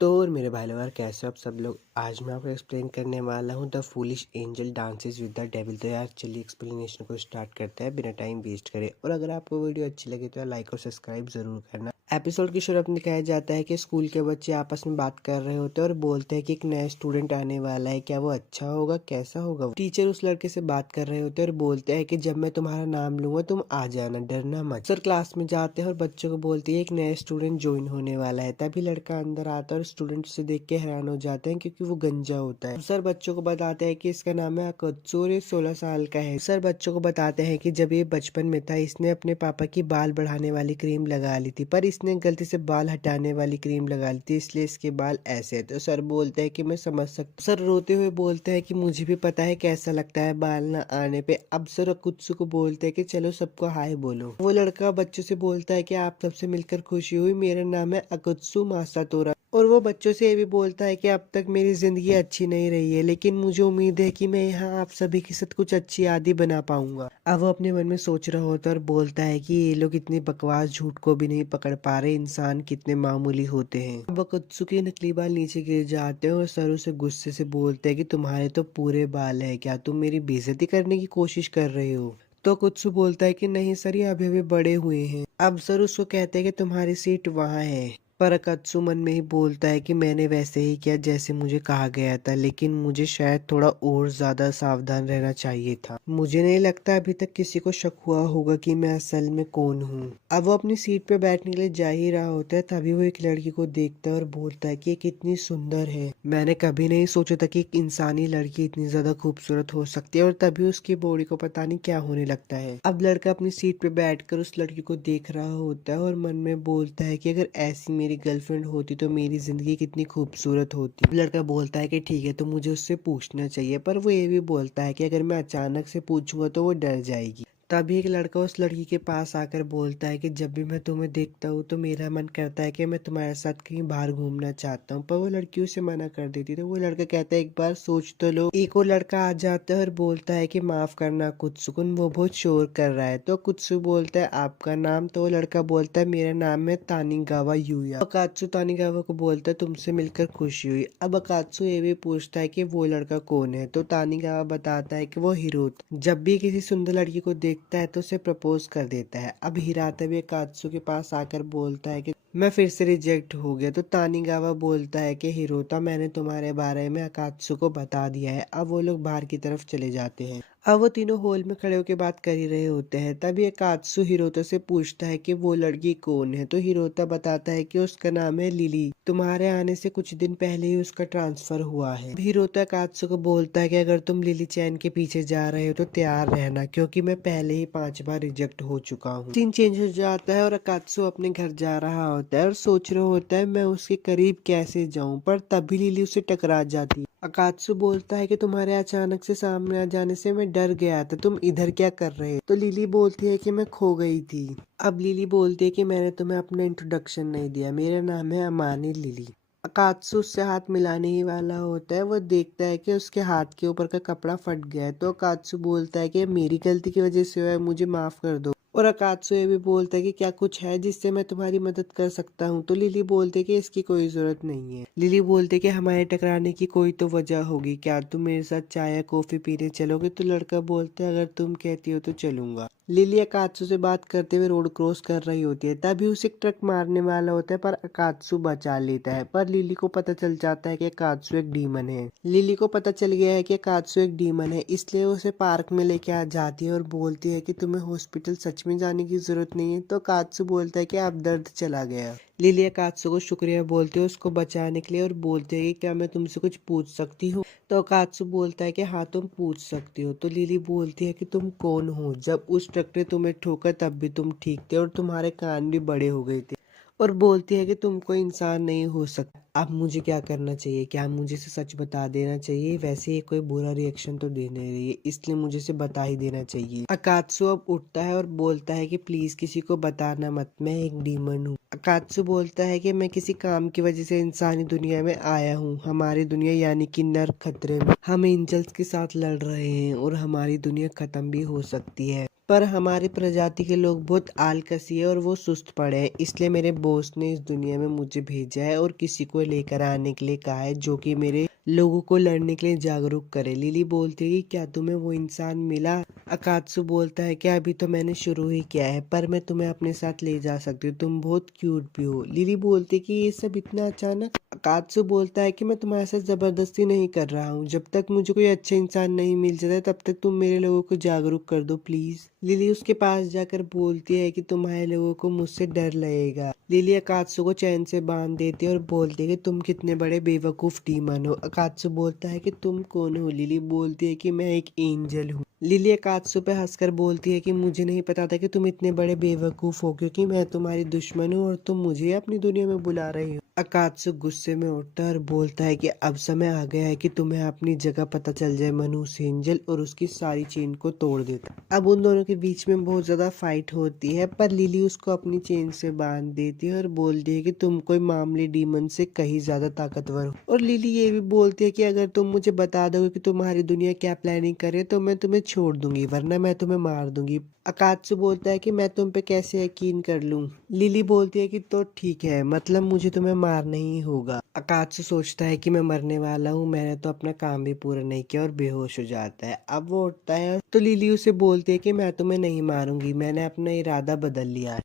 तो और मेरे भाई लोग यार कैसे हो आप सब लोग। आज मैं आपको एक्सप्लेन करने वाला हूँ the foolish angel dances with the devil. तो यार चलिए एक्सप्लेनेशन को स्टार्ट करते हैं बिना टाइम वेस्ट करे। और अगर आपको वीडियो अच्छी लगे तो यार लाइक और सब्सक्राइब जरूर करना। एपिसोड की शुरुआत में दिखाया जाता है कि स्कूल के बच्चे आपस में बात कर रहे होते हैं और बोलते हैं कि एक नया स्टूडेंट आने वाला है, क्या वो अच्छा होगा, कैसा होगा। टीचर उस लड़के से बात कर रहे होते हैं और बोलते हैं कि जब मैं तुम्हारा नाम लूंगा तुम आ जाना, डरना मत। सर क्लास में जाते हैं और बच्चों को बोलते हैं एक नया स्टूडेंट ज्वाइन होने वाला है। तभी लड़का अंदर आता है और स्टूडेंट से देख के हैरान हो जाते हैं क्योंकि वो गंजा होता है। सर बच्चों को बताते हैं कि इसका नाम है अकत्सु और ये 16 साल का है। सर बच्चों को बताते हैं कि जब ये बचपन में था इसने अपने पापा की बाल बढ़ाने वाली क्रीम लगा ली थी, पर इसने गलती से बाल हटाने वाली क्रीम लगा ली थी, इसलिए इसके बाल ऐसे है। तो सर बोलते हैं कि मैं समझ सकता। सर रोते हुए बोलते हैं कि मुझे भी पता है कैसा लगता है बाल ना आने पे। अब सर अकुत्सु को बोलते हैं कि चलो सबको हाय बोलो। वो लड़का बच्चों से बोलता है कि आप सबसे मिलकर खुशी हुई, मेरा नाम है अकुत्सु मासातोरा। और वो बच्चों से ये भी बोलता है कि अब तक मेरी जिंदगी अच्छी नहीं रही है, लेकिन मुझे उम्मीद है कि मैं यहाँ आप सभी के साथ कुछ अच्छी यादें बना पाऊंगा। अब वो अपने मन में सोच रहा होता है और बोलता है कि ये लोग इतनी बकवास झूठ को भी नहीं पकड़ पा रहे, इंसान कितने मामूली होते हैं। अब अकुत्सु के नकली बाल नीचे गिर जाते हैं और सर उसे गुस्से से बोलते हैं कि तुम्हारे तो पूरे बाल है, क्या तुम मेरी बेइज्जती करने की कोशिश कर रहे हो। तो कुत्सु बोलता है कि नहीं सर, ये अभी अभी बड़े हुए हैं। अब सर उसको कहते हैं कि तुम्हारी सीट वहाँ है। पर अकत्सु मन में ही बोलता है कि मैंने वैसे ही किया जैसे मुझे कहा गया था, लेकिन मुझे शायद थोड़ा और ज्यादा सावधान रहना चाहिए था। मुझे नहीं लगता अभी तक किसी को शक हुआ होगा कि मैं असल में कौन हूँ। अब वो अपनी सीट पे बैठने के लिए जा ही रहा होता है, तभी वो एक लड़की को देखता है और बोलता है कि ये कितनी सुंदर है। मैंने कभी नहीं सोचा था कि एक इंसानी लड़की इतनी ज्यादा खूबसूरत हो सकती है। और तभी उसकी बॉडी को पता नहीं क्या होने लगता है। अब लड़का अपनी सीट पे बैठकर उस लड़की को देख रहा होता है और मन में बोलता है कि अगर ऐसी मेरी गर्लफ्रेंड होती तो मेरी जिंदगी कितनी खूबसूरत होती। अब लड़का बोलता है कि ठीक है, तो मुझे उससे पूछना चाहिए। पर वो ये भी बोलता है कि अगर मैं अचानक से पूछूंगा तो वो डर जाएगी। तभी एक लड़का उस लड़की के पास आकर बोलता है कि जब भी मैं तुम्हें देखता हूँ तो मेरा मन करता है कि मैं तुम्हारे साथ कहीं बाहर घूमना चाहता हूँ। पर वो लड़की उसे मना कर देती। तो वो लड़का कहता है एक बार सोच तो लो। एक और लड़का आ जाता है और बोलता है कि माफ करना कुत्सुकुन, वो बहुत शोर कर रहा है। तो कुत्सु बोलता है आपका नाम। तो वो लड़का बोलता है मेरा नाम है तानिगावा यूया। अकात्सु तानिगावा को बोलता है तुमसे मिलकर खुशी हुई। अब अकात्सु ये भी पूछता है कि वो लड़का कौन है। तो तानिगावा बताता है कि वो हिरोता जब भी किसी सुंदर लड़की को देखता है तो उसे प्रपोज कर देता है। अब हिराता भी अकात्सु के पास आकर बोलता है कि मैं फिर से रिजेक्ट हो गया। तो तानिगावा बोलता है कि हिरोता, मैंने तुम्हारे बारे में अकात्सु को बता दिया है। अब वो लोग बाहर की तरफ चले जाते हैं। अब वो तीनों हॉल में खड़े होकर बात कर ही रहे होते हैं। तभी अकात्सु हिरोता से पूछता है कि वो लड़की कौन है। तो हिरोता बताता है कि उसका नाम है लिली, तुम्हारे आने से कुछ दिन पहले ही उसका ट्रांसफर हुआ है। हिरोता अकात्सु को बोलता है कि अगर तुम लिली चैन के पीछे जा रहे हो तो तैयार रहना, क्योंकि मैं पहले ही 5 बार रिजेक्ट हो चुका हूँ। सीन चेंज हो जाता है और अकात्सु अपने घर जा रहा होता है और सोच रहा होता है मैं उसके करीब कैसे जाऊं। पर तभी लिली उसे टकरा जाती है। अकात्सु बोलता है कि तुम्हारे अचानक से सामने आ जाने से मैं डर गया था, तुम इधर क्या कर रहे। तो लिली बोलती है कि मैं खो गई थी। अब लिली बोलती है कि मैंने तुम्हें अपना इंट्रोडक्शन नहीं दिया, मेरा नाम है अमानी लिली। अकात्सु उससे हाथ मिलाने ही वाला होता है। वो देखता है कि उसके हाथ के ऊपर का कपड़ा फट गया है। तो अकात्सु बोलता है कि मेरी गलती की वजह से हुआ है, मुझे माफ कर दो। और अकात्सु ये भी बोलता है कि क्या कुछ है जिससे मैं तुम्हारी मदद कर सकता हूँ। तो लिली बोलती है कि इसकी कोई जरूरत नहीं है। लिली बोलती है कि हमारे टकराने की कोई तो वजह होगी, क्या तुम मेरे साथ चाय या कॉफी पीने चलोगे। तो लड़का बोलता है अगर तुम कहती हो तो चलूंगा। लिली अकात्सु से बात करते हुए रोड क्रॉस कर रही होती है। तभी उसे एक ट्रक मारने वाला होता है, पर अकात्सु बचा लेता है। पर लिली को पता चल जाता है कि अकात्सु एक डीमन है। लिली को पता चल गया है कि अकात्सु एक डीमन है, इसलिए उसे पार्क में लेके आ जाती है और बोलती है कि तुम्हें हॉस्पिटल सच में जाने की जरूरत नहीं है। तो अकात्सु बोलता है कि अब दर्द चला गया। लिली अकात्सु को शुक्रिया बोलती है उसको बचाने के लिए और बोलती है कि क्या मैं तुमसे कुछ पूछ सकती हूँ। तो अकात्सु बोलता है कि हाँ तुम पूछ सकती हो। तो लिली बोलती है कि तुम कौन हो, जब उस ट्रक ने तुम्हें ठोका तब भी तुम ठीक थे और तुम्हारे कान भी बड़े हो गए थे। और बोलती है कि तुम कोई इंसान नहीं हो सकता। अब मुझे क्या करना चाहिए, क्या मुझे से सच बता देना चाहिए, वैसे ये कोई बुरा रिएक्शन तो दे नहीं रही है, इसलिए मुझे से बता ही देना चाहिए। अकात्सु अब उठता है और बोलता है कि प्लीज किसी को बताना मत, मैं एक डीमन हूँ। अकात्सु बोलता है कि मैं किसी काम की वजह से इंसानी दुनिया में आया हूँ। हमारी दुनिया यानी कि नर्क खतरे में, हम एंजल्स के साथ लड़ रहे हैं और हमारी दुनिया खत्म भी हो सकती है। पर हमारी प्रजाति के लोग बहुत आलसी है और वो सुस्त पड़े हैं, इसलिए मेरे बॉस ने इस दुनिया में मुझे भेजा है और किसी को लेकर आने के लिए कहा है जो कि मेरे लोगों को लड़ने के लिए जागरूक करे। लिली बोलती है कि क्या तुम्हें वो इंसान मिला? अकात्सु बोलता है कि अभी तो मैंने शुरू ही किया है, पर मैं तुम्हें अपने साथ ले जा सकती हूँ, तुम बहुत क्यूट भी हो। लिली बोलती है कि ये सब इतना अचानक? अकात्सु बोलता है कि मैं तुम्हारे साथ जबरदस्ती नहीं कर रहा हूँ, जब तक मुझे कोई अच्छा इंसान नहीं मिल जाता तब तक तुम मेरे लोगों को जागरूक कर दो प्लीज। लिली उसके पास जाकर बोलती है कि तुम्हारे लोगों को मुझसे डर लगेगा। लिली अकात्सु को चैन से बांध देती है और बोलती है कि तुम कितने बड़े बेवकूफ डीमन हो। अकात्सु बोलता है कि तुम कौन हो? लिली बोलती है कि मैं एक एंजल हूँ। लिली अकात्सु पे हंसकर बोलती है कि मुझे नहीं पता था कि तुम इतने बड़े बेवकूफ हो, क्योंकि मैं तुम्हारी दुश्मन हूँ और तुम मुझे अपनी दुनिया में बुला रही हो। अकात्सु गुस्से में उठता है और बोलता है कि अब समय आ गया है कि तुम्हें अपनी जगह पता चल जाए। मनुष्य एंजल और उसकी सारी चेन को तोड़ देता है। अब उन दोनों के बीच में बहुत ज्यादा फाइट होती है, पर लिली उसको अपनी चेन से बांध देती है और बोलती है कि तुम कोई मामूली डीमन से कहीं ज्यादा ताकतवर हो। और लिली ये भी बोलती है कि अगर तुम मुझे बता दोगे कि तुम्हारी दुनिया क्या प्लानिंग करे तो मैं तुम्हें छोड़ दूंगी, वरना मैं तुम्हें मार दूंगी। अकात्सु बोलता है कि मैं तुम पे कैसे यकीन कर लूं? लिली बोलती है कि तो ठीक है, मतलब मुझे तुम्हें मारना ही होगा। अकात्सु सोचता है कि मैं मरने वाला हूँ, मैंने तो अपना काम भी पूरा नहीं किया और बेहोश हो जाता है। अब वो उठता है तो लिली उसे बोलती है कि मैं तुम्हें नहीं मारूंगी, मैंने अपना इरादा बदल लिया है।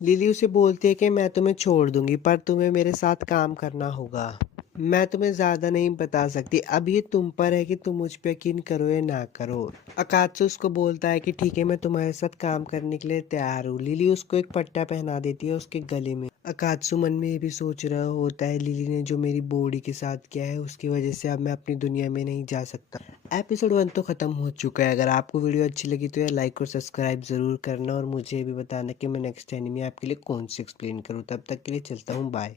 लिली उसे बोलती है कि मैं तुम्हें छोड़ दूंगी, पर तुम्हें मेरे साथ काम करना होगा। मैं तुम्हें ज्यादा नहीं बता सकती, अब ये तुम पर है कि तुम मुझ पे यकीन करो या ना करो। अकात्सु उसको बोलता है कि ठीक है, मैं तुम्हारे साथ काम करने के लिए तैयार हूँ। लिली उसको एक पट्टा पहना देती है उसके गले में। अकात्सु मन में ये भी सोच रहा होता है लिली ने जो मेरी बॉडी के साथ किया है उसकी वजह से अब मैं अपनी दुनिया में नहीं जा सकता। एपिसोड 1 तो खत्म हो चुका है। अगर आपको वीडियो अच्छी लगी तो यार लाइक और सब्सक्राइब जरूर करना और मुझे भी बताना कि मैं नेक्स्ट एनिमे आपके लिए कौन सी एक्सप्लेन करूँ। तब तक के लिए चलता हूँ, बाय।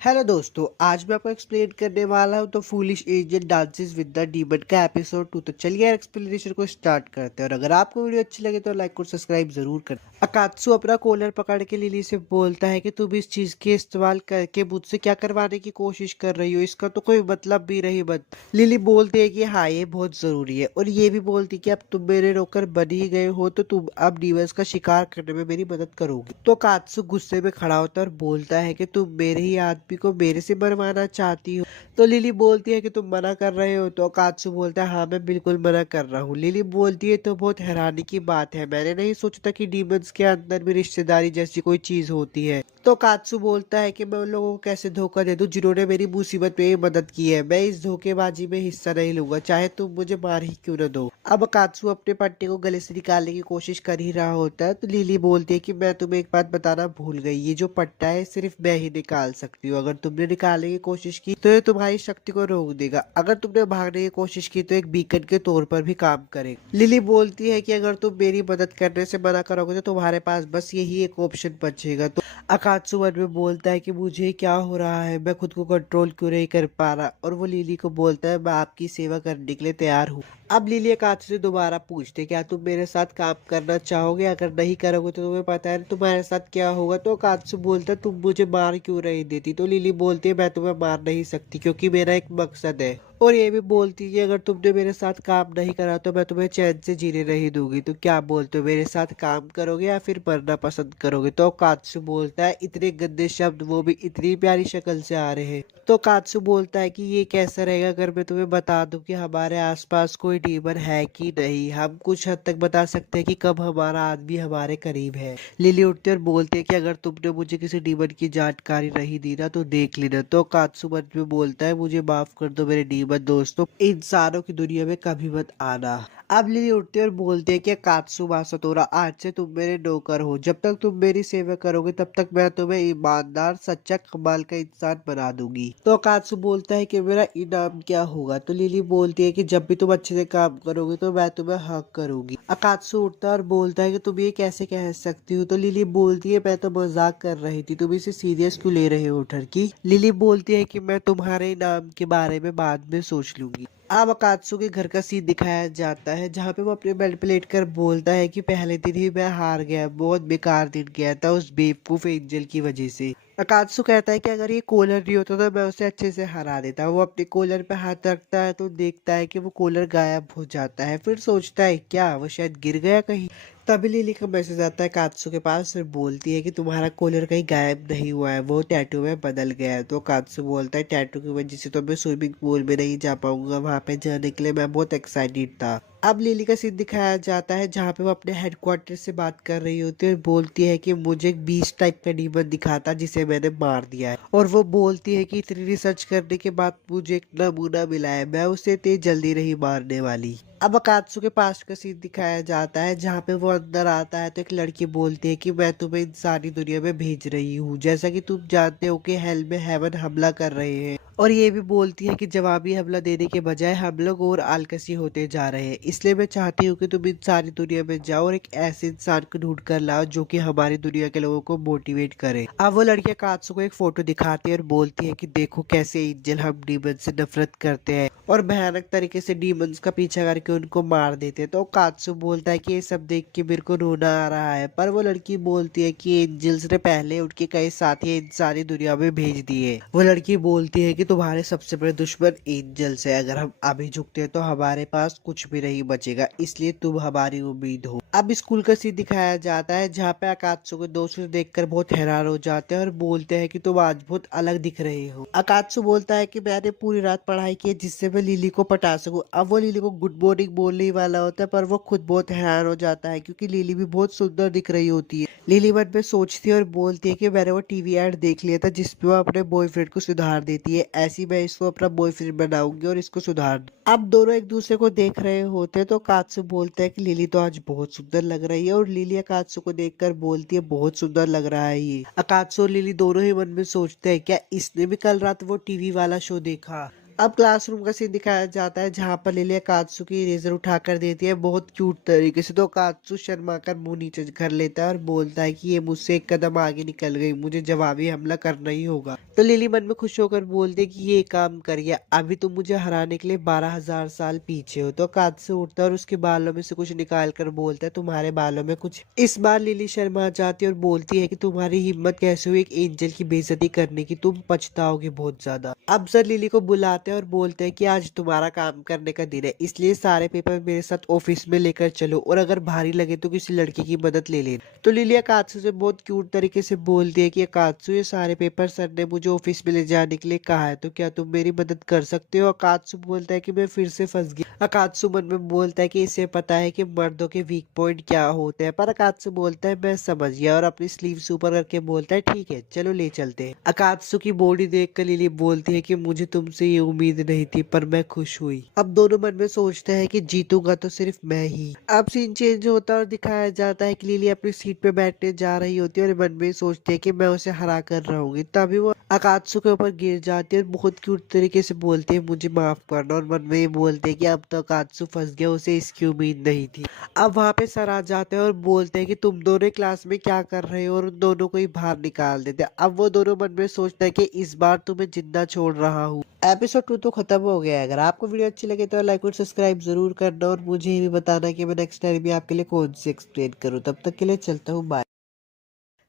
हेलो दोस्तों, आज मैं आपको एक्सप्लेन करने वाला हूँ तो foolish angel dances with the demon का एपिसोड 2। तो चलिए यार एक्सप्लेनेशन को स्टार्ट करते हैं और अगर आपको वीडियो अच्छी लगे तो लाइक और सब्सक्राइब जरूर करें। अकात्सु अपना कॉलर पकड़ के लिली से बोलता है कि तुम इस चीज के इस्तेमाल करके मुझसे क्या करवाने की कोशिश कर रही हो, इसका तो कोई मतलब भी नहीं बन। लिली बोलती है कि हाँ ये बहुत जरूरी है और ये भी बोलती है कि अब तुम मेरे नौकर बन ही गए हो तो तुम अब डीमंस का शिकार करने में मेरी मदद करोगी। तो अकात्सु गुस्से में खड़ा होता है और बोलता है कि तुम मेरे ही आदमी को मेरे से मरवाना चाहती हो। तो लिली बोलती है कि तुम मना कर रहे हो। तो अकात्सु बोलता है हाँ मैं बिल्कुल मना कर रहा हूँ। लिली बोलती है तो बहुत हैरानी की बात है, मैंने नहीं सोचा था कि डीमंस के अंदर भी रिश्तेदारी जैसी कोई चीज होती है। तो अकात्सु बोलता है कि मैं उन लोगों को कैसे धोखा दे दूं जिन्होंने मेरी मुसीबत में मदद की है, मैं इस धोखेबाजी में हिस्सा नहीं लूंगा, चाहे तुम मुझे मार ही क्यों न दो। अब अकात्सु अपने पट्टे को गले से निकालने की कोशिश कर ही रहा होता है तो लिली बोलती है कि मैं तुम्हें एक बात बताना भूल गई, ये जो पट्टा है सिर्फ मैं ही निकाल सकती हूँ, अगर तुमने निकालने की कोशिश की तो ये तुम्हारी शक्ति को रोक देगा, अगर तुमने भागने की कोशिश की तो एक बीकन के तौर पर भी काम करेगा। लिली बोलती है कि अगर तुम मेरी मदद करने से मना करोगे तो तुम्हारे पास बस यही एक ऑप्शन बचेगा। तो अकात्सु मन में बोलता है कि मुझे क्या हो रहा है, मैं खुद को कंट्रोल क्यों नहीं कर पा रहा, और वो लिली को बोलता है मैं आपकी सेवा करने के लिए तैयार हूँ। अब लिली अकात्सु से दोबारा पूछते क्या तुम मेरे साथ काम करना चाहोगे, अगर नहीं करोगे तो तुम्हें पता है तुम्हारे साथ क्या होगा। तो अकात्सु बोलता है तुम मुझे मार क्यों नहीं देती। तो लिली बोलती है मैं तुम्हें मार नहीं सकती क्योंकि मेरा एक मकसद है, और ये भी बोलती है कि अगर तुमने मेरे साथ काम नहीं करा तो मैं तुम्हें चैन से जीने नहीं दूंगी। तो क्या बोलते हो, मेरे साथ काम करोगे या फिर मरना पसंद करोगे। तो कात्सु बोलता है इतने गंदे शब्द वो भी इतनी प्यारी शक्ल से आ रहे हैं। तो कात्सु बोलता है कि ये कैसा रहेगा अगर मैं तुम्हें बता दूं कि हमारे आसपास कोई डीमन है कि नहीं, हम कुछ हद तक बता सकते हैं कि कब हमारा आदमी हमारे करीब है। लिली उठते और बोलते हैं कि अगर तुमने मुझे किसी डीमन की जानकारी नहीं दी ना तो देख लेना। तो कात्सु मन में बोलता है मुझे माफ कर दो मेरे डीमन दोस्तों, इंसानों की दुनिया में कभी मत आना। अब लिली उठते और बोलते हैं कि कात्सु मासातोरा आज से तुम मेरे नौकर हो, जब तक तुम मेरी सेवा करोगे तब तक मैं तुम्हें ईमानदार सच्चा कमाल का इंसान बना दूंगी। तो कात्सु बोलता है कि मेरा इनाम क्या होगा। तो लिली बोलती है कि जब भी तुम अच्छे से काम करोगे तो मैं तुम्हें हक करूंगी। अकात्सु उठता और बोलता है कि तुम ये कैसे कह सकती हो। तो लिली बोलती है मैं तो मजाक कर रही थी, तुम इसे सीरियस क्यों ले रहे हो ठरकी। लिली बोलती है कि मैं तुम्हारे इनाम के बारे में बाद में सोच लूंगी। अब अकात्सु के घर का सीन दिखाया जाता है जहाँ पे वो अपने बेड पे लेटकर बोलता है कि पहले दिन ही मैं हार गया, बहुत बेकार दिन गया था उस बेवकूफ एंजल की वजह से। अकात्सु कहता है कि अगर ये कॉलर नहीं होता तो मैं उसे अच्छे से हरा देता। वो अपने कॉलर पे हाथ रखता है तो देखता है कि वो कॉलर गायब हो जाता है। फिर सोचता है क्या वो शायद गिर गया कहीं। तभी लिली का मैसेज आता है कात्सु के पास और बोलती है कि तुम्हारा कॉलर कहीं गायब नहीं हुआ है, वो टैटू में बदल गया है। तो कात्सु बोलता है टैटू की वजह से तो मैं स्विमिंग पूल में नहीं जा पाऊंगा, वहां पे जाने के लिए मैं बहुत एक्साइटेड था। अब लिली का सीन दिखाया जाता है जहाँ पे वो अपने हेडक्वार्टर से बात कर रही होती है और बोलती है कि मुझे एक बीस्ट टाइप का डीमन दिखा था जिसे मैंने मार दिया है। और वो बोलती है कि इतनी रिसर्च करने के बाद मुझे एक नमूना मिला है, मैं उसे इतनी जल्दी नहीं मारने वाली। अब अकात्सु के पास का सीन दिखाया जाता है जहाँ पे वो अंदर आता है तो एक लड़की बोलती है कि मैं तुम्हें इंसानी दुनिया में भेज रही हूँ, जैसा कि तुम जानते हो कि हेल में हेवन हमला कर रहे हैं। और ये भी बोलती है कि जवाबी हमला देने के बजाय हम लोग और आलकसी होते जा रहे हैं, इसलिए मैं चाहती हूँ कि तुम इंसानी दुनिया में जाओ और एक ऐसे इंसान को ढूंढ कर लाओ जो कि हमारी दुनिया के लोगों को मोटिवेट करे। अब वो लड़की कात्सु को एक फोटो दिखाती है और बोलती है कि देखो कैसे एंजल हम डीमन से नफरत करते हैं और भयानक तरीके से डीमंस का पीछा करके उनको मार देते हैं। तो कात्सु बोलता है कि ये सब देख के मेरे को रोना आ रहा है, पर वो लड़की बोलती है कि एंजल्स ने पहले उनके कई साथी इंसानी दुनिया में भेज दिए। वो लड़की बोलती है कि तुम्हारे सबसे बड़े दुश्मन एंजल्स है, अगर हम अभी झुकते हैं तो हमारे पास कुछ भी नहीं बचेगा, इसलिए तुम हमारी उम्मीद हो। अब स्कूल का सीन दिखाया जाता है जहाँ पे अकात्सु के दोस्त उसे देखकर बहुत हैरान हो जाते हैं और बोलते हैं कि तुम आज बहुत अलग दिख रहे हो। अकात्सु बोलता है कि मैंने पूरी रात पढ़ाई की है जिससे मैं लिली को पटा सकूं। अब वो लिली को गुड मॉर्निंग बोलने ही वाला होता है पर वो खुद बहुत हैरान हो जाता है क्योंकि लिली भी बहुत सुंदर दिख रही होती है। लिली मन में सोचती है और बोलती है कि मैंने वो टीवी एड देख लिया था जिसपे वो अपने बॉयफ्रेंड को सुधार देती है, ऐसी मैं इसको अपना बॉयफ्रेंड बनाऊंगी और इसको सुधार। अब दोनों एक दूसरे को देख रहे होते तो कात्सु बोलता है कि लिली तो आज बहुत सुंदर लग रही है और लिली अकात्सु को देखकर बोलती है बहुत सुंदर लग रहा है ये। अकात्सु और लिली दोनों ही मन में सोचते हैं क्या इसने भी कल रात वो टीवी वाला शो देखा। अब क्लासरूम का सीन दिखाया जाता है जहाँ पर लिली कात्सु की इरेजर उठा कर देती है बहुत क्यूट तरीके से। तो कात्सु शर्मा कर मुंह नीचे कर लेता है और बोलता है कि ये मुझसे एक कदम आगे निकल गई, मुझे जवाबी हमला करना ही होगा। तो लिली मन में खुश होकर बोलती है कि ये काम करिए, अभी तुम मुझे हराने के लिए 12,000 साल पीछे हो। तो कात्सु उठता है और उसके बालों में से कुछ निकाल कर बोलता है तुम्हारे बालों में कुछ। इस बार लिली शर्मा जाती है और बोलती है कि तुम्हारी हिम्मत कैसे हुई एक एंजल की बेइज्जती करने की, तुम पछताओगे बहुत ज्यादा। अब सर लिली को बुलाते हैं और बोलते हैं कि आज तुम्हारा काम करने का दिन है, इसलिए सारे पेपर मेरे साथ ऑफिस में लेकर चलो और अगर भारी लगे तो किसी लड़के की मदद ले लेना। तो लिली अकात्सु से बहुत क्यूट तरीके से बोलती है कि अकात्सु ये सारे पेपर सर ने मुझे ऑफिस में ले जाने के लिए कहा है, तो क्या तुम मेरी मदद कर सकते हो। अकात्सु बोलता है कि मैं फिर से फंस गया। अकात्सु मन में बोलता है कि इसे पता है कि मर्दों के वीक पॉइंट क्या होते हैं, पर अकात्सु बोलता है मैं समझ गया और अपनी स्लीव ऊपर करके बोलता है ठीक है चलो ले चलते हैं। अकात्सु की बॉडी देख कर लिली बोलती है कि मुझे तुमसे ये उम्मीद नहीं थी पर मैं खुश हुई। अब दोनों मन में सोचते हैं कि जीतूंगा तो सिर्फ मैं ही। अब सीन चेंज होता है और दिखाया जाता है कि लिली अपनी सीट पे बैठने जा रही होती है और मन में सोचती है कि मैं उसे हरा कर रहूंगी। तभी वो अकात्सु के ऊपर गिर जाती है और बहुत क्यूट तरीके से बोलती है मुझे माफ करना, और मन में ये बोलते हैं कि अब तो अकात्सु फंस गया, उसे इसकी उम्मीद नहीं थी। अब वहाँ पे सर आ जाते हैं और बोलते हैं कि तुम दोनों क्लास में क्या कर रहे हो और उन दोनों को ही बाहर निकाल देते हैं। अब वो दोनों मन में सोचते हैं कि इस बार तुम्हें जिंदा छोड़ रहा हूँ। एपिसोड 2 तो खत्म हो गया है। अगर आपको वीडियो अच्छी लगे तो लाइक और सब्सक्राइब जरूर करना और मुझे ये भी बताना कि मैं नेक्स्ट टाइम भी आपके लिए कौन सी एक्सप्लेन करूँ। तब तक के लिए चलता हूँ, बाय।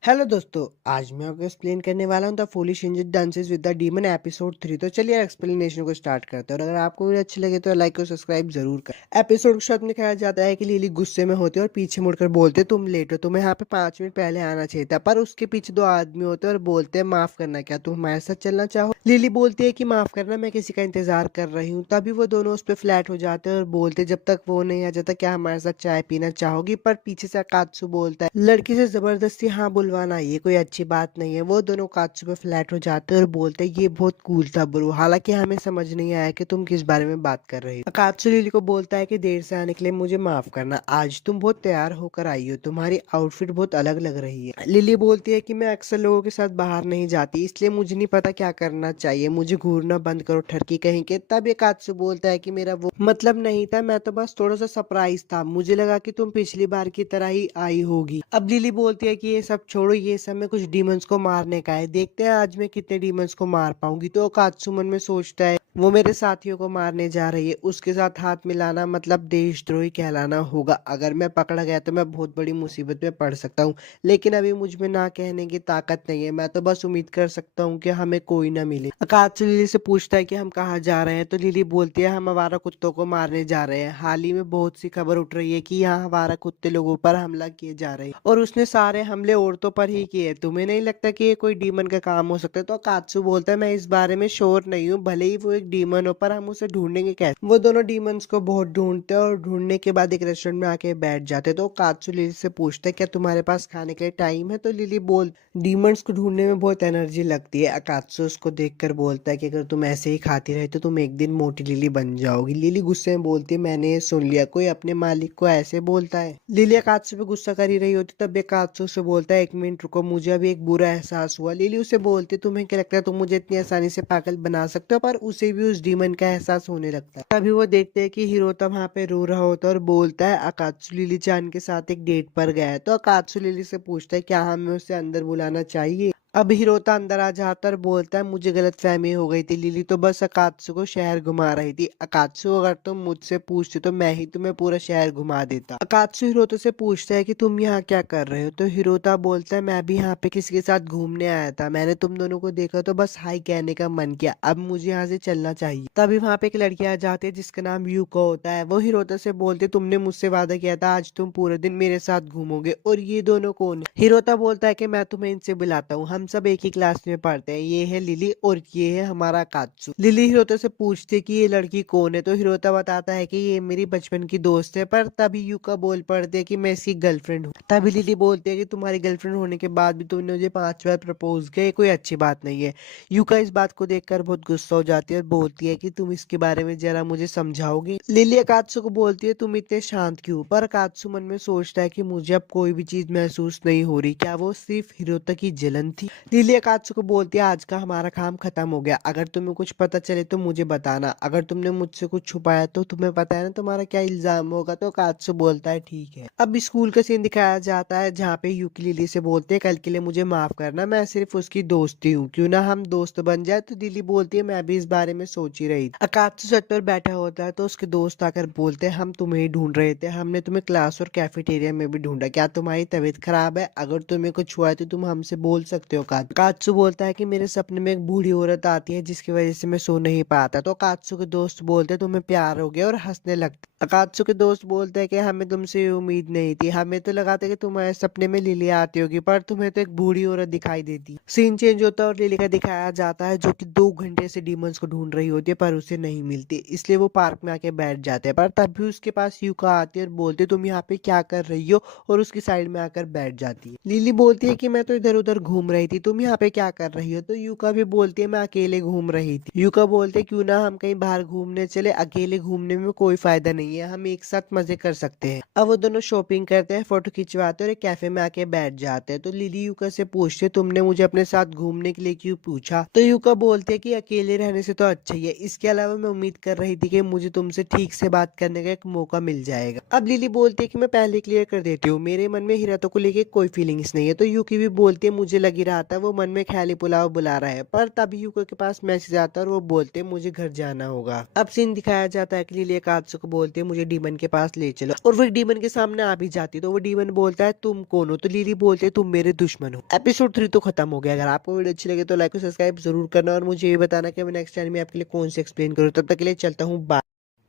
हेलो दोस्तों, आज मैं आपको एक्सप्लेन करने वाला हूँ the foolish angel dances with the demon episode 3। तो चलिए एक्सप्लेनेशन को स्टार्ट करते हैं और अगर आपको वीडियो अच्छी लगे तो लाइक और सब्सक्राइब जरूर कर। एपिसोड के शुरुआत में दिखाया जाता है कि लिली गुस्से में होती है और पीछे मुड़कर बोलते तुम लेट हो, तुम्हें यहाँ पे 5 मिनट पहले आना चाहिए था। पर उसके पीछे 2 आदमी होते हैं और बोलते हैं माफ करना, क्या तुम हमारे साथ चलना चाहो। लिली बोलती है कि माफ करना, मैं किसी का इंतजार कर रही हूँ। तभी वो दोनों उस पर फ्लैट हो जाते हैं और बोलते जब तक वो नहीं आ जाता क्या हमारे साथ चाय पीना चाहोगी। पर पीछे से अकात्सु बोलता है लड़की से जबरदस्ती हाँ बुलवाना ये कोई अच्छी बात नहीं है। वो दोनों कात्सु पे फ्लैट हो जाते हैं और बोलते हैं ये बहुत कूल था ब्रो, हालांकि हमें समझ नहीं आया कि तुम किस बारे में बात कर रही हो। कात्सु लिली को बोलता है कि देर से आने के लिए मुझे माफ करना, आज तुम बहुत तैयार होकर आई हो, तुम्हारी आउटफिट बहुत अलग लग रही है। लिली बोलती है कि मैं अक्सर लोगों के साथ बाहर नहीं जाती इसलिए मुझे नहीं पता क्या करना चाहिए, मुझे घूरना बंद करो ठरकी कहीं के। तब ये कात्सु बोलता है कि मेरा वो मतलब नहीं था, मैं तो बस थोड़ा सा सरप्राइज था, मुझे लगा कि तुम पिछली बार की तरह ही आई होगी। अब लिली बोलती है कि ये सब छोड़ो, ये सब में कुछ डीमंस को मारने का है, देखते हैं आज मैं कितने डीमंस को मार पाऊंगी। तो कात्सु मन में सोचता है वो मेरे साथियों को मारने जा रही है, उसके साथ हाथ मिलाना मतलब देशद्रोही कहलाना होगा। अगर मैं पकड़ा गया तो मैं बहुत बड़ी मुसीबत में पड़ सकता हूँ, लेकिन अभी मुझ में ना कहने की ताकत नहीं है। मैं तो बस उम्मीद कर सकता हूँ कि हमें कोई ना मिले। आकाश लिली से पूछता है कि हम कहाँ जा रहे हैं, तो लिली बोलती है हम आवारा कुत्तों को मारने जा रहे हैं। हाल ही में बहुत सी खबर उठ रही है कि यहाँ आवारा कुत्ते लोगों पर हमला किए जा रहे हैं, और उसने सारे हमले औरतों पर ही किए। तुम्हें नहीं लगता कि ये कोई डीमन का काम हो सकता है? तो अकात्सु बोलता है मैं इस बारे में श्योर नहीं हूँ, भले ही वो एक डीमन हो, पर हम उसे ढूंढेंगे कैसे? वो दोनों डीमंस को बहुत ढूंढते हैं और ढूंढने के बाद एक रेस्टोरेंट में आके बैठ जाते हैं। तो अकात्सु लिली से पूछता है क्या तुम्हारे पास खाने के लिए टाइम है? तो लिली बोल डीमंस को ढूंढने में बहुत एनर्जी लगती है। अकात्सु उसको देखकर बोलता है कि अगर तुम ऐसे ही खाती रहे तो तुम एक दिन मोटी लिली बन जाओगी। लिली गुस्से में बोलती है मैंने ये सुन लिया, कोई अपने मालिक को ऐसे बोलता है? लिली अकात्सु पे गुस्सा कर ही रही होती तब अकात्सु से बोलता है एक मिनट रुको, मुझे अभी एक बुरा एहसास हुआ। लिली उसे बोलती तुम्हें क्या लगता है तुम मुझे इतनी आसानी से पागल बना सकते हो? पर उसे भी उस डीमन का एहसास होने लगता है। तभी वो देखते हैं कि हिरोता वहां पे रो रहा होता है और बोलता है अकात्सु लिली चान के साथ एक डेट पर गया है। तो अकात्सु लिली से पूछता है क्या हमें उसे अंदर बुलाना चाहिए? अब हिरोता अंदर आ जाता है और बोलता है मुझे गलतफहमी हो गई थी, लिली तो बस अकात्सु को शहर घुमा रही थी। अकात्सु अगर तुम मुझसे पूछते तो मैं ही तुम्हें पूरा शहर घुमा देता। अकात्सु हिरोता से पूछता है कि तुम यहाँ क्या कर रहे हो? तो हिरोता बोलता है मैं भी यहाँ पे किसी के साथ घूमने आया था, मैंने तुम दोनों को देखा तो बस हाई कहने का मन किया, अब मुझे यहाँ से चलना चाहिए। तभी वहाँ पे एक लड़की आ जाती है जिसका नाम यूको होता है। वो हिरोता से बोलते तुमने मुझसे वादा किया था आज तुम पूरे दिन मेरे साथ घूमोगे, और ये दोनों कौन है? हिरोता बोलता है कि मैं तुम्हें इनसे बुलाता हूँ, हम सब एक ही क्लास में पढ़ते हैं, ये है लिली और ये है हमारा कात्सु। लिली हिरोता से पूछती है कि ये लड़की कौन है? तो हिरोता बताता है कि ये मेरी बचपन की दोस्त है, पर तभी यूका बोल पड़ती है कि मैं इसकी गर्लफ्रेंड हूँ। तभी लिली बोलती है कि तुम्हारी गर्लफ्रेंड होने के बाद भी तुमने मुझे 5 बार प्रपोज किया, ये कोई अच्छी बात नहीं है। यूका इस बात को देखकर बहुत गुस्सा हो जाती है और बोलती है कि तुम इसके बारे में जरा मुझे समझाओगे? लिली अकात्सु को बोलती है तुम इतने शांत क्यों? पर अकात्सु मन में सोचता है कि मुझे अब कोई भी चीज महसूस नहीं हो रही, क्या वो सिर्फ हिरोता की जलन थी? लिली अकात्सु को बोलती है आज का हमारा काम खत्म हो गया, अगर तुम्हें कुछ पता चले तो मुझे बताना, अगर तुमने मुझसे कुछ छुपाया तो तुम्हें पता है ना तुम्हारा क्या इल्जाम होगा। तो अकात्सु बोलता है ठीक है। अब स्कूल का सीन दिखाया जाता है जहाँ पे यूकी लिली से बोलते हैं कल के लिए मुझे माफ करना, मैं सिर्फ उसकी दोस्ती हूँ, क्यों ना हम दोस्त बन जाए? तो लिली बोलती है मैं भी इस बारे में सोच ही रही थी। अकात्सु छत पर बैठा होता है तो उसके दोस्त आकर बोलते हैं हम तुम्हें ही ढूंढ रहे थे, हमने तुम्हें क्लास और कैफेटेरिया में भी ढूंढा, क्या तुम्हारी तबीयत खराब है? अगर तुम्हें कुछ हुआ है तो तुम हमसे बोल सकते हो। कात्सु बोलता है कि मेरे सपने में एक बूढ़ी औरत आती है जिसकी वजह से मैं सो नहीं पाता। तो कात्सु के दोस्त बोलते हैं तुम्हें प्यार हो गया और हंसने लगते। अकात्सु के दोस्त बोलते हैं कि हमें तुमसे ये उम्मीद नहीं थी, हमें तो लगा था कि तुम्हारे सपने में लिली आती होगी, पर तुम्हें तो एक बूढ़ी औरत दिखाई देती। सीन चेंज होता है और लिली का दिखाया जाता है जो कि 2 घंटे से डीमंस को ढूंढ रही होती है पर उसे नहीं मिलती, इसलिए वो पार्क में आके बैठ जाते हैं। पर तभी उसके पास यूका आती है और बोलते तुम यहाँ पे क्या कर रही हो, और उसकी साइड में आकर बैठ जाती है। लिली बोलती है कि मैं तो इधर उधर घूम रही थी, तुम यहाँ पे क्या कर रही हो? तो यूका भी बोलती है मैं अकेले घूम रही थी। यूका बोलते क्यों ना हम कहीं बाहर घूमने चले, अकेले घूमने में कोई फायदा नहीं है, हम एक साथ मजे कर सकते हैं। अब वो दोनों शॉपिंग करते हैं, फोटो खिंचवाते हैं और एक कैफे में आके बैठ जाते हैं। तो लिली यूका से पूछते तुमने मुझे अपने साथ घूमने के लिए क्यों पूछा? तो यूका बोलते कि अकेले रहने से तो अच्छा ही है, इसके अलावा मैं उम्मीद कर रही थी कि मुझे तुमसे ठीक से बात करने का एक मौका मिल जाएगा। अब लिली बोलती है कि मैं पहले क्लियर कर देती हूँ, मेरे मन में हिरातो को लेके कोई फीलिंग्स नहीं है। तो यूकी भी बोलती है मुझे लग ही रहा था वो मन में ख्याली पुलाव बुला रहा है, पर तभी यूका के पास मैसेज आता है और वो बोलते हैं मुझे घर जाना होगा। अब सीन दिखाया जाता है कि लिली अकात्सु को बोलती है मुझे डीमन के पास ले चलो, और वो डीमन के सामने आ भी जाती है। तो वो डीमन बोलता है तुम कौन हो? तो लिली बोलते है तुम मेरे दुश्मन हो। एपिसोड 3 तो खत्म हो गया। अगर आपको वीडियो अच्छी लगे तो लाइक और सब्सक्राइब जरूर करना, और मुझे ये बताना कि मैं नेक्स्ट टाइम में आपके लिए कौन से एक्सप्लेन करूँ। तब तक के लिए चलता हूँ, बाय।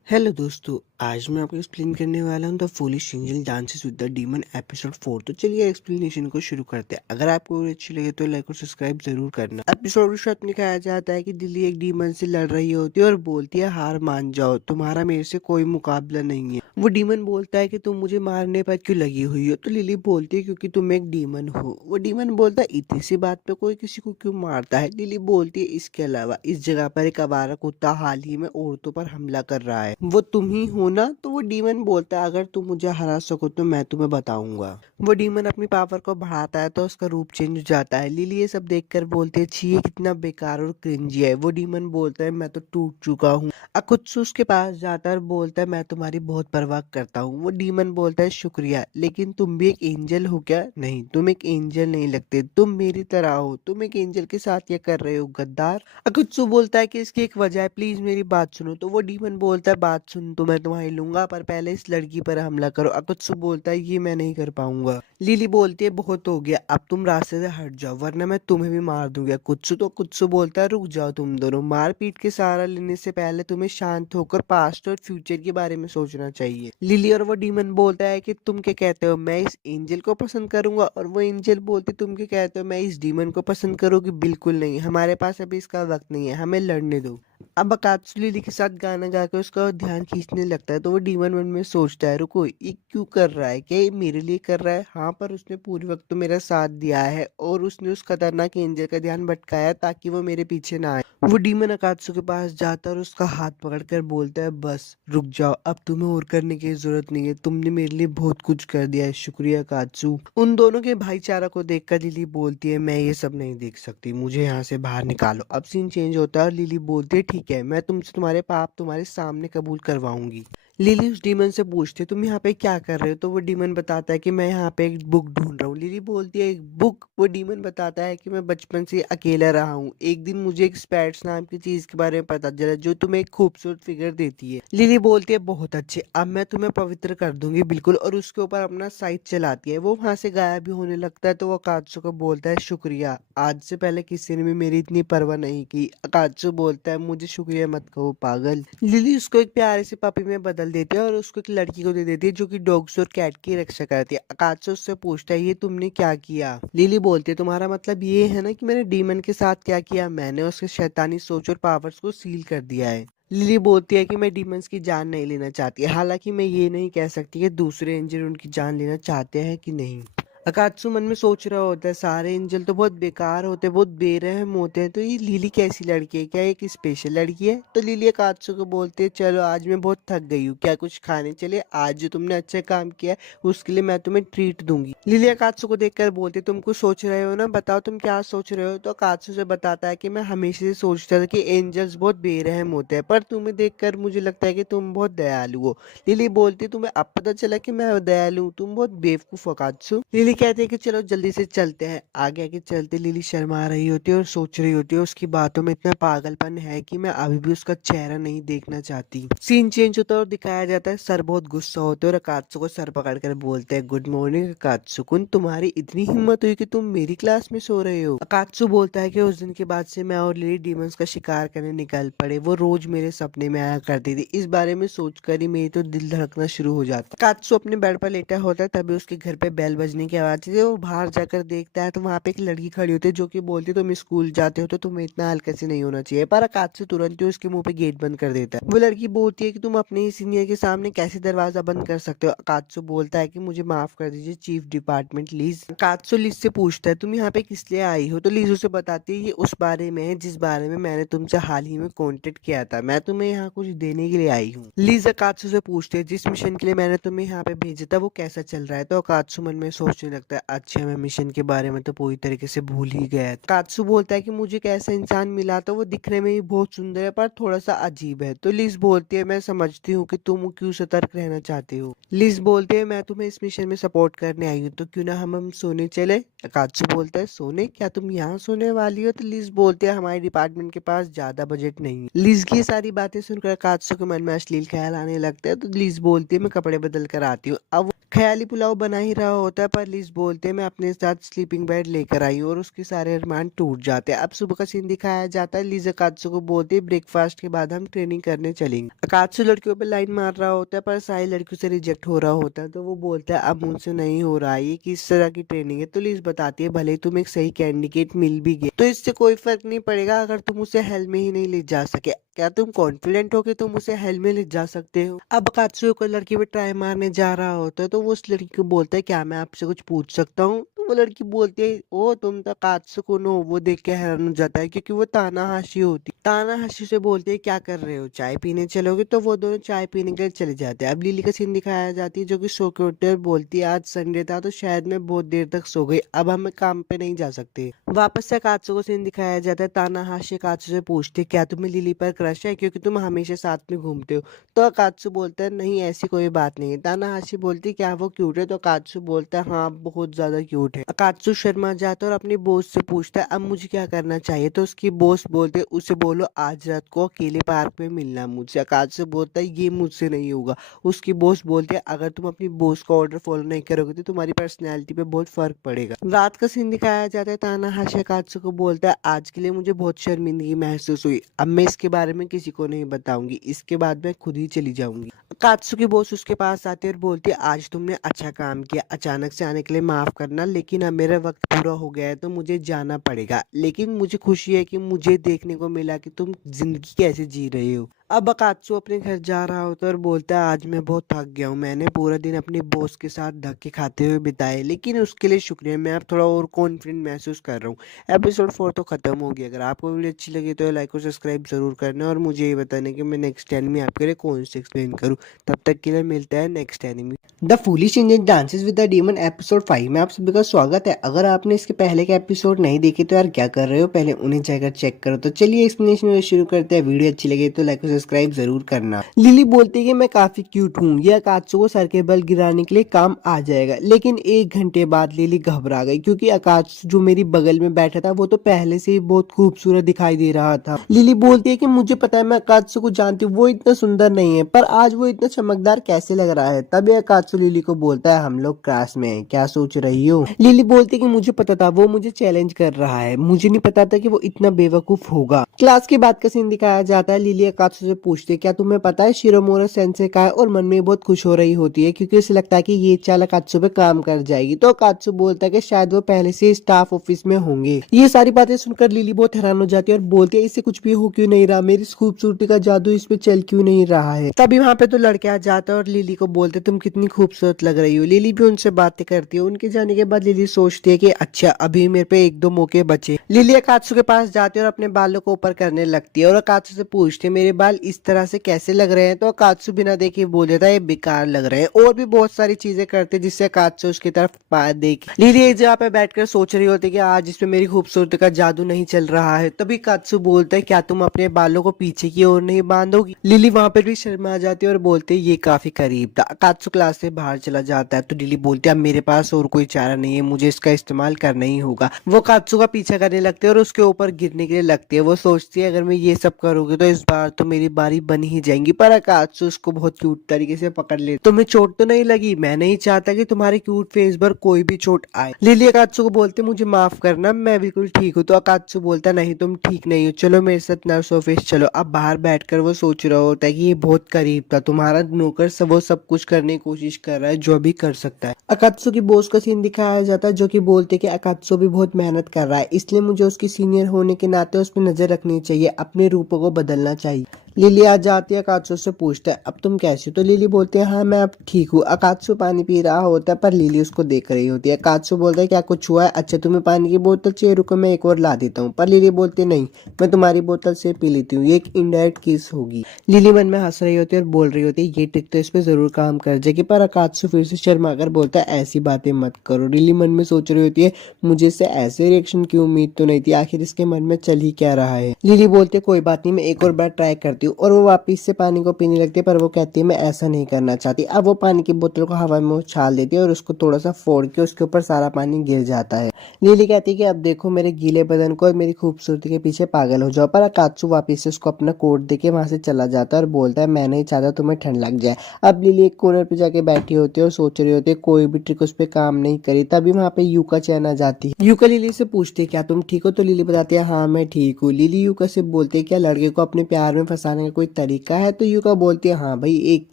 हेलो दोस्तों, आज मैं आपको एक्सप्लेन करने वाला हूँ the foolish angel dances with the demon episode 4। तो चलिए एक्सप्लेनेशन को शुरू करते हैं। अगर आपको वीडियो अच्छी लगे तो लाइक और सब्सक्राइब जरूर करना। एपिसोड शॉट में दिखाया जाता है कि लिली एक डीमन से लड़ रही होती है और बोलती है हार मान जाओ, तुम्हारा मेरे से कोई मुकाबला नहीं है। वो डीमन बोलता है कि तुम मुझे मारने पर क्यों लगी हुई हो? तो लिली बोलती है क्योंकि तुम एक डीमन हो। वो डीमन बोलता है इतनी सी बात पे कोई किसी को क्यों मारता है? लिली बोलती है इसके अलावा इस जगह पर एक आवारा कुत्ता हाल ही में औरतों पर हमला कर रहा है, है, वो तुम ही हो ना? तो वो डीमन बोलता है अगर तुम मुझे हरा सको तो मैं तुम्हें बताऊंगा। वो डीमन अपनी पावर को बढ़ाता है तो उसका रूप चेंज हो जाता है। लिली ये सब देखकर बोलती है छी ये कितना बेकार और क्रिंजी है। वो डीमन बोलता है मैं तो टूट चुका हूँ। अकुत्सु उसके पास जाता है और बोलता है मैं तुम्हारी बहुत परवाह करता हूँ। वो डीमन बोलता है शुक्रिया, लेकिन तुम भी एक एंजल हो क्या? नहीं, तुम एक एंजल नहीं लगते, तुम मेरी तरह हो। तुम एक एंजल के साथ ये कर रहे हो गद्दार। अकुत्सु बोलता है कि इसकी एक वजह है, प्लीज मेरी बात सुनो। तो वो डीमन बोलता है बात सुन तो मैं तुम्हारी लूंगा, पर पहले इस लड़की पर हमला करो। अकुत्सु बोलता है ये मैं नहीं कर पाऊंगा। लिली बोलती है बहुत हो गया, अब तुम रास्ते से हट जाओ वरना मैं तुम्हें भी मार दूंगा। कुत्सु बोलता है रुक जाओ तुम दोनों, मारपीट के सहारा लेने से पहले तुम्हें शांत होकर पास्ट और फ्यूचर के बारे में सोचना चाहिए। लिली और वो डीमन बोलता है कि तुम क्या कहते हो, मैं इस एंजल को पसंद करूंगा? और वो एंजल बोलती तुम क्या कहते हो, मैं इस डीमन को पसंद करूंगी? बिल्कुल नहीं, हमारे पास अभी इसका वक्त नहीं है, हमें लड़ने दो। अब अकात्सु लिली के साथ गाना गाकर उसका ध्यान खींचने लगता है तो वो डीमन मन में सोचता है रुको ये क्यों कर रहा है, क्या ये मेरे लिए कर रहा है? हाँ, पर उसने पूरे वक्त तो मेरा साथ दिया है और उसने उस खतरनाक एंजल का ध्यान भटकाया ताकि वो मेरे पीछे ना आए। वो डीमन अकात्सु के पास जाता है और उसका हाथ पकड़कर बोलता है बस रुक जाओ, अब तुम्हें और करने की जरूरत नहीं है, तुमने मेरे लिए बहुत कुछ कर दिया है, शुक्रिया अकात्सु। उन दोनों के भाईचारा को देखकर लिली बोलती है मैं ये सब नहीं देख सकती, मुझे यहाँ से बाहर निकालो। अब सीन चेंज होता है और लिली बोलती है ठीक है, मैं तुमसे तुम्हारे पाप तुम्हारे सामने कबूल करवाऊंगी। लिली उस डीमन से पूछती है तुम यहाँ पे क्या कर रहे हो? तो वो डीमन बताता है कि मैं यहाँ पे एक बुक ढूंढ रहा हूँ। लिली बोलती है एक बुक? वो डीमन बताता है कि मैं बचपन से अकेला रहा हूँ, एक दिन मुझे एक स्पैट्स नाम की चीज के बारे में पता चला जो तुम्हें एक खूबसूरत फिगर देती है। लिली बोलती है बहुत अच्छे, अब मैं तुम्हें पवित्र कर दूंगी बिल्कुल, और उसके ऊपर अपना साइट चलाती है। वो वहां से गायब भी होने लगता है तो वो अकात्सु को बोलता है शुक्रिया, आज से पहले किसी ने भी मेरी इतनी परवाह नहीं की। अकात्सु बोलता है मुझे शुक्रिया मत कहो पागल। लिली उसको एक प्यारे से पपी में बदल देती है और उसको एक लड़की को दे देती है जो कि डॉग्स और कैट की रक्षा करती है। अकात्सु उससे पूछता है ये तुमने क्या किया? लिली बोलती है तुम्हारा मतलब ये है ना कि मैंने डीमन के साथ क्या किया, मैंने उसके शैतानी सोच और पावर्स को सील कर दिया है। लिली बोलती है कि मैं डीमंस की जान नहीं लेना चाहती, हालांकि मैं ये नहीं कह सकती कि दूसरे एंजल उनकी जान लेना चाहते हैं कि नहीं। अकात्सु मन में सोच रहा होता है सारे एंजल तो बहुत बेकार होते हैं, बहुत बेरहम होते हैं, तो ये लिली कैसी लड़की है, क्या एक स्पेशल लड़की है? तो लिली अकात्सु को बोलते है चलो आज मैं बहुत थक गई हूँ, क्या कुछ खाने चले? आज जो तुमने अच्छा काम किया है उसके लिए मैं तुम्हें ट्रीट दूंगी। लिली अकात्सु को देखकर बोलती तुम कुछ सोच रहे हो ना, बताओ तुम क्या सोच रहे हो? तो अकात्सु से बताता है कि मैं हमेशा से सोचता था कि एंजल्स बहुत बेरहम होते हैं, पर तुम्हें देखकर मुझे लगता है कि तुम बहुत दयालु हो। लिली बोलती तुम्हें अब पता चला कि मैं दयालु हूँ, तुम बहुत बेवकूफ हो अकात्सु। लिली कहती है कि चलो जल्दी से चलते हैं। आगे आगे चलते लिली शर्मा रही होती है और सोच रही होती है उसकी बातों में इतना पागलपन है कि मैं अभी भी उसका चेहरा नहीं देखना चाहती। सीन चेंज होता है और दिखाया जाता है सर बहुत गुस्सा होते हैं और अकात्सु को सर पकड़कर बोलते हैं गुड मॉर्निंग अकात्सु कुन, तुम्हारी इतनी हिम्मत हुई कि तुम मेरी क्लास में सो रहे हो? अकात्सु बोलता है कि उस दिन के बाद से मैं और लिली डीमंस का शिकार करने निकल पड़े, वो रोज मेरे सपने में आया करती थी, इस बारे में सोचकर ही मेरी तो दिल धड़कना शुरू हो जाता। अकात्सु अपने बेड पर लेटा होता है तभी उसके घर पे बेल बजने की आवाज आती है। वो बाहर जाकर देखता है तो वहाँ पे एक लड़की खड़ी होती है जो कि बोलती है तुम स्कूल जाते हो तो तुम्हें इतना हल्का से नहीं होना चाहिए, पर अकात्सु तुरंत ही उसके मुंह पे गेट बंद कर देता है। वो लड़की बोलती है कि तुम अपने ही सीनियर के सामने कैसे दरवाजा बंद कर सकते हो? अकात्सु बोलता है कि मुझे माफ कर दीजिए चीफ डिपार्टमेंट लीज। अकात्सु लिज से पूछता है तुम यहाँ पे किस लिए आई हो? तो लिज उसे बताती है ये उस बारे में है जिस बारे में मैंने तुमसे हाल ही में कांटेक्ट किया था, मैं तुम्हें यहाँ कुछ देने के लिए आई हूँ। लिज अकात्सु से पूछते है जिस मिशन के लिए मैंने तुम्हें यहाँ पे भेजा था वो कैसा चल रहा है? तो अकात्सु मन में सोचने लगता है अच्छा मैं मिशन के बारे में तो पूरी तरीके से भूल ही गया था। अकात्सु बोलता है कि मुझे एक ऐसा इंसान मिला था वो दिखने में ही बहुत सुंदर है पर थोड़ा सा अजीब है। तो लिज बोलती है मैं समझती हूँ कि तुम क्यों सतर्क रहना चाहते हो। लिज बोलते है मैं तुम्हें इस मिशन में सपोर्ट करने आई हूँ, तो क्यों ना हम सोने चले? अकात्सु बोलता है सोने? क्या तुम यहाँ सोने वाली हो? तो लिज बोलती है हमारे डिपार्टमेंट के पास ज्यादा बजट नहीं है। लिज की सारी बातें सुनकर अकात्सु के मन में अश्लील ख्याल आने लगते हैं तो लिज बोलती है मैं कपड़े बदल कर आती हूँ। अब वो ख्याली पुलाव बना ही रहा होता है पर लिज बोलते है मैं अपने साथ स्लीपिंग बेड लेकर आई हूँ और उसके सारे अरमान टूट जाते हैं। अब सुबह का सीन दिखाया जाता है। लिज अकात्सु को बोलती है ब्रेकफास्ट के बाद हम ट्रेनिंग करने चलेंगे। अकात्सु लड़कियों पे लाइन मार रहा होता है पर सारी लड़कियों से रिजेक्ट हो रहा होता है तो वो बोलता है अब मुझसे नहीं हो रहा है, ये किस तरह की ट्रेनिंग है? तो लिज बताती है भले ही तुम एक सही कैंडिडेट मिल भी गए तो इससे कोई फर्क नहीं पड़ेगा अगर तुम उसे हेल में ही नहीं ले जा सके। क्या तुम कॉन्फिडेंट हो कि तुम उसे हेल में ले जा सकते हो? अब अकात्सु को लड़की पे ट्राई मारने जा रहा होता है तो वो उस लड़की को बोलता है क्या मैं आपसे कुछ पूछ सकता हूँ? तो वो लड़की बोलती है ओ तुम तो कात्सु कौन हो। वो देख के हैरान हो जाता है क्योंकि वो तानाहाशी होती। तानाहाशी से बोलते है क्या कर रहे हो, चाय पीने चलोगे। तो वो दोनों चाय पीने के लिए चले जाते हैं। अब लिली का सीन दिखाया जाती है जो कि सो के उठते और बोलती है आज संडे था तो शायद मैं बहुत देर तक सो गई, अब हम काम पे नहीं जा सकते। वापस से कात्सु को सीन दिखाया जाता है। तानाहाशी कात्सु से पूछते क्या तुम्हें लिली पर क्रश है क्योंकि तुम हमेशा साथ में घूमते हो। तो अकात्सु बोलता है नहीं ऐसी कोई बात नहीं है। तानाहाशी बोलती क्या वो क्यूट है। तो अकात्सु बोलता है हाँ बहुत ज्यादा क्यूट है। अकात्सु शर्मा जाता है और अपनी बॉस से पूछता है अब मुझे क्या करना चाहिए। तो उसकी बॉस बोलते उसे बोलो आज रात को अकेले पार्क में मिलना मुझसे। अकात्सु बोलता है ये मुझसे नहीं होगा। उसकी बॉस बोलती है अगर तुम अपनी बॉस का ऑर्डर फॉलो नहीं करोगे तो तुम्हारी पर्सनैलिटी पे बहुत फर्क पड़ेगा। रात का सीन दिखाया जाता है। तानाहाशी अकात्सु को बोलता है आज के लिए मुझे बहुत शर्मिंदगी महसूस हुई, अब मैं इसके बारे में किसी को नहीं बताऊंगी, इसके बाद मैं खुद ही चली जाऊंगी। कात्सु की बॉस उसके पास आती है और बोलती है आज तुमने अच्छा काम किया, अचानक से आने के लिए माफ करना, लेकिन अब मेरा वक्त पूरा हो गया है तो मुझे जाना पड़ेगा। लेकिन मुझे खुशी है कि मुझे देखने को मिला कि तुम जिंदगी कैसे जी रहे हो। अब अकात्सु अपने घर जा रहा होता है और बोलता है आज मैं बहुत थक गया हूँ, मैंने पूरा दिन अपने बॉस के साथ धक्के खाते हुए बिताए, लेकिन उसके लिए शुक्रिया, मैं अब थोड़ा और कॉन्फिडेंट महसूस कर रहा हूँ। एपिसोड 4 तो खत्म हो गया। अगर आपको वीडियो अच्छी लगी तो लाइक और सब्सक्राइब जरूर करना और मुझे ये बताना कि मैं नेक्स्ट एनिमी आपके लिए कौन से एक्सप्लेन करूँ। तब तक के लिए मिलता है next enemy the foolish engine dances with the demon episode 5 में आप सभी का स्वागत है। अगर आपने इसके पहले के एपिसोड नहीं देखे तो यार क्या कर रहे हो, पहले उन्हें जाकर चेक करो। तो चलिए एक्सप्लेनेशन शुरू करते हैं। वीडियो अच्छी लगे तो लाइक और सब्सक्राइब जरूर करना। लिली बोलती है कि मैं काफी क्यूट हूँ, यह अकात्सु को सर के बल गिराने के लिए काम आ जाएगा। लेकिन 1 घंटे बाद लिली घबरा गई क्योंकि अकात्सु जो मेरी बगल में बैठा था वो तो पहले से ही बहुत खूबसूरत दिखाई दे रहा था। लिली बोलती है कि मुझे पता है, मैं अकात्सु को जानती हूँ, वो इतना सुंदर नहीं है, पर आज वो इतना चमकदार कैसे लग रहा है। तभी अकात्सु लिली को बोलता है हम लोग क्लास में हैं, क्या सोच रही हो। लिली बोलती है कि मुझे पता था वो मुझे चैलेंज कर रहा है, मुझे नहीं पता था कि वो इतना बेवकूफ होगा। क्लास के बाद का सीन दिखाया जाता है। लिली अकात्सु से पूछती है क्या तुम्हें पता है शिरोमोरा सेंसे का है, और मन में बहुत खुश हो रही होती है क्योंकि उसे लगता है कि ये चाल अकात्सु पे काम कर जाएगी। तो अकात्सु बोलता है कि शायद वो पहले से स्टाफ ऑफिस में होंगे। ये सारी बातें सुनकर लिली बहुत हैरान हो जाती है और बोलती है इससे कुछ भी हो क्यों नहीं रहा, मेरी खूबसूरती का जादू इस पे चल क्यों नहीं रहा है। तभी वहाँ पे तो लड़के आ जाते हैं और लिली को बोलते तुम कितनी खूबसूरत लग रही हो। लिली भी उनसे बातें करती है। उनके जाने के बाद लिली सोचती है कि अच्छा अभी मेरे पे 1-2 मौके बचे। लिली अकात्सु के पास जाती है और अपने बालों को ऊपर करने लगती है और अकात्सु से पूछती है मेरे बाल इस तरह से कैसे लग रहे हैं। तो अकात्सु बिना देखे बोल देता है ये बेकार लग रहे हैं, और भी बहुत सारी चीजें करते हैं जिससे अकात्सु उसकी तरफ देखे। लिली एक जगह पे बैठकर सोच रही होती है कि आज इसमें मेरी खूबसूरती का जादू नहीं चल रहा है। तभी अकात्सु बोलता है क्या तुम अपने बालों को पीछे की ओर नहीं बांधोगी। लिली वहां पर भी शर्मा जाती है और बोलते है ये काफी करीब था। अकात्सु क्लास से बाहर चला जाता है तो लिली बोलती है अब मेरे पास और कोई चारा नहीं है, मुझे इसका इस्तेमाल करना ही होगा। वो कात्सु का पीछा करने लगती है और उसके ऊपर गिरने के लिए लगती है। वो सोचती है अगर मैं ये सब करूंगी तो इस बार तो मेरी बारी बन ही जाएंगी, पर कात्सु उसको बहुत क्यूट तरीके से पकड़ ले। तुम्हें चोट तो नहीं लगी, मैं नहीं चाहता कि तुम्हारे क्यूट फेस पर कोई भी चोट आए। लिली अकात्सु को बोलते मुझे माफ करना, मैं बिल्कुल ठीक हूँ। तो अकात्सु बोलता नहीं तुम ठीक नहीं हो, चलो मेरे साथ नर्स ऑफिस चलो। अब बाहर बैठकर वो सोच रहा होता है कि ये बहुत करीब था, तुम्हारा नौकर वो सब कुछ करने की कोशिश कर रहा है जो भी कर सकता है। अकात्सु की बॉस का सीन दिखाया जाता है जो कि बोलते कि अकात्सु भी बहुत मेहनत कर रहा है, इसलिए मुझे उसकी सीनियर होने के नाते उस पर नजर रखनी चाहिए, अपने रूपों को बदलना चाहिए। लिली आ जाती है अकात्सु से पूछता है अब तुम कैसी हो। तो लिली बोलती है हाँ मैं अब ठीक हूँ। अकात्सु पानी पी रहा होता है पर लिली उसको देख रही होती है। अकात्सु बोलता है क्या कुछ हुआ है, अच्छा तुम्हें पानी की बोतल चाहिए, रुको मैं एक और ला देता हूँ। पर लिली बोलती है नहीं मैं तुम्हारी बोतल से पी लेती हूँ, ये एक इनडायरेक्ट किस होगी। लिली मन में हंस रही होती है और बोल रही होती है ये ट्रिक तो इस पे जरूर काम कर जाएगी। पर अकात्सु फिर से शर्मा कर बोलता है ऐसी बातें मत करो। लिली मन में सोच रही होती है मुझे इससे ऐसे रिएक्शन की उम्मीद तो नहीं थी, आखिर इसके मन में चल ही क्या रहा है। लिली बोलती है कोई बात नहीं मैं एक और बार ट्राई करती हूँ, और वो वापिस से पानी को पीने लगती है। पर वो कहती है मैं ऐसा नहीं करना चाहती। अब वो पानी की बोतल को हवा में उछाल देती है और उसको थोड़ा सा फोड़ के उसके ऊपर सारा पानी गिर जाता है। लिली कहती है कि अब देखो मेरे गीले बदन को और मेरी खूबसूरती के पीछे पागल हो जाओ। पर अकात्सु वापिस से उसको अपना कोट देके वहां से चला जाता है और बोलता है मैं नहीं चाहता तुम्हें ठंड लग जाए। अब लिली एक कोने पे जाके बैठी होती है और सोच रही होती है कोई भी ट्रिक उस पर काम नहीं करी। तभी वहां पे यूका चैन आ जाती है। यूका लिली से पूछती है क्या तुम ठीक हो। तो लिली बताती है हाँ मैं ठीक हूँ। लिली यूका से बोलती है क्या लड़के को अपने प्यार में फंसा बताने का कोई तरीका है? तो युका बोलती है हाँ भाई एक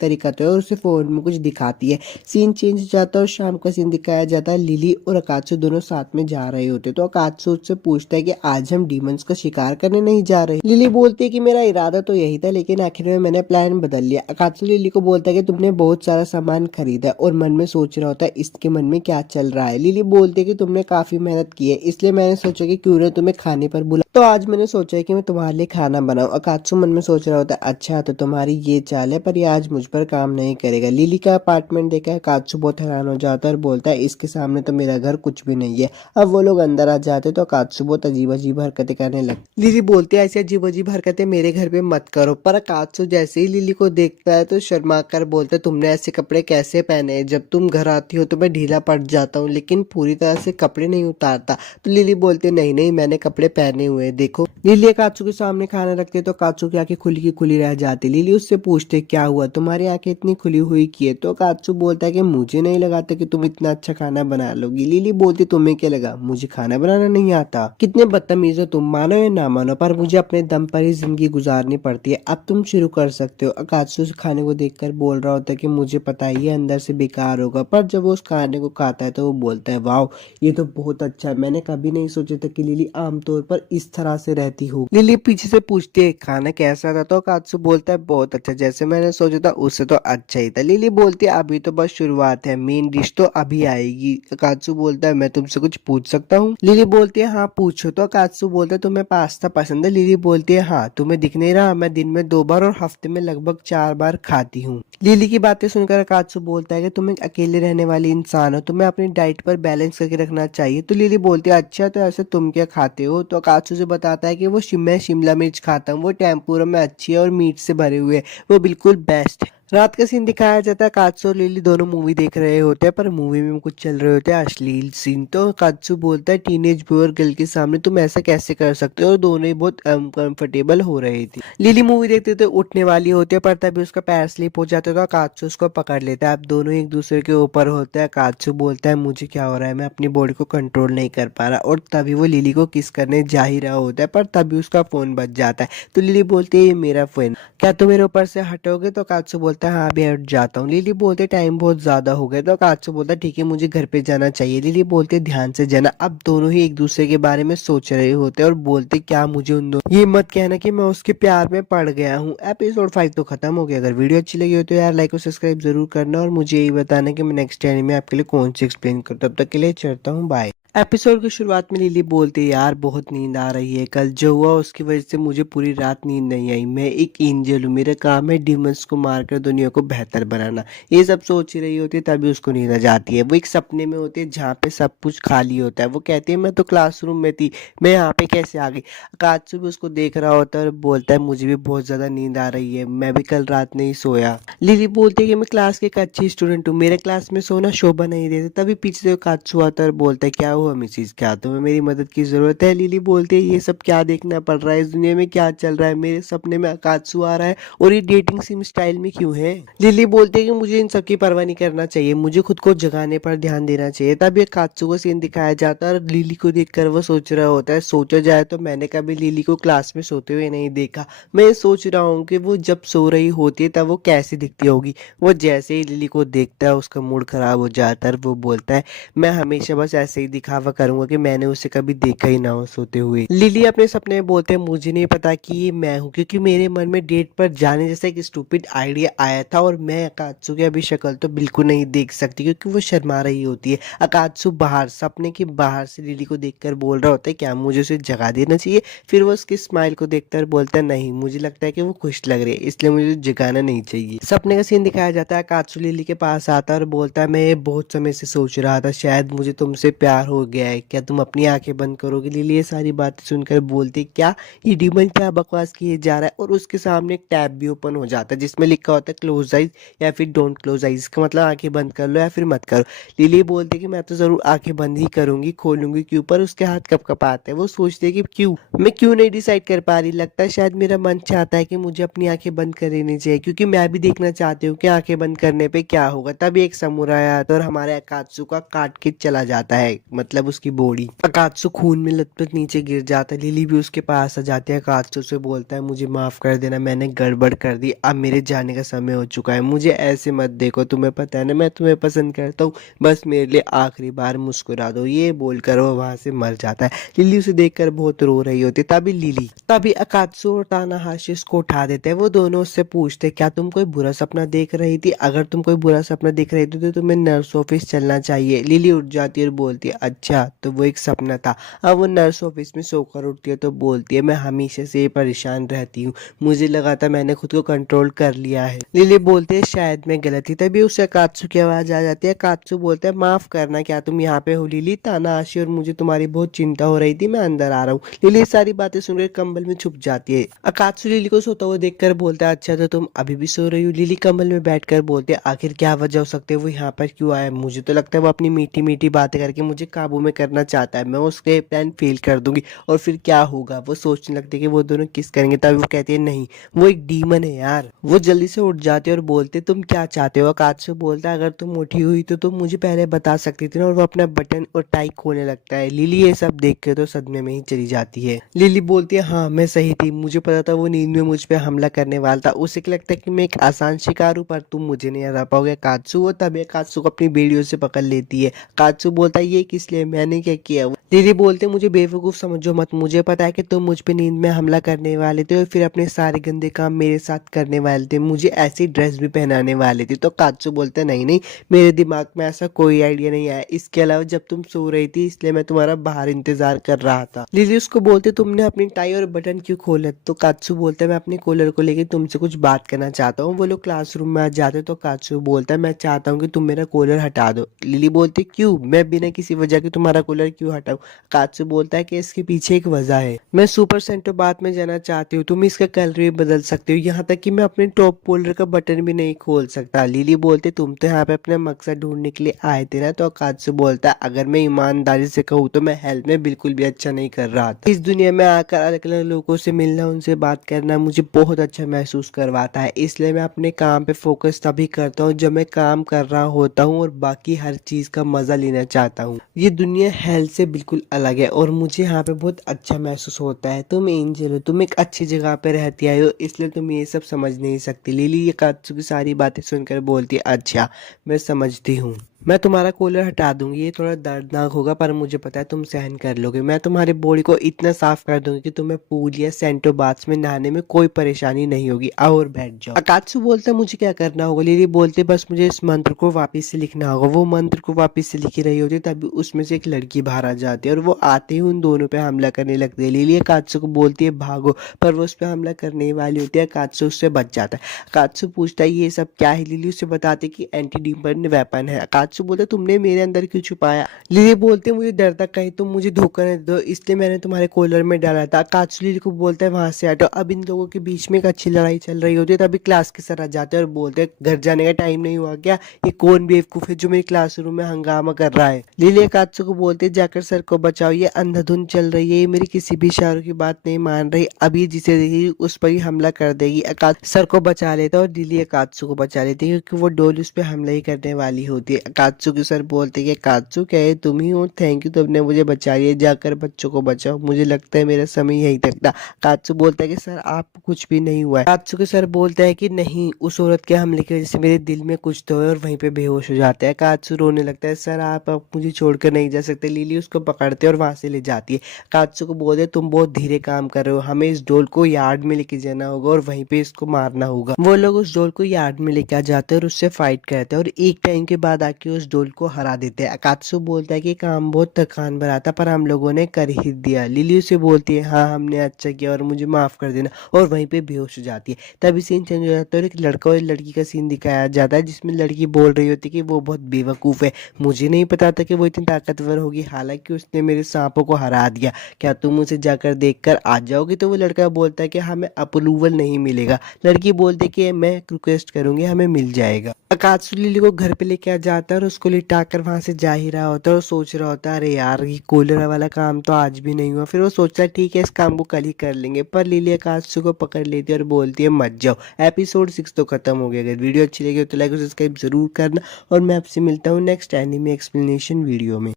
तरीका तो है, और उसे फोन में कुछ दिखाती है। सीन चेंज हो जाता है और शाम का सीन दिखाया जाता है। लिली और अकात्सु दोनों साथ में जा रहे होते, तो अकात्सु उससे पूछता है कि आज हम डीमंस का शिकार करने नहीं जा रहे। लिली बोलती है कि मेरा इरादा तो यही था, लेकिन आखिर में मैंने प्लान बदल लिया। अकात्सु लिली को बोलता है कि तुमने बहुत सारा सामान खरीदा और मन में सोच रहा होता है इसके मन में क्या चल रहा है। लिली बोलती है कि तुमने काफी मेहनत की है, इसलिए मैंने सोचा कि क्यों ना तुम्हें खाने पर बुला, तो आज मैंने सोचा है कि मैं तुम्हारे लिए खाना बनाऊं। अकात्सु मन में सोच रहा होता है अच्छा तो तुम्हारी ये चाल है, पर ये आज मुझ पर काम नहीं करेगा। लिली का अपार्टमेंट देखा है, अकात्सु बहुत हैरान हो जाता है और बोलता है इसके सामने तो मेरा घर कुछ भी नहीं है। अब वो लोग अंदर आ जाते तो अकात्सु बहुत अजीब अजीब हरकतें करने लगती। लिली बोलती है ऐसी अजीब अजीब हरकतें मेरे घर पे मत करो, पर अकात्सु जैसे ही लिली को देखता है तो शर्मा कर बोलता है तुमने ऐसे कपड़े कैसे पहने हैं? जब तुम घर आती हो तो मैं ढीला पड़ जाता हूँ, लेकिन पूरी तरह से कपड़े नहीं उतारता। तो लिली बोलती है नहीं नहीं मैंने कपड़े पहने हुए हैं देखो। लिली काचू के सामने खाना रखते तो काचू की आंखें खुली की खुली रह जाती। लिली उससे पूछते क्या हुआ तुम्हारी आंखें इतनी खुली हुई की है? तो काचू बोलता है कि मुझे नहीं लगा था कि तुम इतना अच्छा खाना बना लोगी। लिली बोलती तुम्हें क्या लगा मुझे खाना बनाना नहीं आता? कितने बदतमीज हो तुम, मानो या ना मानो पर मुझे अपने दम पर ही जिंदगी गुजारनी पड़ती है। अब तुम शुरू कर सकते हो। काचू उस खाने को देखकर बोल रहा होता है कि मुझे पता है ये अंदर से बेकार होगा, पर जब वो उस खाने को खाता है तो वो बोलता है वाह ये तो बहुत अच्छा है, मैंने कभी नहीं सोचा था कि लिली आमतौर पर इस तरह से रहती हो। लिली पीछे से पूछती है खाना कैसा था? तो कात्सु बोलता है बहुत अच्छा, जैसे मैंने सोचा था उससे तो अच्छा ही था। लिली बोलती है अभी तो बस शुरुआत है, मेन डिश तो अभी आएगी। कात्सु बोलता है मैं तुमसे कुछ पूछ सकता हूँ? लिली बोलती है हाँ पूछो। तो कात्सु बोलता है तुम्हें पास्ता पसंद है? लिली बोलती है हाँ, तुम्हें दिख नहीं रहा मैं दिन में 2 बार और हफ्ते में लगभग 4 बार खाती हूँ। लिली की बातें सुनकर कात्सु बोलता है कि तुम एक अकेले रहने वाली इंसान हो, तुम्हें अपनी डाइट पर बैलेंस करके रखना चाहिए। तो लिली बोलती है अच्छा तो ऐसे तुम क्या खाते हो? तो कात्सु से बताता है कि मैं शिमला मिर्च खाता हूँ, वो टेम्पुरा में अच्छी है और मीट से भरे हुए, वो बिल्कुल बेस्ट है। रात का सीन दिखाया जाता है, कात्सु और लिली दोनों मूवी देख रहे होते हैं, पर मूवी में कुछ चल रहे होते हैं अश्लील सीन। तो कात्सु बोलता है टीनेज बॉय और गर्ल के सामने तुम ऐसा कैसे कर सकते हो, और दोनों ही बहुत अनकंफर्टेबल हो रही थी। लिली मूवी देखते तो उठने वाली होती है, पर तभी उसका पैर स्लिप हो जाता है तो कात्सु उसको पकड़ लेता है। अब दोनों एक दूसरे के ऊपर होते हैं। कात्सु बोलता है मुझे क्या हो रहा है, मैं अपनी बॉडी को कंट्रोल नहीं कर पा रहा, और तभी वो लिली को किस करने जा ही रहा होता है, पर तभी उसका फोन बज जाता है। तो लिली बोलती है ये मेरा फोन, क्या तुम मेरे ऊपर से हटोगे? तो कात्सु बोलता है हाँ अभी हट जाता हूँ। लिली बोलते टाइम बहुत ज्यादा हो गया। तो कात्सु बोलता है ठीक है मुझे घर पे जाना चाहिए। लिली बोलते ध्यान से जाना। अब दोनों ही एक दूसरे के बारे में सोच रहे होते हैं और बोलते क्या मुझे उन दोनों ये मत कहना कि मैं उसके प्यार में पड़ गया हूँ। एपिसोड 5 तो खत्म हो गया। अगर वीडियो अच्छी लगी हो तो यार लाइक और सब्सक्राइब जरूर करना, और मुझे यही बताना कि मैं नेक्स्ट टाइम में आपके लिए कौन सी एक्सप्लेन करूँ। तब तक के लिए चलता हूँ, बाय। एपिसोड की शुरुआत में लिली बोलती है यार बहुत नींद आ रही है, कल जो हुआ उसकी वजह से मुझे पूरी रात नींद नहीं आई। मैं एक एंजल हूँ, मेरा काम है डिमंस को मारकर दुनिया को बेहतर बनाना। ये सब सोच ही रही होती है तभी उसको नींद आ जाती है। वो एक सपने में होती है जहाँ पे सब कुछ खाली होता है। वो कहती है मैं तो क्लासरूम में थी, मैं यहाँ पे कैसे आ गई? कात्सु भी उसको देख रहा होता है और बोलता है मुझे भी बहुत ज्यादा नींद आ रही है, मैं भी कल रात नहीं सोया। लिली बोलती है कि मैं क्लास की एक अच्छी स्टूडेंट हूँ, मेरे क्लास में सोना शोभा नहीं देता। तभी पीछे से कात्सु आता है और बोलता है क्या हुआ मिसिस, क्या तुम्हें मेरी मदद की जरूरत है? लिली बोलती है ये सब क्या देखना पड़ रहा है, इस दुनिया में क्या चल रहा है, मेरे सपने में कात्सु आ रहा है और ये डेटिंग सिम स्टाइल में क्यों है? लिली बोलती है कि मुझे इन सब की परवाह नहीं करना चाहिए, मुझे खुद को जगाने पर ध्यान देना चाहिए। तब ये कात्सु को सीन दिखाया जाता है और लिली को देखकर वो सोच रहा होता है सोचा जाए तो मैंने कभी लिली को क्लास में सोते हुए नहीं देखा। मैं सोच रहा हूँ कि वो जब सो रही होती है तब वो कैसी दिखती होगी। वो जैसे ही लिली को देखता है उसका मूड खराब हो जाता है। वो बोलता है मैं हमेशा बस ऐसे ही दिखावा करूंगा कि मैंने उसे कभी देखा ही ना हो सोते हुए। लिली अपने सपने में बोलते हैं मुझे नहीं पता कि ये मैं हूँ, क्योंकि मेरे मन में डेट पर जाने जैसा एक स्टूपिड आइडिया आया था, और मैं अकात्सु की अभी शक्ल तो बिल्कुल नहीं देख सकती क्योंकि वो शर्मा रही होती है। अकात्सु बाहर सपने के बाहर से लिली को देखकर बोल रहा होता है क्या मुझे उसे जगा देना चाहिए? फिर वो उसकी स्माइल को देखकर बोलता है नहीं, मुझे लगता है कि वो खुश लग रही है इसलिए मुझे जगाना नहीं चाहिए। सपने का सीन दिखाया जाता है, कात्सु लिली के पास आता है और बोलता है मैं बहुत समय से सोच रहा था शायद मुझे तुमसे प्यार हो गया है, क्या तुम अपनी आंखें बंद करोगे? लिली ये सारी बातें सुनकर बोलती क्या ये डीमन क्या बकवास किए जा रहा है, और उसके सामने एक टैब भी ओपन हो जाता है जिसमें लिखा होता है क्लोज आइज या फिर डोंट क्लोज आइज, इसका मतलब आंखें बंद कर लो या फिर मत करो। लिली बोलती कि मैं तो जरूर आंखें बंद ही करूंगी, खोलूंगी क्यों? पर उसके हाथ कप कपाते हैं। वो सोचती है कि क्यों मैं क्यों नहीं डिसाइड कर पा रही, लगता है शायद मेरा मन चाहता है कि मुझे अपनी आंखें बंद कर लेनी चाहिए क्योंकि मैं भी देखना चाहती हूँ कि आंखें बंद करने पे क्या होगा। तब एक समुराई आता है और हमारे अकात्सु का काट के चला जाता है, मतलब मतलब उसकी बॉडी। अकात्सु खून में लथपथ नीचे गिर जाता है। लिली भी उसके पास आ जाती है। अकात्सु से बोलता है मुझे माफ़ कर देना, मैंने गड़बड़ कर दी, अब मेरे जाने का समय हो चुका है, मुझे ऐसे मत देखो, तुम्हें पता है ना मैं तुम्हें पसंद करता हूँ, बस मेरे लिए आखिरी बार मुस्कुरा दो। ये बोलकर वो वहाँ से मर जाता है। लिली उसे देखकर बहुत रो रही होती है। तभी अकात्सु और तानाहाशी उसको उठा देते हैं। वो दोनों उससे पूछते क्या तुम कोई बुरा सपना देख रही थी? अगर तुम कोई बुरा सपना देख रही थी तो तुम्हें नर्स ऑफिस चलना चाहिए। लिली उठ जाती है और बोलती है अच्छा तो वो एक सपना था। अब वो नर्स ऑफिस में सोकर उठती है तो बोलती है मैं हमेशा से ही परेशान रहती हूँ, मुझे लगा था मैंने खुद को कंट्रोल कर लिया है। लिली बोलती है शायद मैं गलत थी। तभी उसे अकात्सु की आवाज आ जाती है। अकात्सु बोलता है माफ करना, क्या तुम यहाँ पे हो लिली? तानाहाशी और मुझे तुम्हारी बहुत चिंता हो रही थी, मैं अंदर आ रहा हूँ। लिली सारी बातें सुनकर कंबल में छुप जाती है। अकात्सु लिली को सोता हुआ देखकर बोलता है अच्छा तो तुम अभी भी सो रही हो? लिली कंबल में बैठकर बोलती है आखिर क्या वजह हो सकती है, वो यहाँ पर क्यों आया? मुझे तो लगता है वो अपनी मीठी मीठी बातें करके मुझे काबू में करना चाहता है, मैं उसके प्लान फेल कर दूंगी और फिर क्या होगा। वो सोचने लगती है कि वो दोनों किस करेंगे। तभी वो कहती है नहीं वो एक डीमन है यार। वो जल्दी से उठ जाती है और बोलते तुम क्या चाहते हो? अकात्सु बोलता है अगर तुम उठी हुई तो तुम मुझे पहले बता सकती थी ना। और वो अपना बटन और टाई खोलने लगता है। लिली ये सब देख के तो सदमे में ही चली जाती है। लिली बोलती है हाँ मैं सही थी, मुझे पता था वो नींद में मुझ पे हमला करने वाला था, उसे क्या लगता है कि मैं एक आसान शिकार हूँ पर तुम मुझे नहीं हरा पाओगे कात्सु। वो तभी कात्सु को अपनी बेड़ियों से पकड़ लेती है। कात्सु बोलता है ये किस लिए, मैंने क्या किया? लिली बोलते मुझे बेवकूफ समझो मत, मुझे पता है कि तुम मुझ पे नींद में हमला करने वाले थे और फिर अपने सारे गंदे काम मेरे साथ करने वाले थे, मुझे ऐसी ड्रेस भी पहनाने वाले थे। तो कात्सु बोलते नहीं नहीं मेरे दिमाग में ऐसा कोई आइडिया नहीं आया, इसके अलावा जब तुम सो रही थी इसलिए मैं तुम्हारा बाहर इंतजार कर रहा था। लिली उसको बोलते तुमने अपनी टाई और बटन क्यों खोले? तो कात्सु बोलता है मैं अपने कॉलर को लेकर तुमसे कुछ बात करना चाहता हूँ। वो लोग क्लासरूम में आ जाते तो कात्सु बोलता है मैं चाहता हूँ कि तुम मेरा कॉलर हटा दो। लिली बोलती क्यों, मैं बिना किसी वजह के तुम्हारा कॉलर क्यों हटाऊं? कात्सु बोलता है कि इसके पीछे एक वजह है, मैं सुपर सेंटर बात में जाना चाहती हूँ, तुम इसका कलर भी बदल सकते हो, यहाँ तक कि मैं अपने टॉप कॉलर का बटन भी नहीं खोल सकता। लिली बोलते तुम तो यहाँ पे अपना मकसद ढूंढने के लिए आए थे ना। तो कात्सु बोलता है अगर मैं ईमानदारी से कहूँ तो मैं हेल्थ में बिल्कुल भी अच्छा नहीं कर रहा था। इस दुनिया में आकर अलग अलग लोगों से मिलना, उनसे बात करना मुझे बहुत अच्छा महसूस करवाता है, इसलिए मैं अपने काम पे फोकस तभी करता हूँ जब मैं काम कर रहा होता हूँ और बाकी हर चीज का मजा लेना चाहता हूँ। ये दुनिया हेल्थ से बिल्कुल अलग है और मुझे यहाँ पे बहुत अच्छा महसूस होता है। तुम एंजल हो, तुम एक अच्छी जगह पे रहती आई हो, इसलिए तुम ये सब समझ नहीं सकती। लिली ये कात्सु की सारी बातें सुनकर बोलती है अच्छा मैं समझती हूँ, मैं तुम्हारा कूलर हटा दूंगी, ये थोड़ा दर्दनाक होगा पर मुझे पता है तुम सहन कर लोगे। मैं तुम्हारी बॉडी को इतना साफ कर दूंगी कि तुम्हें पूल या सेंटो बाथ्स में नहाने में कोई परेशानी नहीं होगी, आओ और बैठ जाओ। अकात्सु बोलता है मुझे क्या करना होगा? लिली बोलते बस मुझे इस मंत्र को वापस से लिखना होगा। वो मंत्र को वापस से लिखी रही होती है तभी उसमें से एक लड़की बाहर आ जाती है और वो आते ही उन दोनों पे हमला करने लगती है। लिली अकात्सु को बोलती है भागो, पर वो उस पर हमला करने वाली होती है। अकात्सु उससे बच जाता है। अकात्सु पूछता है ये सब क्या है? लिली उसे बताती कि एंटी डीमन वेपन है। अकात्सु बोलते तुमने मेरे अंदर क्यों छुपाया? लिली बोलते मुझे डर था कहीं तुम मुझे धोखा न दो, इसलिए मैंने तुम्हारे कॉलर में डाला था। अकात्सु लिली को बोलता है वहां से हटो। अब इन लोगों के बीच में एक अच्छी लड़ाई चल रही होती है तभी क्लास के सर आ जाते हैं और बोलते हैं घर जाने का टाइम नहीं हुआ क्या? ये कौन बेवकूफ है जो मेरी क्लासरूम में हंगामा कर रहा है? लिली अकात्सु को बोलते जाकर सर को बचाओ, ये अंधाधुंध चल रही है, ये मेरी किसी भी इशारों की बात नहीं मान रही, अभी जिसे देगी उस पर ही हमला कर देगी। अकात्सु सर को बचा लेता है और लिली अकात्सु को बचा लेती है क्योंकि वो डोली उस पर हमला ही करने वाली होती है। अकात्सु के सर बोलते हैं अकात्सु क्या है तुम ही हो, थैंक यू तुमने मुझे बचा लिया, जाकर बच्चों को बचाओ, मुझे लगता है मेरा समय यहीं तक था। अकात्सु बोलता है कि सर आप कुछ भी नहीं हुआ है। अकात्सु के सर बोलता है कि नहीं उस औरत के हमले की वजह से मेरे दिल में कुछ तो है और वहीं पे बेहोश हो जाता है। अकात्सु रोने लगता है सर आप अब मुझे छोड़कर नहीं जा सकते। लिली उसको पकड़ते और वहां से ले जाती है। अकात्सु को बोलते तुम बहुत धीरे काम कर रहे हो, हमें इस डोल को यार्ड में लेके जाना होगा और वहीं पे इसको मारना होगा। वो लोग उस डोल को यार्ड में लेके आ जाते हैं और उससे फाइट करते हैं और एक टाइम के बाद आके उस डोल को हरा देते हैं। अकात्सु बोलता है कि काम बहुत थकान भरा था पर हम लोगों ने कर ही दिया। लिली उसे बोलती है हाँ हमने अच्छा किया और मुझे माफ कर देना, और वहीं पे बेहोश हो जाती है। तभी सीन चेंज हो जाता है और एक लड़का और लड़की का सीन दिखाया जाता है जिसमें लड़की बोल रही होती है कि वो बहुत बेवकूफ है, मुझे नहीं पता था कि वो इतनी ताकतवर होगी, हालांकि उसने मेरे सांपों को हरा दिया, क्या तुम उसे जाकर देख कर आ जाओगी? तो वो लड़का बोलता है कि हमें अप्रूवल नहीं मिलेगा। लड़की बोलती है कि मैं रिक्वेस्ट करूंगी हमें मिल जाएगा। अकात्सु लिली को घर पे लेके आ जाता है और उसको लिटा कर वहां से जा ही रहा होता है और सोच रहा होता है अरे यार ये कॉलर वाला काम तो आज भी नहीं हुआ। फिर वो सोचता है ठीक है इस काम को कल ही कर लेंगे, पर लिली अकात्सु को पकड़ लेती है और बोलती है मत जाओ, एपिसोड 6 तो खत्म हो गया। अगर वीडियो अच्छी लगी हो तो लाइक और सब्सक्राइब जरूर करना और मैं आपसे मिलता हूँ नेक्स्ट एनिमे एक्सप्लेनेशन वीडियो में।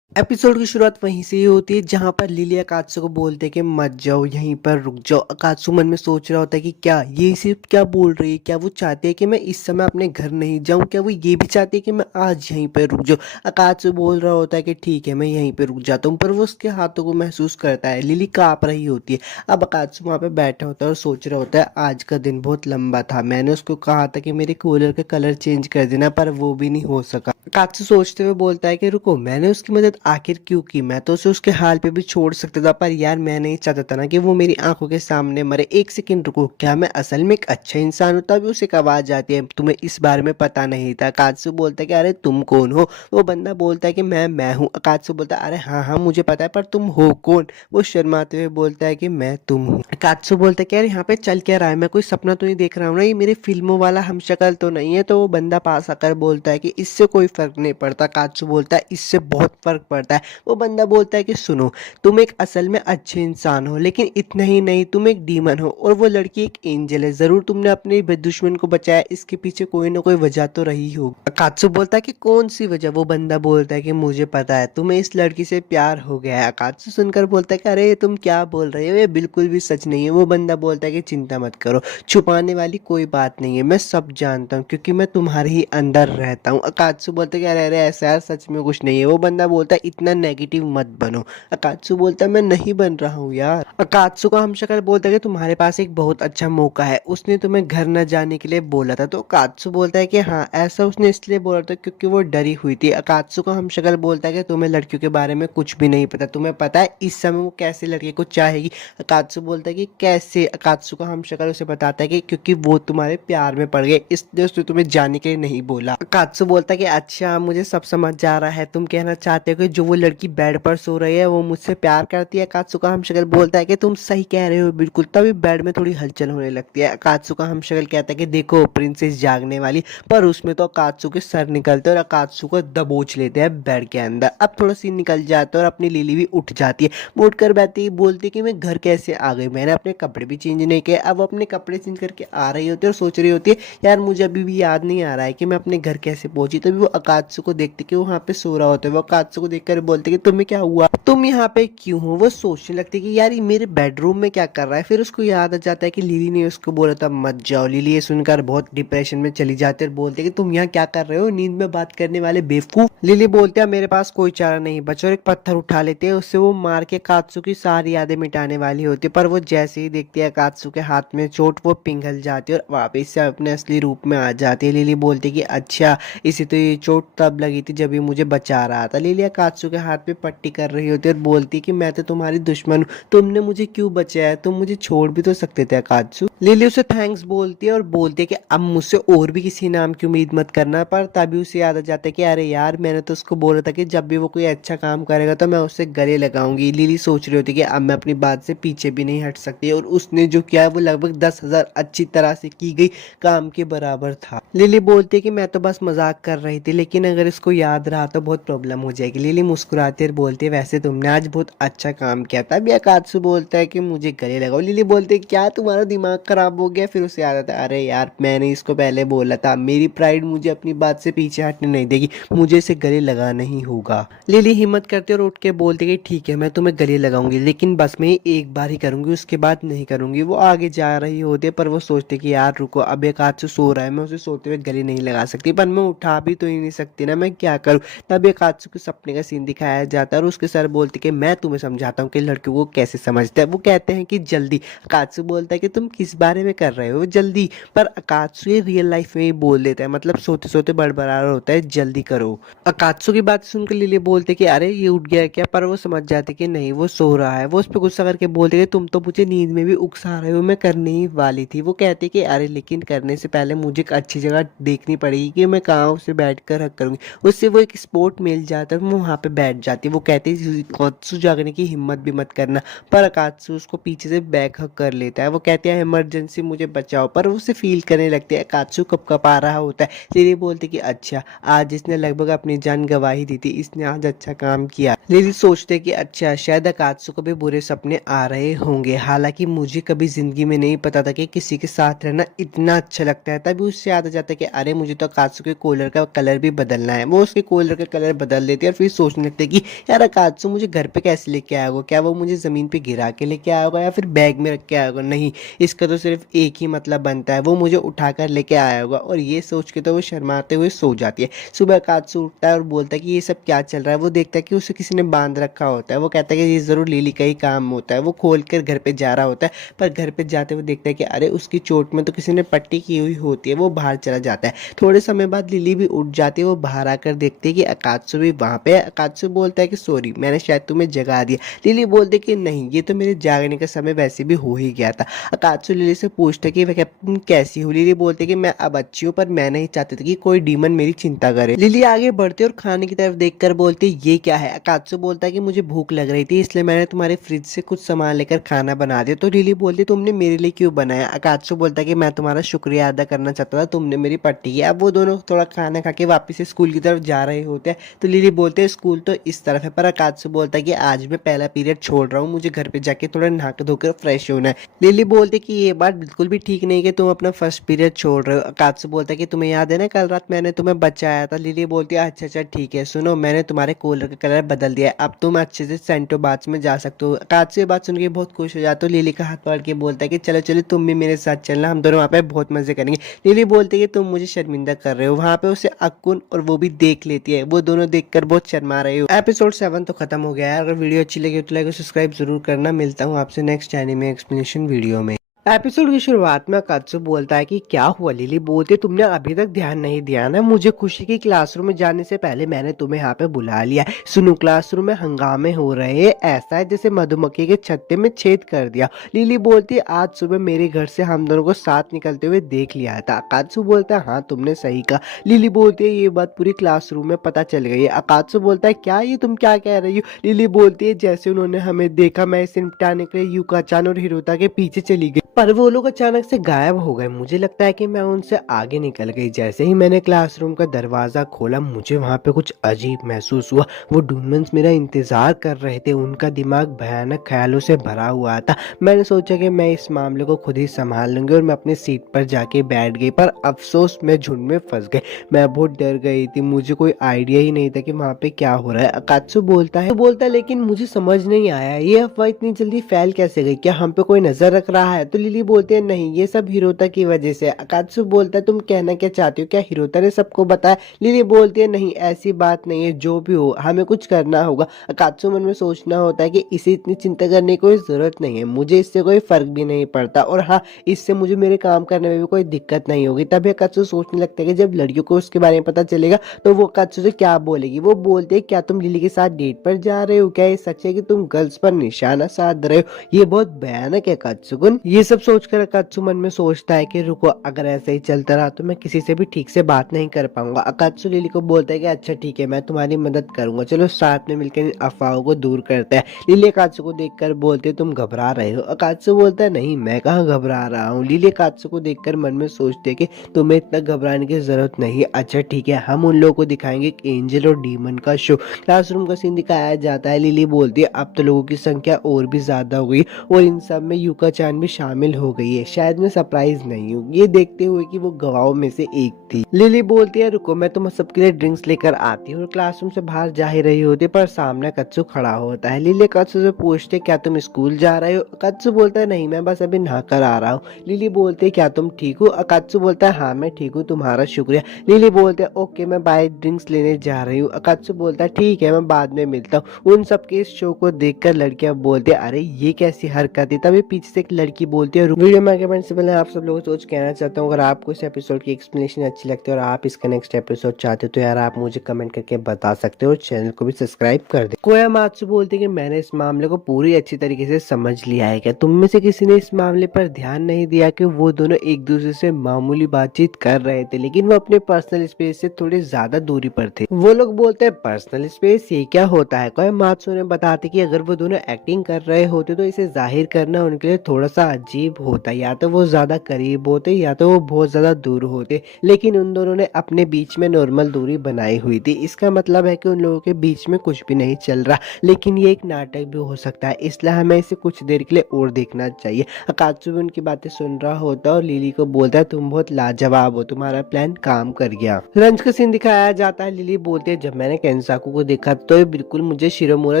एपिसोड की शुरुआत वहीं से ही होती है जहां पर लिली अकात्सु को बोलते हैं कि मत जाओ, यहीं पर रुक जाओ। अकात्सु मन में सोच रहा होता है कि क्या ये सिर्फ क्या बोल रही है, क्या वो चाहती है कि मैं इस समय अपने घर नहीं जाऊं, क्या वो ये भी चाहती है कि मैं आज यहीं पर रुक जाऊं। अकात्सु बोल रहा होता है कि ठीक है मैं यहीं पर रुक जाता हूँ, पर वो उसके हाथों को महसूस करता है। लिली कांप रही होती है। अब अकात्सु वहां पे बैठा होता है और सोच रहा होता है आज का दिन बहुत लंबा था, मैंने उसको कहा था कि मेरे कूलर का कलर चेंज कर देना, पर वो भी नहीं हो सका। अकात्सु सोचते हुए बोलता है कि रुको, मैंने उसकी मदद आखिर क्यों की, मैं तो उसे उसके हाल पे भी छोड़ सकता था, पर यार मैं नहीं चाहता था ना कि वो मेरी आंखों के सामने मरे। एक सेकंड रुको, क्या मैं असल में एक अच्छा इंसान हूँ? तभी उसे एक आवाज आती है, तुम्हें इस बारे में पता नहीं था। अकात्सु बोलता है कि अरे तुम कौन हो? वो बंदा बोलता है कि मैं हूँ। अकात्सु बोलता है अरे हाँ हाँ मुझे पता है, पर तुम हो कौन? वो शर्माते हुए बोलता है कि मैं तुम हूँ। अकात्सु बोलता है कि यार यहाँ पे चल क्या रहा है, मैं कोई सपना तो नहीं देख रहा हूँ ना, ये मेरे फिल्मों वाला हमशक्ल तो नहीं है। तो वो बंदा पास आकर बोलता है कि इससे कोई फर्क नहीं पड़ता। अकात्सु बोलता है इससे बहुत फर्क पड़ता है। वो बंदा बोलता है कि सुनो, तुम एक असल में अच्छे इंसान हो, लेकिन इतना ही नहीं, तुम एक डीमन हो और वो लड़की एक एंजल है। जरूर तुमने अपने दुश्मन को बचाया, इसके पीछे कोई ना कोई वजह तो रही होगी। अकात्सु बोलता है कि कौन सी वजह? वो बंदा बोलता है कि मुझे पता है, तुम्हें इस लड़की से प्यार हो गया है। अकात्सु सुनकर बोलता है कि अरे तुम क्या बोल रहे हो, ये बिल्कुल भी सच नहीं है। वो बंदा बोलता है कि चिंता मत करो, छुपाने वाली कोई बात नहीं है, मैं सब जानता हूँ क्योंकि मैं तुम्हारे ही अंदर रहता हूँ। अकात्सु बोलता है कि अरे अरे ऐसा यार सच में कुछ नहीं है। वो बंदा बोलता है इतना नेगेटिव मत बनो। अकात्सु बोलता है मैं नहीं बन रहा हूँ यार। अकात्सु का हमशक्ल बोलता है कि तुम्हारे पास एक बहुत अच्छा मौका है, उसने तुम्हें घर न जाने के लिए बोला था। तो अकात्सु बोलता है कि हाँ ऐसा उसने इसलिए बोला था क्योंकि वो डरी हुई थी। अकात्सु का हमशक्ल बोलता है कि तुम्हें लड़कियों के बारे में कुछ भी नहीं पता, तुम्हें पता है इस समय वो कैसे लड़के को चाहेगी। अकात्सु बोलता है कि कैसे? अकात्सु का हमशक्ल उसे बताता है कि क्योंकि वो तुम्हारे प्यार में पड़ गए, इसलिए उसने तुम्हें जाने के लिए नहीं बोला। अकात्सु बोलता है कि अच्छा मुझे सब समझ जा रहा है, तुम कहना चाहते हो कि जो वो लड़की बेड पर सो रही है वो मुझसे प्यार करती है। अकात्सु का हमशक्ल बोलता है कि तुम सही कह रहे हो बिल्कुल। तभी बेड में थोड़ी हलचल होने लगती है। अकात्सु का हमशक्ल कहता है कि देखो प्रिंसेस जागने वाली, पर उसमें तो अकात्सु के सर निकलते हैं और अकात्सु को दबोच लेते हैं बेड के अंदर। अब थोड़ा सी निकल जाता है और अपनी लिली भी उठ जाती है। वो उठ कर बैठती है, बोलती है कि मैं घर कैसे आ गई, मैंने अपने कपड़े भी चेंज नहीं किए। अब वो अपने कपड़े चेंज करके आ रही होती है और सोच रही होती है यार मुझे अभी भी याद नहीं आ रहा है कि मैं अपने घर कैसे पहुंची। तभी वो अकात्सु को देखती कि वो वहाँ पे सो रहा होता है। वो अकात्सु को देखकर बोलते कि तुम्हें क्या हुआ, तुम यहाँ पे क्यों हो? वो सोचने लगती कि यार ये मेरे बेडरूम में क्या कर रहा है। फिर उसको याद आ जाता है कि लिली ने उसको बोला था मत जाओ। लिली ये सुनकर बहुत डिप्रेशन में चली जाती है और बोलते कि तुम यहाँ क्या कर रहे हो, नींद में बात करने वाले बेवकूफ। लिली बोलते हैं मेरे पास कोई चारा नहीं बचा, और एक पत्थर उठा लेते हैं, उससे वो मार के अकात्सु की सारी यादें मिटाने वाली होती है। पर वो जैसे ही देखती है अकात्सु के हाथ में चोट, वो पिघल जाती है और वापस से अपने असली रूप में आ जाती है। लिली बोलती है कि अच्छा इसे तो ये चोट तब लगी थी जब ये मुझे बचा रहा था। लिली अकात्सु के हाथ पे पट्टी कर रही होती है और बोलती है कि मैं तो तुम्हारी दुश्मन हूँ, तुमने मुझे क्यों बचाया, तुम मुझे छोड़ भी तो सकते थे अकात्सु। लिली उसे थैंक्स बोलती है और बोलती है कि अब मुझसे और भी किसी नाम की उम्मीद मत करना। पर तभी उसे याद आ जाता है कि अरे यार मैंने तो उसको बोला था कि जब भी वो कोई अच्छा काम करेगा तो मैं उससे गले लगाऊंगी। लिली सोच रही होती है कि अब मैं अपनी बात से पीछे भी नहीं हट सकती, और उसने जो किया वो लगभग 10,000 अच्छी तरह से की गई काम के बराबर था। लिली बोलती है कि मैं तो बस मजाक कर रही थी, लेकिन अगर इसको याद रहा तो बहुत प्रॉब्लम हो जाएगी। लिली मुस्कुराती और बोलती है वैसे तुमने आज बहुत अच्छा काम किया था। अभी अकात्सु बोलता है कि मुझे गले लगाओ। लिली बोलती है क्या तुम्हारा दिमाग खराब हो गया? फिर उसे याद आता है अरे यार मैंने इसको पहले बोला था, मेरी प्राइड मुझे अपनी बात से पीछे हटने नहीं देगी, मुझे इसे गले लगाना ही होगा। लिली हिम्मत करती और उठ के बोलती है ठीक है मैं तुम्हें गले लगाऊंगी, लेकिन बस मैं एक बार ही करूंगी, उसके बाद नहीं करूंगी। वो आगे जा रही होती है पर वो सोचते कि यार रुको, अब अकात्सु सो रहा है, मैं उसे सोते हुए गले नहीं लगा सकती, पर मैं उठा भी तो ही नहीं सकती ना, मैं क्या करूं। तब अकात्सु के सपने का सीन दिखाया जाता है और उसके सर बोलते कि मैं तुम्हें समझाता हूँ कि लड़कियों को कैसे समझते हैं। वो कहते हैं कि जल्दी। अकात्सु बोलता है कि तुम किस बारे में कर रहे हो जल्दी, पर अकात्सु ये रियल लाइफ में ही बोल देता है, मतलब सोते सोते बड़बड़ा रहा होता है जल्दी करो। अकात्सु की बात सुनकर लिली बोलते कि अरे ये उठ गया क्या, पर वो समझ जाते कि नहीं वो सो रहा है। वो उस पर गुस्सा करके बोलते कि तुम तो मुझे नींद में भी उकसा रहे हो, मैं करने ही वाली थी। वो कहते कि अरे लेकिन करने से पहले मुझे एक अच्छी जगह देखनी पड़ेगी कि मैं कहाँ उसे बैठ कर हक करूंगी। उससे वो एक स्पॉट मिल जाता है, वो वहाँ पे बैठ जाती है। वो कहती है अकात्सु जागने की हिम्मत भी मत करना, पर अकात्सु उसको पीछे से बैक हक कर लेता है। वो कहती है इमरजेंसी मुझे बचाओ, पर उसे फील करने लगती है अकात्सु कब कब आ रहा होता है। लिली बोलती कि अच्छा आज इसने लगभग अपनी जान गवाही दी थी, इसने आज अच्छा काम किया। लिली सोचते कि अच्छा शायद अकात्सु को भी बुरे सपने आ रहे होंगे, हालांकि मुझे कभी जिंदगी में नहीं पता था कि किसी के साथ रहना इतना अच्छा लगता है। तभी उससे याद आ जाता है कि अरे मुझे तो अकात्सु के कॉलर का कलर भी बदलना है। वो उसके कॉलर का कलर बदल देती है और फिर सोचने लगते हैं कि यार अकात्सु मुझे घर पे कैसे लेके आया होगा, क्या वो मुझे ज़मीन पे गिरा के लेके आया होगा या फिर बैग में रख के आया होगा। नहीं, इसका तो सिर्फ एक ही मतलब बनता है, वो मुझे उठाकर लेके आया होगा। और ये सोच के तो वो शर्माते हुए सो जाती है। सुबह अकात्सु उठता है और बोलता है कि ये सब क्या चल रहा है। वो देखता है कि उसे किसी ने बांध रखा होता है। वो कहता है कि ये ज़रूर लिली का ही काम होता है। वो खोल कर घर पे जा रहा होता है, पर घर पे जाते हुए देखता है कि अरे उसकी चोट में तो किसी ने पट्टी की हुई होती है। वो बाहर चला जाता है। थोड़े समय बाद लिली भी उठ जाती है। वो बाहर आकर देखती है कि अकात्सु भी वहाँ पे है। अकात्सु बोलता है कि सॉरी, मैंने शायद तुम्हें जगा दिया। लिली बोलती है कि नहीं, ये तो मेरे जागने का समय वैसे भी हो ही गया था। अकात्सु लिली से पूछता है कि वह तुम कैसी हो। लिली बोलती है कि मैं अब अच्छी हूँ, पर मैं नहीं चाहती थी कि कोई डीमन मेरी चिंता करे। लिली आगे बढ़ती है और खाने की तरफ देखकर बोलती है ये क्या है। अकात्सु बोलता है कि मुझे भूख लग रही थी, इसलिए मैंने तुम्हारे फ्रिज से कुछ सामान लेकर खाना बना दिया। तो लिली बोलती है तुमने मेरे लिए क्यों बनाया। अकात्सु बोलता है कि मैं तुम्हारा शुक्रिया अदा करना चाहता था, तुमने मेरी पट्टी की। अब वो दोनों थोड़ा खाना खा के वापस से स्कूल की तरफ जा रहे होते हैं। तो लिली बोलते हैं स्कूल तो इस तरफ है, पर अकात्सु बोलता है कि आज मैं पहला पीरियड छोड़ रहा हूँ, मुझे घर पे जाके थोड़ा नहा धोकर फ्रेश होना है। लिली बोलती है कि ये बात बिल्कुल भी ठीक नहीं कि तुम अपना फर्स्ट पीरियड छोड़ रहे हो। अकात्सु बोलता है कि तुम्हें याद है ना कल रात मैंने तुम्हें बचाया था। लिली बोलती है अच्छा अच्छा ठीक है, सुनो मैंने तुम्हारे कॉलर का कलर बदल दिया है, अब तुम अच्छे से सेंटो बाथ में जा सकते हो। अकात्सु ये बात सुन के बहुत खुश हो जाता है। लिली का हाथ पकड़ के बोलता है कि चलो चलो तुम भी मेरे साथ चलना, हम दोनों वहाँ पे बहुत मजे करेंगे। लिली बोलती है कि तुम मुझे शर्मिंदा कर रहे हो। वहाँ पे उसे अक्कुन और वो भी देख लेती है। वो दोनों देखकर बहुत शर्मा रहे हो। एपिसोड 7 तो खत्म हो गया है। अगर वीडियो अच्छी लगी तो लाइक और सब्सक्राइब जरूर करना। मिलता हूँ आपसे नेक्स्ट एनीमे एक्सप्लेनेशन वीडियो में। एपिसोड की शुरुआत में अकात्सु बोलता है कि क्या हुआ। लिली बोलती तुमने अभी तक ध्यान नहीं दिया ना, मुझे खुशी की क्लासरूम में जाने से पहले मैंने तुम्हें यहाँ पे बुला लिया। सुनो क्लासरूम में हंगामे हो रहे हैं, ऐसा है जैसे मधुमक्खी के छत्ते में छेद कर दिया। लिली बोलती आज सुबह मेरे घर से हम दोनों को साथ निकलते हुए देख लिया था। अकात्सु बोलता है हाँ तुमने सही कहा। लिली बोलती है ये बात पूरी क्लासरूम में पता चल गई है। अकात्सु बोलता है क्या ये तुम क्या कह रही हो। लिली बोलती है जैसे उन्होंने हमें देखा मैं इसे निपटाने के लिए यूका-चान और हिरोता के पीछे चली गई, पर वो लोग अचानक से गायब हो गए। मुझे लगता है कि मैं उनसे आगे निकल गई। जैसे ही मैंने क्लासरूम का दरवाजा खोला मुझे वहाँ पे कुछ अजीब महसूस हुआ। वो डूमन्स मेरा इंतजार कर रहे थे। उनका दिमाग भयानक ख्यालों से भरा हुआ था। मैंने सोचा कि मैं इस मामले को खुद ही संभाल लूंगी और मैं अपनी सीट पर जाके बैठ गई, पर अफसोस मैं झुंड में फंस गई। मैं बहुत डर गई थी, मुझे कोई आइडिया ही नहीं था कि वहाँ पे क्या हो रहा है। अकात्सु बोलता है लेकिन मुझे समझ नहीं आया ये अफवाह इतनी जल्दी फैल कैसे गई, क्या हम पे कोई नजर रख रहा है। तो लिली बोलती है नहीं ये सब हिरोता की वजह से। अकात्सु बोलता है तुम कहना क्या चाहती हो, क्या हिरोता ने सबको बताया। लिली बोलती है नहीं ऐसी बात नहीं है, जो भी हो हमें कुछ करना होगा। अकात्सु मन में सोचना होता है कि इसे इतनी चिंता करने की कोई जरूरत नहीं है, मुझे इससे कोई फर्क भी नहीं पड़ता और हाँ इससे मुझे मेरे काम करने में भी कोई दिक्कत नहीं होगी। तभी अकात्सु सोचने लगता है कि जब लड़कियों को उसके बारे में पता चलेगा तो वो अकात्सु से क्या बोलेगी। वो बोलते है क्या तुम लिली के साथ डेट पर जा रहे हो, क्या ये सच है कि तुम गर्ल्स पर निशाना साध रहे हो। ये बहुत भयानक है अकात्सुगुन। ये सब सोचकर अकात्सु मन में सोचता है कि रुको अगर ऐसे ही चलता रहा तो मैं किसी से भी ठीक से बात नहीं कर पाऊंगा। अकात्सु लिली को बोलता है कि अच्छा ठीक है मैं तुम्हारी मदद करूंगा, चलो साथ में मिलकर इन अफवाहों को दूर करते हैं। लिली अकात्सु को देखकर बोलते तुम घबरा रहे हो। अकात्सु बोलता है नहीं मैं कहाँ घबरा रहा हूँ। लिली अकात्सु को देखकर मन में सोचते है कि तुम्हें इतना घबराने की जरूरत नहीं। अच्छा ठीक है हम उन लोगों को दिखाएंगे एक एंजल और डीमन का शो। क्लासरूम का सीन दिखाया जाता है। लिली बोलती है अब तो लोगों की संख्या और भी ज्यादा हो गई और इन सब में यूका-चान भी शामिल हो गई है, शायद मैं सरप्राइज नहीं हूँ ये देखते हुए कि वो गवाहों में से एक थी। लिली बोलती है रुको मैं तुम सबके लिए ड्रिंक्स लेकर आती हूँ और क्लासरूम से बाहर जा ही रही होती पर सामने अकात्सु खड़ा होता है। लिली अकात्सु से पूछते क्या तुम स्कूल जा रहे हो। अकात्सु बोलता है नहीं मैं बस अभी नहा कर आ रहा हूँ। लिली बोलती है क्या तुम ठीक हो। अकात्सु बोलता है हाँ मैं ठीक हूँ तुम्हारा शुक्रिया। लिली बोलते है ओके मैं बाय ड्रिंक्स लेने जा रही हूँ। अकात्सु बोलता है ठीक है मैं बाद में मिलता हूँ। उन सबके इस शो को देखकर लड़कियां बोलती है अरे ये कैसी हरकत है। तभी पीछे से एक लड़की बोलती है वीडियो में आगे बढ़ने से पहले आप सब लोगों को सोच कहना चाहता हूँ अगर आपको इस एपिसोड की एक्सप्लेनेशन अच्छी लगती है और आप इसका नेक्स्ट एपिसोड चाहते हो तो यार आप मुझे कमेंट करके बता सकते हो और चैनल को भी सब्सक्राइब कर दे। कोयामात्सु बोलते कि मैंने इस मामले को पूरी अच्छी तरीके से समझ लिया है। क्या तुम में से किसी ने इस मामले पर ध्यान नहीं दिया कि वो दोनों एक दूसरे से मामूली बातचीत कर रहे थे लेकिन वो अपने पर्सनल स्पेस से थोड़ी ज्यादा दूरी पर थे। वो लोग बोलते हैं पर्सनल स्पेस ये क्या होता है। कोयामात्सु ने बताते कि अगर वो दोनों एक्टिंग कर रहे होते तो इसे जाहिर करना उनके लिए थोड़ा सा अजीब करीब होता, या तो वो ज़्यादा करीब होते या तो वो बहुत ज़्यादा दूर होते, लेकिन उन दोनों ने अपने बीच में नॉर्मल दूरी बनाई हुई थी। इसका मतलब है कि उन लोगों के बीच में कुछ भी नहीं चल रहा, लेकिन ये एक नाटक भी हो सकता है, इसलिए हमें इसे कुछ देर के लिए और देखना चाहिए। अकात्सु भी उनकी बातें सुन रहा होता है और लिली को बोलता है तुम बहुत लाजवाब हो, तुम्हारा प्लान काम कर गया। लंच का सीन दिखाया जाता है। लिली बोलती है जब मैंने केंसाकू को देखा तो ये बिल्कुल मुझे शिरोमुरा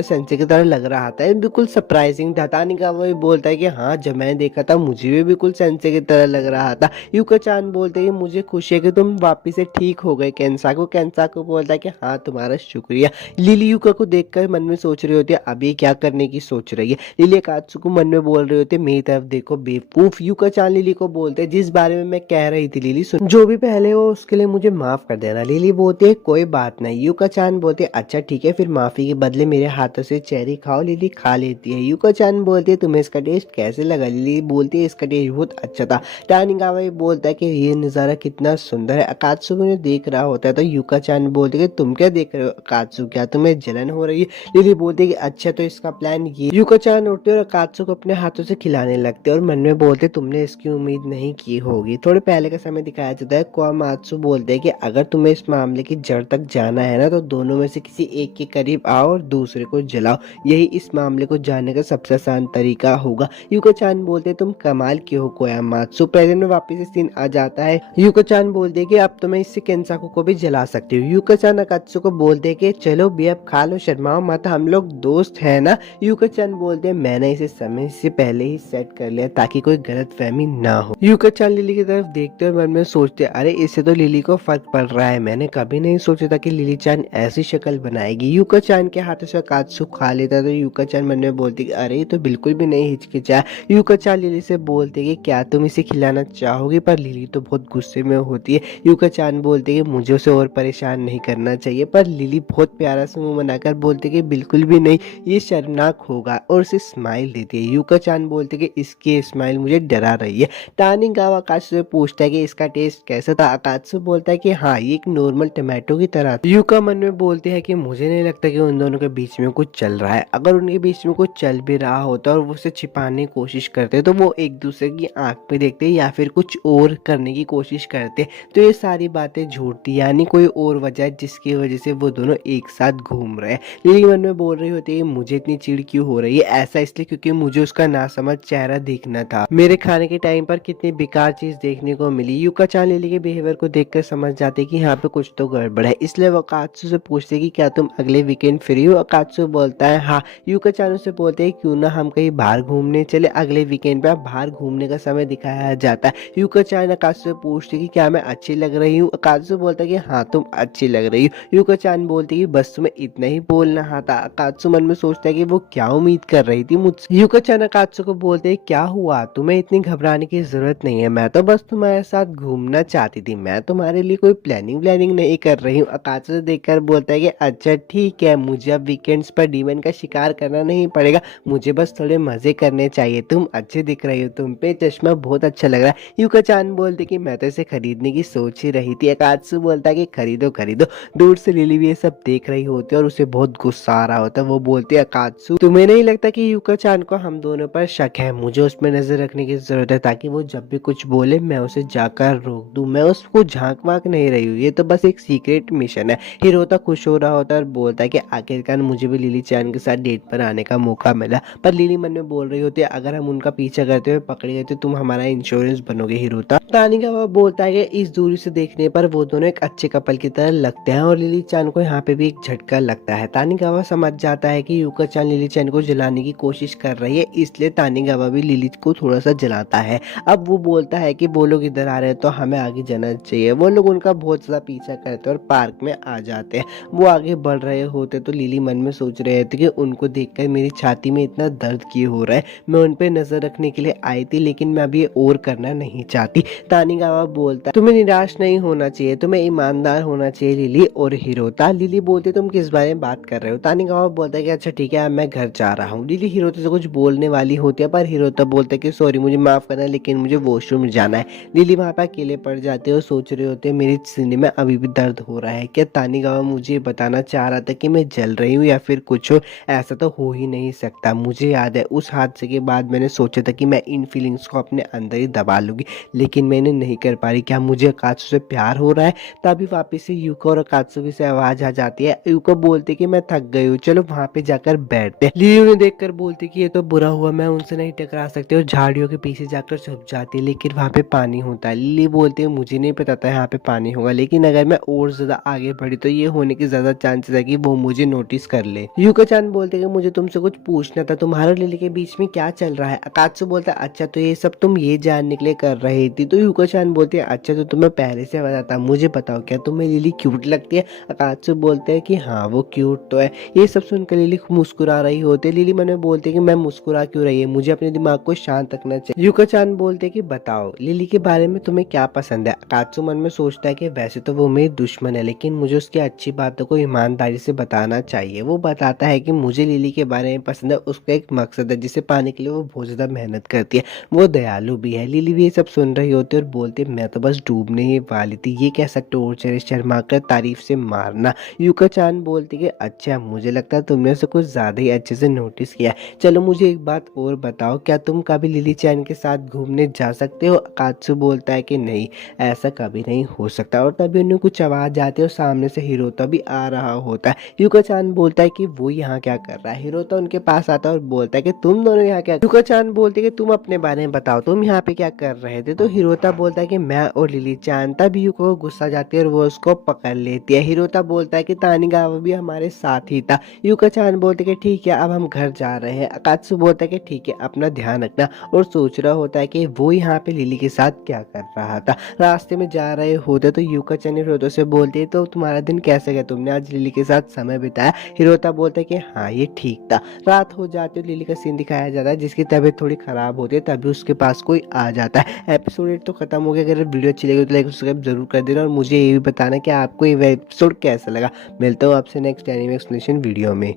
सेंसे की तरह लग रहा था, ये बिल्कुल सरप्राइजिंग था। तानिकावा भी बोलता है कि हाँ जब मैंने देखा था मुझे भी बिल्कुल सेंसे की तरह लग रहा था। यूका चान बोलते हैं कि मुझे खुशी है कि तुम वापिस से ठीक हो गए। केंसाकू बोलता है कि हाँ तुम्हारा शुक्रिया। लिली यूका को देखकर मन में सोच रही होती है अब ये क्या करने की सोच रही है। लिली अकात्सु को मन में बोल रही होती है मेरी तरफ देखो बेवकूफ। यूका चान लिली को बोलते हैं जिस बारे में मैं कह रही थी लिली सुन, जो भी पहले हो उसके लिए मुझे माफ कर देना। लिली बोलती है कोई बात नहीं। यूका चान बोलते अच्छा ठीक है फिर माफी के बदले मेरे हाथों से चेरी खाओ। लिली खा लेती है। यूका चान बोलती है तुम्हें इसका टेस्ट कैसे लगा। लिली बोलती है इसका टेस्ट बहुत अच्छा था। तानिकावा बोलता है कि ये नज़ारा कितना सुंदर है। अकात्सु उन्हें देख रहा होता है तो यूका चान बोलती है तुम क्या देख रहे हो अकात्सु, क्या तुम्हें जलन हो रही है। लिली बोलती है कि अच्छा तो इसका प्लान ये। यूका चान उठते और अकात्सु को अपने हाथों से खिलाने लगते और मन में बोलते तुमने इसकी उम्मीद नहीं की होगी। थोड़े पहले का समय दिखाया जाता है। कोआमात्सु बोलते हैं कि अगर तुम्हें इस मामले की जड़ तक जाना है ना तो दोनों में से किसी एक के करीब आओ और दूसरे को जलाओ, यही इस मामले को जानने का सबसे आसान तरीका होगा। यूका चान बोलते तुम कमाल की हो कोआमात्सु। प्रेजेंट में वापस से सीन आ जाता है। यूका चान बोलते हैं कि अब तो मैं इससे केंसाकू को भी जला सकती हूँ। यूका चान अकात्सु को बोलते हैं कि चलो भी अब खा लो, शर्माओ मत, हम लोग दोस्त हैं ना। यूका चान बोलते हैं मैंने इसे समय से पहले ही सेट कर लिया ताकि कोई गलतफहमी ना हो। यूका चान लिली की तरफ देखते और मन में सोचते अरे इससे तो लिली को फर्क पड़ रहा है, मैंने कभी नहीं सोचा था कि लिली चान ऐसी शक्ल बनाएगी। यूका चान के हाथों से अकात्सु खा लेता तो यूका चान मन में बोलती अरे ये तो बिल्कुल भी नहीं हिचकिचाया। यूका चान लिली से बोलते कि क्या तुम इसे खिलाना चाहोगी, पर लिली तो बहुत गुस्से में होती है। यूका चान बोलते कि मुझे उसे और परेशान नहीं करना चाहिए, पर लिली बहुत प्यारा सा मुंह बनाकर बोलते कि बिल्कुल भी नहीं, ये शर्मनाक होगा, और उसे स्माइल देती है। यूका चान बोलते कि इसकी स्माइल मुझे डरा रही है। तानिकावा अकात्सु से पूछता है कि इसका टेस्ट कैसा था। अकात्सु बोलता है कि हाँ ये एक नॉर्मल टमाटो की तरह। यूका मन में बोलते हैं कि मुझे नहीं लगता कि उन दोनों के बीच में कुछ चल रहा है, अगर उनके बीच में कुछ चल भी रहा होता और वो उसे छिपाने की कोशिश करते तो वो एक दूसरे की आंख पे देखते या फिर कुछ और करने की कोशिश करते, तो ये सारी बातें झूठ थी, यानी कोई और वजह जिसकी वजह से वो दोनों एक साथ घूम रहे हैं। लिली मन में बोल रही होती है मुझे इतनी चिढ़ क्यों हो रही है, ऐसा इसलिए क्योंकि मुझे उसका नासमझ चेहरा देखना था, मेरे खाने के टाइम पर कितनी बेकार चीज देखने को मिली। यूका चान लिली के बिहेवियर को देखकर समझ जाते कि यहाँ पे कुछ तो गड़बड़ है, इसलिए वो अकात्सु से पूछते कि क्या तुम अगले वीकेंड फ्री हो। अकात्सु बोलता है हाँ। यूका चान से बोलते हैं क्यों ना हम कहीं बाहर घूमने चले। अगले वीकेंड पे बाहर घूमने का समय दिखाया जाता है। यूका चान अकात्सु से पूछते कि क्या मैं अच्छी लग रही हूँ। अकात्सु बोलता है कि हाँ तुम अच्छी लग रही हो। यूका चान बोलती है बस तुम्हें इतना ही बोलना आता। अकात्सु मन में सोचता है कि वो क्या उम्मीद कर रही थी मुझसे। यूका चान अकात्सु को बोलते हैं क्या हुआ, तुम्हें इतनी घबराने की जरूरत नहीं है, मैं तो बस तुम्हारे साथ घूमना चाहती थी, मैं तुम्हारे लिए कोई प्लानिंग नहीं कर रही हूँ। अकात्सु देखकर बोलता है कि अच्छा ठीक है, मुझे अब वीकेंड्स पर डीमन का शिकार करना नहीं पड़ेगा, मुझे बस थोड़े मजे करने चाहिए। तुम अच्छी दिख रही हो, तुम पे चश्मा बहुत अच्छा लग रहा है। यूका चान बोलते कि मैं तो इसे खरीदने की सोच ही रही थी। अकात्सु बोलता है कि खरीदो खरीदो। दूर से लिली भी ये सब देख रही होती है और उसे बहुत गुस्सा आ रहा होता है। वो बोलती है अकात्सु तुम्हें नहीं लगता कि यूका चान को हम दोनों पर शक है, मुझे उसमें नजर रखने की जरूरत है ताकि वो जब भी कुछ बोले मैं उसे जाकर रोक दूं, मैं उसको झांक वाक नहीं रही हूँ, ये तो बस एक सीक्रेट मिशन है। हिरोता खुश हो रहा होता है और बोलता है कि आखिरकार मुझे भी लिली चान के साथ डेट पर आने का मौका मिला, पर लिली मन में बोल रही होती है अगर हम उनका पीछा करते हुए पकड़े गए तो तुम हमारा इंश्योरेंस बनोगे हिरोता। तानिकावा बोलता है कि इस दूरी से देखने पर वो दोनों एक अच्छे कपल की तरह लगते हैं और लिली चान को यहाँ पे भी एक झटका लगता है। तानिकावा समझ जाता है कि यूका चान लिली चान को जलाने की कोशिश कर रही है, इसलिए तानिकावा भी लिली को थोड़ा सा जलाता है। अब वो बोलता है कि वो लोग इधर आ रहे हैं तो हमें आगे जाना चाहिए। वो लोग उनका बहुत ज्यादा पीछा करते हैं और पार्क में आ जाते हैं। वो आगे बढ़ रहे होते तो लिली मन में सोच रहे थे कि उनको देखकर मेरी छाती में इतना दर्द क्यों हो रहा है, मैं उन पे नजर रखने के लिए आई थी लेकिन मैं अभी और करना नहीं चाहती। तानिकावा बोलता है तुम्हें निराश नहीं होना चाहिए, तुम्हें ईमानदार होना चाहिए लिली और हिरोता। लिली बोलते तुम किस बारे में बात कर रहे हो। तानिकावा बोलता है कि अच्छा ठीक है मैं घर जा रहा हूँ। लिली हिरोता से कुछ बोलने वाली होती है पर हिरोता बोलता है कि सॉरी मुझे माफ करना लेकिन मुझे वॉशरूम जाना है। लिली वहाँ पे अकेले पड़ जाते हैं और सोच रहे होते हैं मेरे सीने में अभी भी दर्द हो रहा है, क्या तानिकावा मुझे बताना चाह रहा था कि मैं जल रही हूँ या फिर कुछ हो, ऐसा तो हो ही नहीं सकता। मुझे याद है उस हादसे के बाद मैंने सोचा था कि कि मैं इन फीलिंग्स को अपने अंदर ही दबा लूँगी, लेकिन मैंने नहीं कर पा रही। क्या मुझे अकात्सु से प्यार हो रहा है? तभी वापस से यूको और अकात्सुकी से आवाज़ आ जाती है। यूको बोलती कि मैं थक गई हूँ, चलो वहाँ पे जाकर बैठते हैं। लिली उन्हें देखकर बोलती कि ये तो बुरा हुआ, मैं उनसे नहीं टकरा सकती, और झाड़ियों के पीछे जाकर छुप जाती है। लेकिन वहाँ पे पानी होता है। लिली बोलती है मुझे नहीं पता था यहाँ पे पानी होगा, लेकिन अगर मैं और ज़्यादा आगे बढ़ी तो ये होने की ज़्यादा चांसेस है कि वो मुझे नोटिस कर ले। यूको चान बोलते कि मुझे तुमसे कुछ पूछना था, तुम्हारे और लिली के बीच में क्या चल रहा है? अकात्सु बोलता है अच्छा तो ये सब तुम ये जानने के लिए कर रही थी? तो यूको चान बोलती है अच्छा तो तुम्हें पहले से पता था, मुझे बताओ क्या तुम्हें लिली क्यूट लगती है? अकात्सु बोलते हैं कि हाँ वो क्यूट तो है। ये सब सुनकर लिली मुस्कुरा रही होती है। लिली मन में बोलते कि मैं मुस्कुरा क्यों रही है, मुझे अपने दिमाग को शांत रखना चाहिए। यूको चान बोलते कि बताओ लिली के बारे में तुम्हें क्या पसंद है? अकात्सु मन में सोचता है कि वैसे तो वो मेरी दुश्मन है, लेकिन मुझे उसकी अच्छी बातों को ईमानदारी से बताना चाहिए। वो बताता है कि मुझे लिली के बारे में पसंद है, उसका एक मकसद है जिसे पाने के लिए वो बहुत ज़्यादा मेहनत करती है, वो दयालु भी है। लिली भी ये सब सुन रही होती है और बोलती मैं तो बस डूबने ही वाली थी, ये कैसा टॉर्चर है, शर्मा कर तारीफ से मारना। यूको चान बोलती कि अच्छा मुझे लगता है तुमने उसे कुछ ज़्यादा ही अच्छे से नोटिस किया है। चलो मुझे एक बात और बताओ, क्या तुम कभी लिली चान के साथ घूमने जा सकते हो? अकात्सु बोलता है कि नहीं, ऐसा कभी नहीं हो सकता। और तभी उन्हें कुछ आवाज़ आती है और सामने से हिरोता भी आ रहा होता है। यूको चान बोलता है कि वो यहाँ क्या कर रहा है? हिरोता उनके पास आता है और बोलता है कि तुम दोनों यहाँ क्या? यूको चान बोलते कि तुम अपने बारे में बताओ, तुम यहाँ पे क्या कर रहे थे? तो हिरोता बोलता है कि मैं और लिली चान। तभी यूको को गुस्सा जाती है और वो उसको पकड़ लेती है। हिरोता बोलता है कि तानिगावा भी हमारे साथ ही था। यूको चान बोलते कि ठीक है अब हम घर जा रहे हैं। अकात्सु बोलता है कि ठीक है अपना ध्यान रखना, और सोच रहा होता है कि वो यहाँ पे लिली के साथ क्या कर रहा था। रास्ते में जा रहे होते तो यूको चान हिरोता से बोलती है तो तुम्हारा दिन कैसे गया, तुमने आज लिली के साथ समय बिताया? हिरोता बोलता है कि हाँ ये ठीक था। रात हो जाती है, लिली का सीन दिखाया जाता है जिसकी तबीयत थोड़ी खराब होती है। तभी उसके पास कोई आ जाता है। एपिसोड 8 तो खत्म हो गया। अगर वीडियो अच्छी लगी तो लाइक सब्सक्राइब जरूर कर देना, और मुझे ये भी बताना कि आपको ये एपिसोड कैसा लगा। मिलता हूँ आपसे नेक्स्ट एनीमे एक्सप्लेनेशन वीडियो में।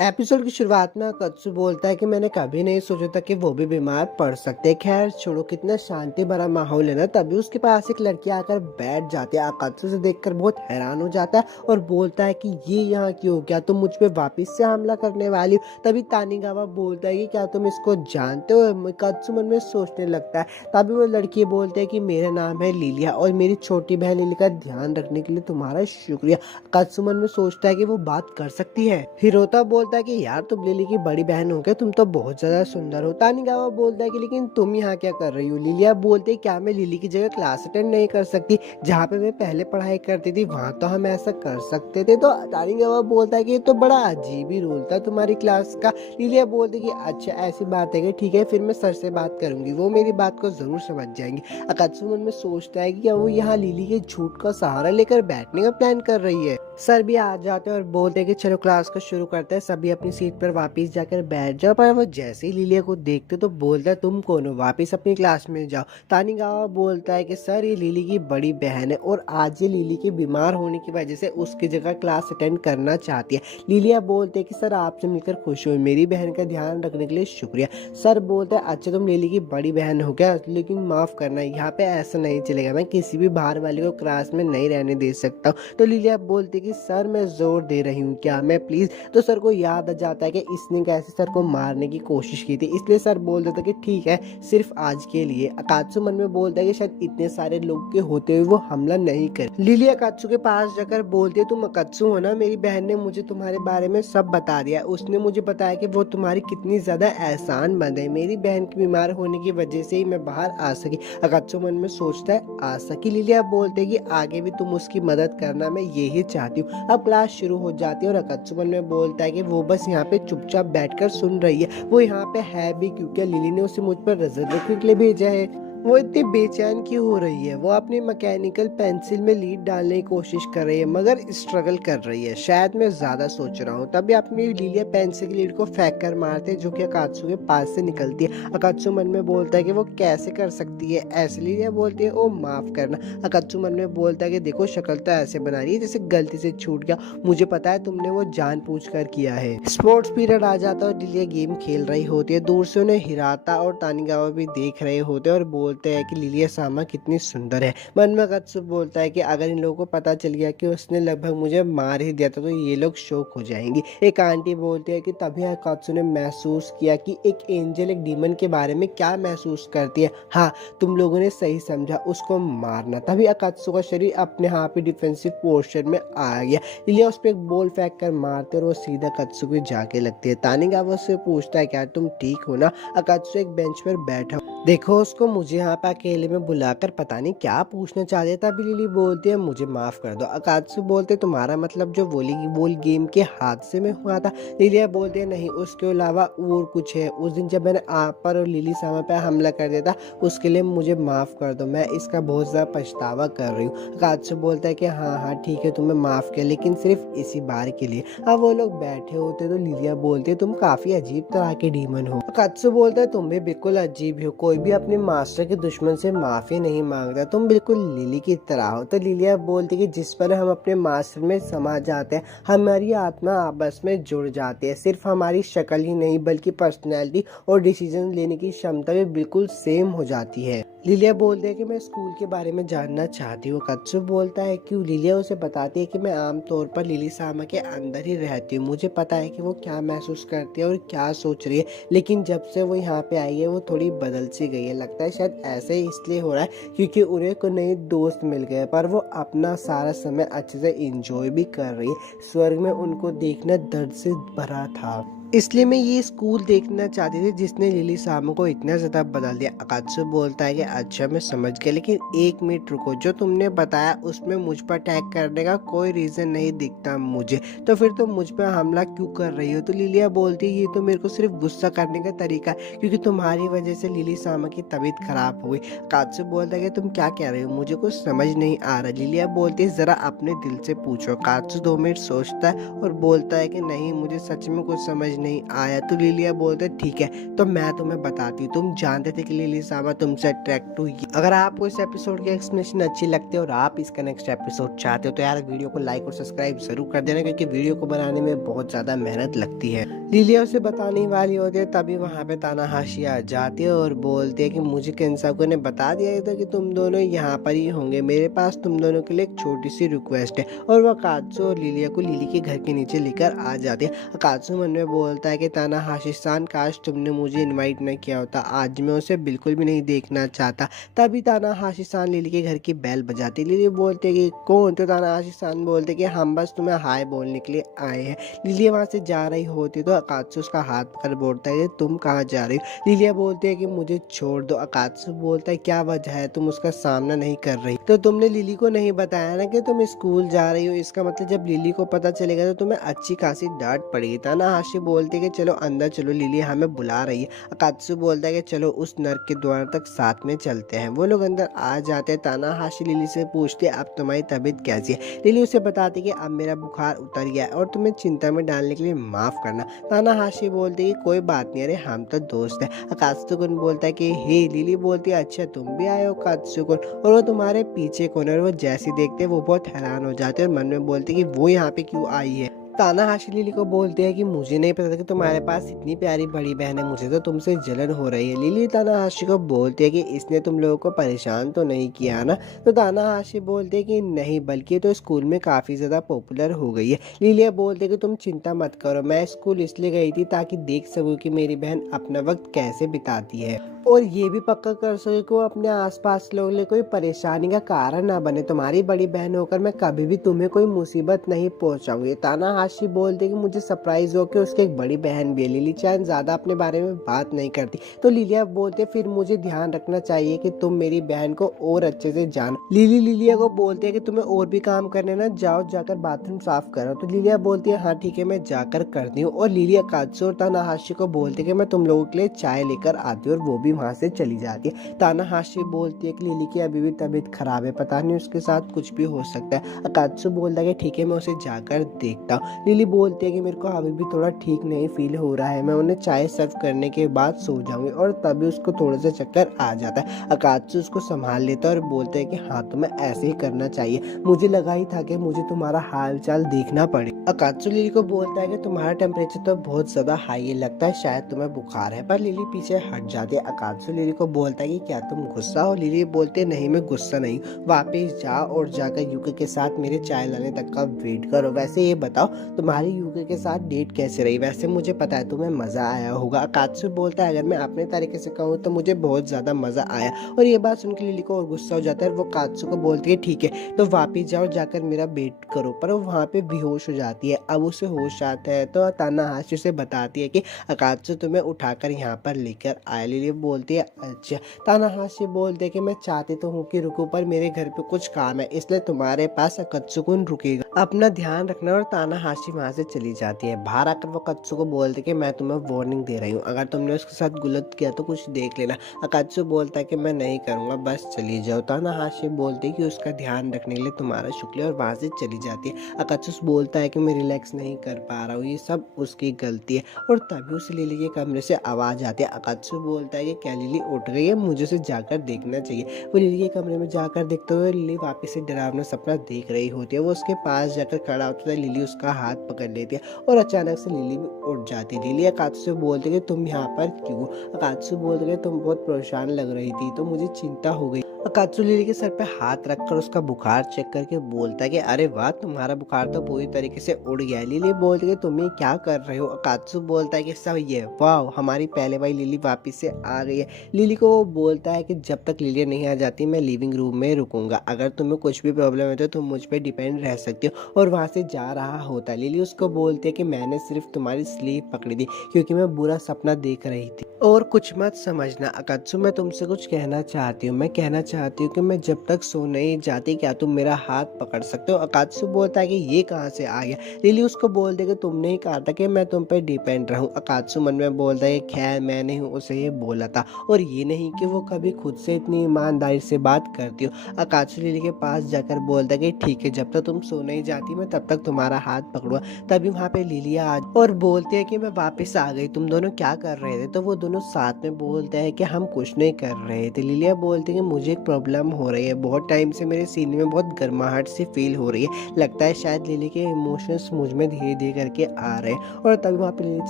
एपिसोड की शुरुआत में अकात्सु बोलता है कि मैंने कभी नहीं सोचा था कि वो भी बीमार पड़ सकते हैं। खैर छोड़ो, कितना शांति भरा माहौल है ना। तभी उसके पास एक लड़की आकर बैठ जाती है। अकात्सु से देखकर बहुत हैरान हो जाता है और बोलता है कि ये यहाँ क्यों हो, क्या तुम मुझ पे वापस से हमला करने वाली हो? तभी तानिगावा बोलता है कि क्या तुम इसको जानते हो? अकात्सु मन में सोचने लगता है। तभी वो लड़की बोलते है कि मेरा नाम है लिलिया और मेरी छोटी बहन लिली का ध्यान रखने के लिए तुम्हारा शुक्रिया। अकात्सु मन में सोचता है कि वो बात कर सकती है। हिरोता बोलता है कि यार तुम लिली की बड़ी बहन हो, क्या तुम तो बहुत ज्यादा सुंदर हो। तानिगावा बोलता है कि लेकिन तुम यहाँ क्या कर रही हो? लिलिया बोलते है क्या मैं लिली की जगह क्लास अटेंड नहीं कर सकती? जहाँ पे मैं पहले पढ़ाई करती थी वहाँ तो हम ऐसा कर सकते थे। तो तानिगावा बोलता है कि ये तो बड़ा अजीब ही रूल था तुम्हारी क्लास का। लिलिया बोलती है कि अच्छा ऐसी बात है कि ठीक है फिर मैं सर से बात करूंगी, वो मेरी बात को जरूर समझ जाएंगे। अकात्सु मन में सोचता है कि क्या वो यहाँ लिली के झूठ का सहारा लेकर बैठने का प्लान कर रही है। सर भी आ जाते हैं और बोलते हैं कि चलो क्लास को शुरू करते हैं। सभी अपनी सीट पर वापस जाकर बैठ जाओ। पर वो जैसे ही लिलिया को देखते तो बोलता है तुम कौन हो, वापस अपनी क्लास में जाओ। तानिगावा बोलता है कि सर ये लिली की बड़ी बहन है और आज ये लिली के बीमार होने की वजह से उसकी जगह क्लास अटेंड करना चाहती है। लिलिया बोलते है कि सर आपसे मिलकर खुश हुई, मेरी बहन का ध्यान रखने के लिए शुक्रिया। सर बोलते है अच्छा तुम लिली की बड़ी बहन हो क्या, लेकिन माफ करना यहाँ पे ऐसा नहीं चलेगा, मैं किसी भी बाहर वाले को क्लास में नहीं रहने दे सकता हूँ। तो लिलिया बोलती कि सर मैं जोर दे रही हूँ क्या, मैं प्लीज। तो सर को याद आ जाता है कि इसने कैसे सर को मारने की कोशिश की थी, इसलिए सर बोल देता कि ठीक है सिर्फ आज के लिए। अकात्सु मन में बोलता है कि शायद इतने सारे लोग के होते हुए वो हमला नहीं करे। लिली अकात्सु के पास जाकर बोलती है तुम अकात्सु हो ना, मेरी बहन ने मुझे तुम्हारे बारे में सब बता दिया। उसने मुझे बताया कि वो तुम्हारी कितनी ज्यादा एहसानमंद है, मेरी बहन के बीमार होने की वजह से ही मैं बाहर आ सकी। अकात्सु मन में सोचता है आ सकी। लिलिया बोलते कि आगे भी तुम उसकी मदद करना, मैं यही चाहती हूँ। अब क्लास शुरू हो जाती है और अकात्सु मन में बोलता है कि वो बस यहाँ पे चुपचाप बैठकर सुन रही है। वो यहाँ पे है भी क्योंकि लिली ने उसे मुझ पर नजर रखने के लिए भेजा है। वो इतनी बेचैन क्यों हो रही है? वो अपनी मैकेनिकल पेंसिल में लीड डालने की कोशिश कर रही है मगर स्ट्रगल कर रही है। शायद मैं ज्यादा सोच रहा हूँ। तभी अपनी लिलिया पेंसिल की लीड को फेंक कर मारते जो कि अकात्सु के पास से निकलती है। अकात्सु मन में बोलता है कि वो कैसे कर सकती है ऐसे। लिलिया बोलती है ओ माफ करना। अकात्सु मन में बोलता है कि देखो शक्ल तो ऐसे बना रही है जैसे गलती से छूट गया, मुझे पता है तुमने वो जानबूझकर किया है। स्पोर्ट्स पीरियड आ जाता है और लिलिया गेम खेल रही होती है। दूर से उन्हें हिराता और तानिगावा भी देख रहे होते हैं और बोलते हैं कि लिलिया सामा कितनी सुंदर है। मन में अकात्सु बोलता है कि अगर इन लोगों को पता चल गया कि उसने लगभग मुझे मार ही दिया था तो ये लोग शौक हो जाएंगी। एक आंटी बोलती है कि तभी अकात्सु ने महसूस किया कि एक एंजल एक डीमन के बारे में क्या महसूस करती है। हाँ, तुम लोगों ने सही समझा, उसको मारना। तभी अकात्सु का शरीर अपने आप ही डिफेंसिव पोस्चर में आ गया। लिलिया उस पर एक बॉल फेंक कर मारते और वो सीधा अकात्सु को जाके लगती है। तानिगावा उससे पूछता है क्या तुम ठीक हो ना। अकात्सु एक बेंच पर बैठा, देखो उसको मुझे यहाँ पे अकेले में बुलाकर पता नहीं क्या पूछना चाहते। तभी लिली बोलती है मुझे माफ कर दो। अकात्सु बोलते तुम्हारा मतलब जो वॉलीबॉल गेम के हादसे में हुआ था। लिलिया बोलती है नहीं, उसके अलावा और कुछ है। उस दिन जब मैंने आप पर और लिली सामा पर हमला कर दिया था उसके लिए मुझे माफ कर दो, मैं इसका बहुत ज़्यादा पछतावा कर रही हूँ। अकात्सु बोलता है कि हाँ हाँ ठीक है, तुम्हें माफ किया लेकिन सिर्फ इसी बार के लिए। अब वो लोग बैठे होते तो लिलिया बोलती है तुम काफी अजीब तरह के डीमन हो। अकात्सु बोलता है तुम भी बिल्कुल अजीब हो, कोई भी अपने मास्टर के दुश्मन से माफी नहीं मांगता, तुम बिल्कुल लिली की तरह हो। तो लिलिया बोलती है कि जिस पर हम अपने मास्टर में समा जाते हैं हमारी आत्मा आपस में जुड़ जाती है। सिर्फ हमारी शक्ल ही नहीं बल्कि पर्सनैलिटी और डिसीजन लेने की क्षमता भी बिल्कुल सेम हो जाती है। लिलिया बोलती है कि मैं स्कूल के बारे में जानना चाहती हूँ। अकात्सु बोलता है क्यों। लिलिया उसे बताती है कि मैं आमतौर पर लिली सामा के अंदर ही रहती हूँ, मुझे पता है कि वो क्या महसूस करती है और क्या सोच रही है, लेकिन जब से वो यहाँ पे आई है वो थोड़ी बदल सी गई है। लगता है शायद ऐसे ही इसलिए हो रहा है क्योंकि उन्हें कोई नए दोस्त मिल गए, पर वो अपना सारा समय अच्छे से इंजॉय भी कर रही है। स्वर्ग में उनको देखना दर्द से भरा था, इसलिए मैं ये स्कूल देखना चाहती थी जिसने लिली सामा को इतना ज़्यादा बदल दिया। अकात्सु बोलता है कि अच्छा मैं समझ गया, लेकिन एक मिनट रुको, जो तुमने बताया उसमें मुझ पर अटैक करने का कोई रीज़न नहीं दिखता मुझे, तो फिर तुम मुझ पर हमला क्यों कर रही हो। तो लिलिया बोलती है ये तो मेरे को सिर्फ गुस्सा करने का तरीका है क्योंकि तुम्हारी वजह से लिली सामा की तबीयत खराब हो गई। अकात्सु बोलता है कि तुम क्या कह रहे हो, मुझे कुछ समझ नहीं आ रहा। लिलिया बोलती है ज़रा अपने दिल से पूछो। अकात्सु 2 मिनट सोचता है और बोलता है कि नहीं, मुझे सच में कुछ समझ नहीं आया। तो लिलिया बोलते ठीक है, तो मैं तुम्हें बताती हूँ, तुम जानते थे कि लिली सामा तुमसे अट्रैक्ट हुई। अगर आपको इस एपिसोड की एक्सप्लेनेशन अच्छी लगती है और आप इसका नेक्स्ट एपिसोड चाहते हो तो यार वीडियो को लाइक और सब्सक्राइब जरूर कर देना, क्योंकि वीडियो को बनाने में बहुत ज्यादा मेहनत लगती है। लिलिया उसे बताने वाली होती है तभी वहाँ पे तानाहाशी आ जाती है और बोलती है कि मुझे केंसाकू ने बता दिया था कि तुम दोनों यहाँ पर ही होंगे, मेरे पास तुम दोनों के लिए एक छोटी सी रिक्वेस्ट है। और वह अकात्सु और लिलिया को लिली के घर के नीचे लेकर आ जाती है। अकात्सु मन में बोलता है कि तानाहाशी-सान, काश तुमने मुझे इनवाइट न किया होता, आज मैं उसे बिल्कुल भी नहीं देखना चाहता। तभी तानाहाशी-सान लिली के घर की बेल बजाती। लिली बोलते है कि कौन। तो तानाहाशी-सान बोलते कि हम बस तुम्हें हाय बोलने के लिए आए हैं। लिली वहाँ से जा रही होती तो अकात्सु उसका हाथ पकड़ बोलता है तुम कहाँ जा रही हो। लिलिया बोलती है कि मुझे छोड़ दो। अकात्सु बोलता है क्या वजह है, तुम उसका सामना नहीं कर रही। तो तुमने लिली को नहीं बताया ना कि तुम स्कूल जा रही हो, इसका मतलब जब लिली को पता चलेगा तो तुम्हें अच्छी खासी डांट पड़ेगी। तानाहाशी बोलते है कि चलो अंदर चलो, लिली हमें बुला रही है। अकात्सु बोलता है कि चलो उस नर्क के द्वार तक साथ में चलते हैं। वो लोग अंदर आ जाते हैं। तानाहाशी लिली से पूछते अब तुम्हारी तबीयत कैसी है। लिली उसे बताती कि अब मेरा बुखार उतर गया है और तुम्हें चिंता में डालने के लिए माफ करना। तानाहाशी बोलती है कि कोई बात नहीं, अरे हम तो दोस्त हैं। अकात्सु बोलता है कि हे। लिली बोलती है अच्छा तुम भी आए हो अकात्सु, और वो तुम्हारे पीछे कौन है। और वो जैसे देखते हैं वो बहुत हैरान हो जाते हैं और मन में बोलते कि वो यहाँ पे क्यों आई है। तानाहाशी लिली को बोलते हैं कि मुझे नहीं पता था कि तुम्हारे पास इतनी प्यारी बड़ी बहन है, मुझे तो तुमसे जलन हो रही है। लिली तानाहाशी को बोलती है कि इसने तुम लोगों को परेशान तो नहीं किया ना। तो तानाहाशी बोलते हैं कि नहीं, बल्कि तो स्कूल में काफ़ी ज़्यादा पॉपुलर हो गई है। लिली बोलते हैं कि तुम चिंता मत करो, मैं स्कूल इसलिए गई थी ताकि देख सकूँ कि मेरी बहन अपना वक्त कैसे बिताती है और ये भी पक्का कर सके कि वो अपने आसपास लोगों के लिए कोई परेशानी का कारण ना बने। तुम्हारी बड़ी बहन होकर मैं कभी भी तुम्हें कोई मुसीबत नहीं पहुंचाऊंगी। तानाहाशी बोलते कि मुझे सरप्राइज हो कि उसकी एक बड़ी बहन भी है। लिली चान ज्यादा अपने बारे में बात नहीं करती। तो लिलिया बोलते फिर मुझे ध्यान रखना चाहिए कि तुम मेरी बहन को और अच्छे से जानो। लिलिया को बोलते है कि तुम्हें और भी काम करने ना, जाओ जाकर बाथरूम साफ करो। तो लिलिया बोलती है हाँ ठीक है मैं जाकर करती हूँ। और लिलिया अकात्सु और तानाहाशी को बोलते कि मैं तुम लोगों के लिए चाय लेकर आती हूँ और वो भी वहाँ से चली जाती है। तानाहाशी बोलती है कि लिली की अभी भी तबीयत खराब है, पता नहीं उसके साथ कुछ भी हो सकता है। अकात्सु बोलता है कि ठीक है मैं उसे जाकर देखता हूँ। लिली बोलती है कि मेरे को अभी भी थोड़ा ठीक नहीं फील हो रहा है, मैं उन्हें चाय सर्व करने के बाद सो जाऊंगी। और तभी उसको थोड़ा सा चक्कर आ जाता है। अकात्सु उसको संभाल लेता है और बोलते है कि हाँ तुम्हें ऐसे ही करना चाहिए, मुझे लगा ही था कि मुझे तुम्हारा हाल चाल देखना पड़े। अकात्सु लिली को बोलता है कि तुम्हारा टेम्परेचर तो बहुत ज्यादा हाई लगता है, शायद तुम्हें बुखार है। पर लिली पीछे हट जाती है। अकात्सु लिली को बोलता है कि क्या तुम गुस्सा हो। लिली बोलती है नहीं मैं गुस्सा नहीं, वापस जाओ और जाकर यूके के साथ मेरे चाय लाने तक का वेट करो। वैसे ये बताओ तुम्हारी यूके के साथ डेट कैसे रही, वैसे मुझे पता है तुम्हें मजा आया होगा। अकात्सु बोलता है अगर मैं अपने तरीके से कहूँ तो मुझे बहुत ज्यादा मजा आया। और ये बात सुनकर लिली को और गुस्सा हो जाता है। वो अकात्सु को बोलती है ठीक है तो वापिस जाओ जाकर मेरा वेट करो, पर वो वहाँ पे बेहोश हो जाती है। अब उसे होश आता है तो तानाहाशी उसे बताती है कि अकात्सु तुम्हें उठाकर यहाँ पर लेकर आया। लिली बोलती है अच्छा। तानाहाशी बोलते है कि मैं चाहती तो हूँ कि रुको पर मेरे घर पे कुछ काम है इसलिए तुम्हारे पास अकात्सु रुकेगा, अपना ध्यान रखना। और तानाहाशी वहाँ से चली जाती है। बाहर आकर वो अकात्सु को बोलते कि मैं तुम्हें वार्निंग दे रही हूँ, अगर तुमने उसके साथ गलत किया तो कुछ देख लेना। अकात्सु बोलता है कि मैं नहीं करूँगा बस चली जाओ। तानाहाशी बोलती है कि उसका ध्यान रखने के लिए तुम्हारा शुक्रिया और वहाँ से चली जाती है। अकात्सु बोलता है कि मैं रिलैक्स नहीं कर पा रहा हूँ, ये सब उसकी गलती है। और तभी उसे लिली के कमरे से आवाज़ आती है। अकात्सु बोलता है कि क्या लिली उठ गई है, मुझे उसे जाकर देखना चाहिए। वो लिली के कमरे में जाकर देखते हुए लिली वापस से डरावना सपना देख रही होती है। वो उसके पास जाकर खड़ा होता है। लिली उसका हाथ पकड़ लेती है और अचानक से लिली भी उठ जाती है। लिली अकात्सु से बोलती है कि तुम यहाँ पर क्यों। अकात्सु बोलते तुम बहुत परेशान लग रही थी तो मुझे चिंता हो गई। अकात्सु लिली के सर पे हाथ रखकर उसका बुखार चेक करके बोलता है कि अरे वाह तुम्हारा बुखार तो पूरी तरीके से उड़ गया है। लिली बोलती है तुम ये क्या कर रहे हो। अकात्सु बोलता है कि सब ये वाह हमारी पहले वाली लिली वापस से आ गई है। लिली को वो बोलता है कि जब तक लिली नहीं आ जाती मैं लिविंग रूम में रुकूंगा, अगर तुम्हें कुछ भी प्रॉब्लम है तो तुम मुझ पर डिपेंड रह सकती हो। और वहाँ से जा रहा होता है। लिली उसको बोलती है कि मैंने सिर्फ तुम्हारी स्लीव पकड़ी थी क्योंकि मैं बुरा सपना देख रही थी और कुछ मत समझना। अकात्सु मैं तुमसे कुछ कहना चाहती हूँ, मैं कहना चाहती हूँ कि मैं जब तक सो नहीं जाती क्या तुम मेरा हाथ पकड़ सकते हो। अकात्सु बोलता है कि ये कहाँ से आ गया। लिली उसको बोलती है कि तुमने ही कहा था कि मैं तुम पे डिपेंड रहूं। अकात्सु मन में बोलता है खैर मैं नहीं हूँ उसे ये बोला था और ये नहीं कि वो कभी खुद से इतनी ईमानदारी से बात करती हो। अकात्सु लिली के पास जाकर बोलता है कि ठीक है जब तक तुम सो नहीं जाती मैं तब तक तुम्हारा हाथ पकड़ूंगा। तभी वहाँ पे लिली आ और बोलती है कि मैं वापस आ गई, तुम दोनों क्या कर रहे थे। तो वो दोनों साथ में बोलते हैं कि हम कुछ नहीं कर रहे थे। लिलिया बोलती है कि मुझे एक प्रॉब्लम हो रही है, बहुत टाइम से मेरे सीने में बहुत गर्माहट सी फील हो रही है, लगता है शायद लिली के इमोशंस मुझ में धीरे धीरे करके आ रहे हैं। और तभी वहाँ पे लिली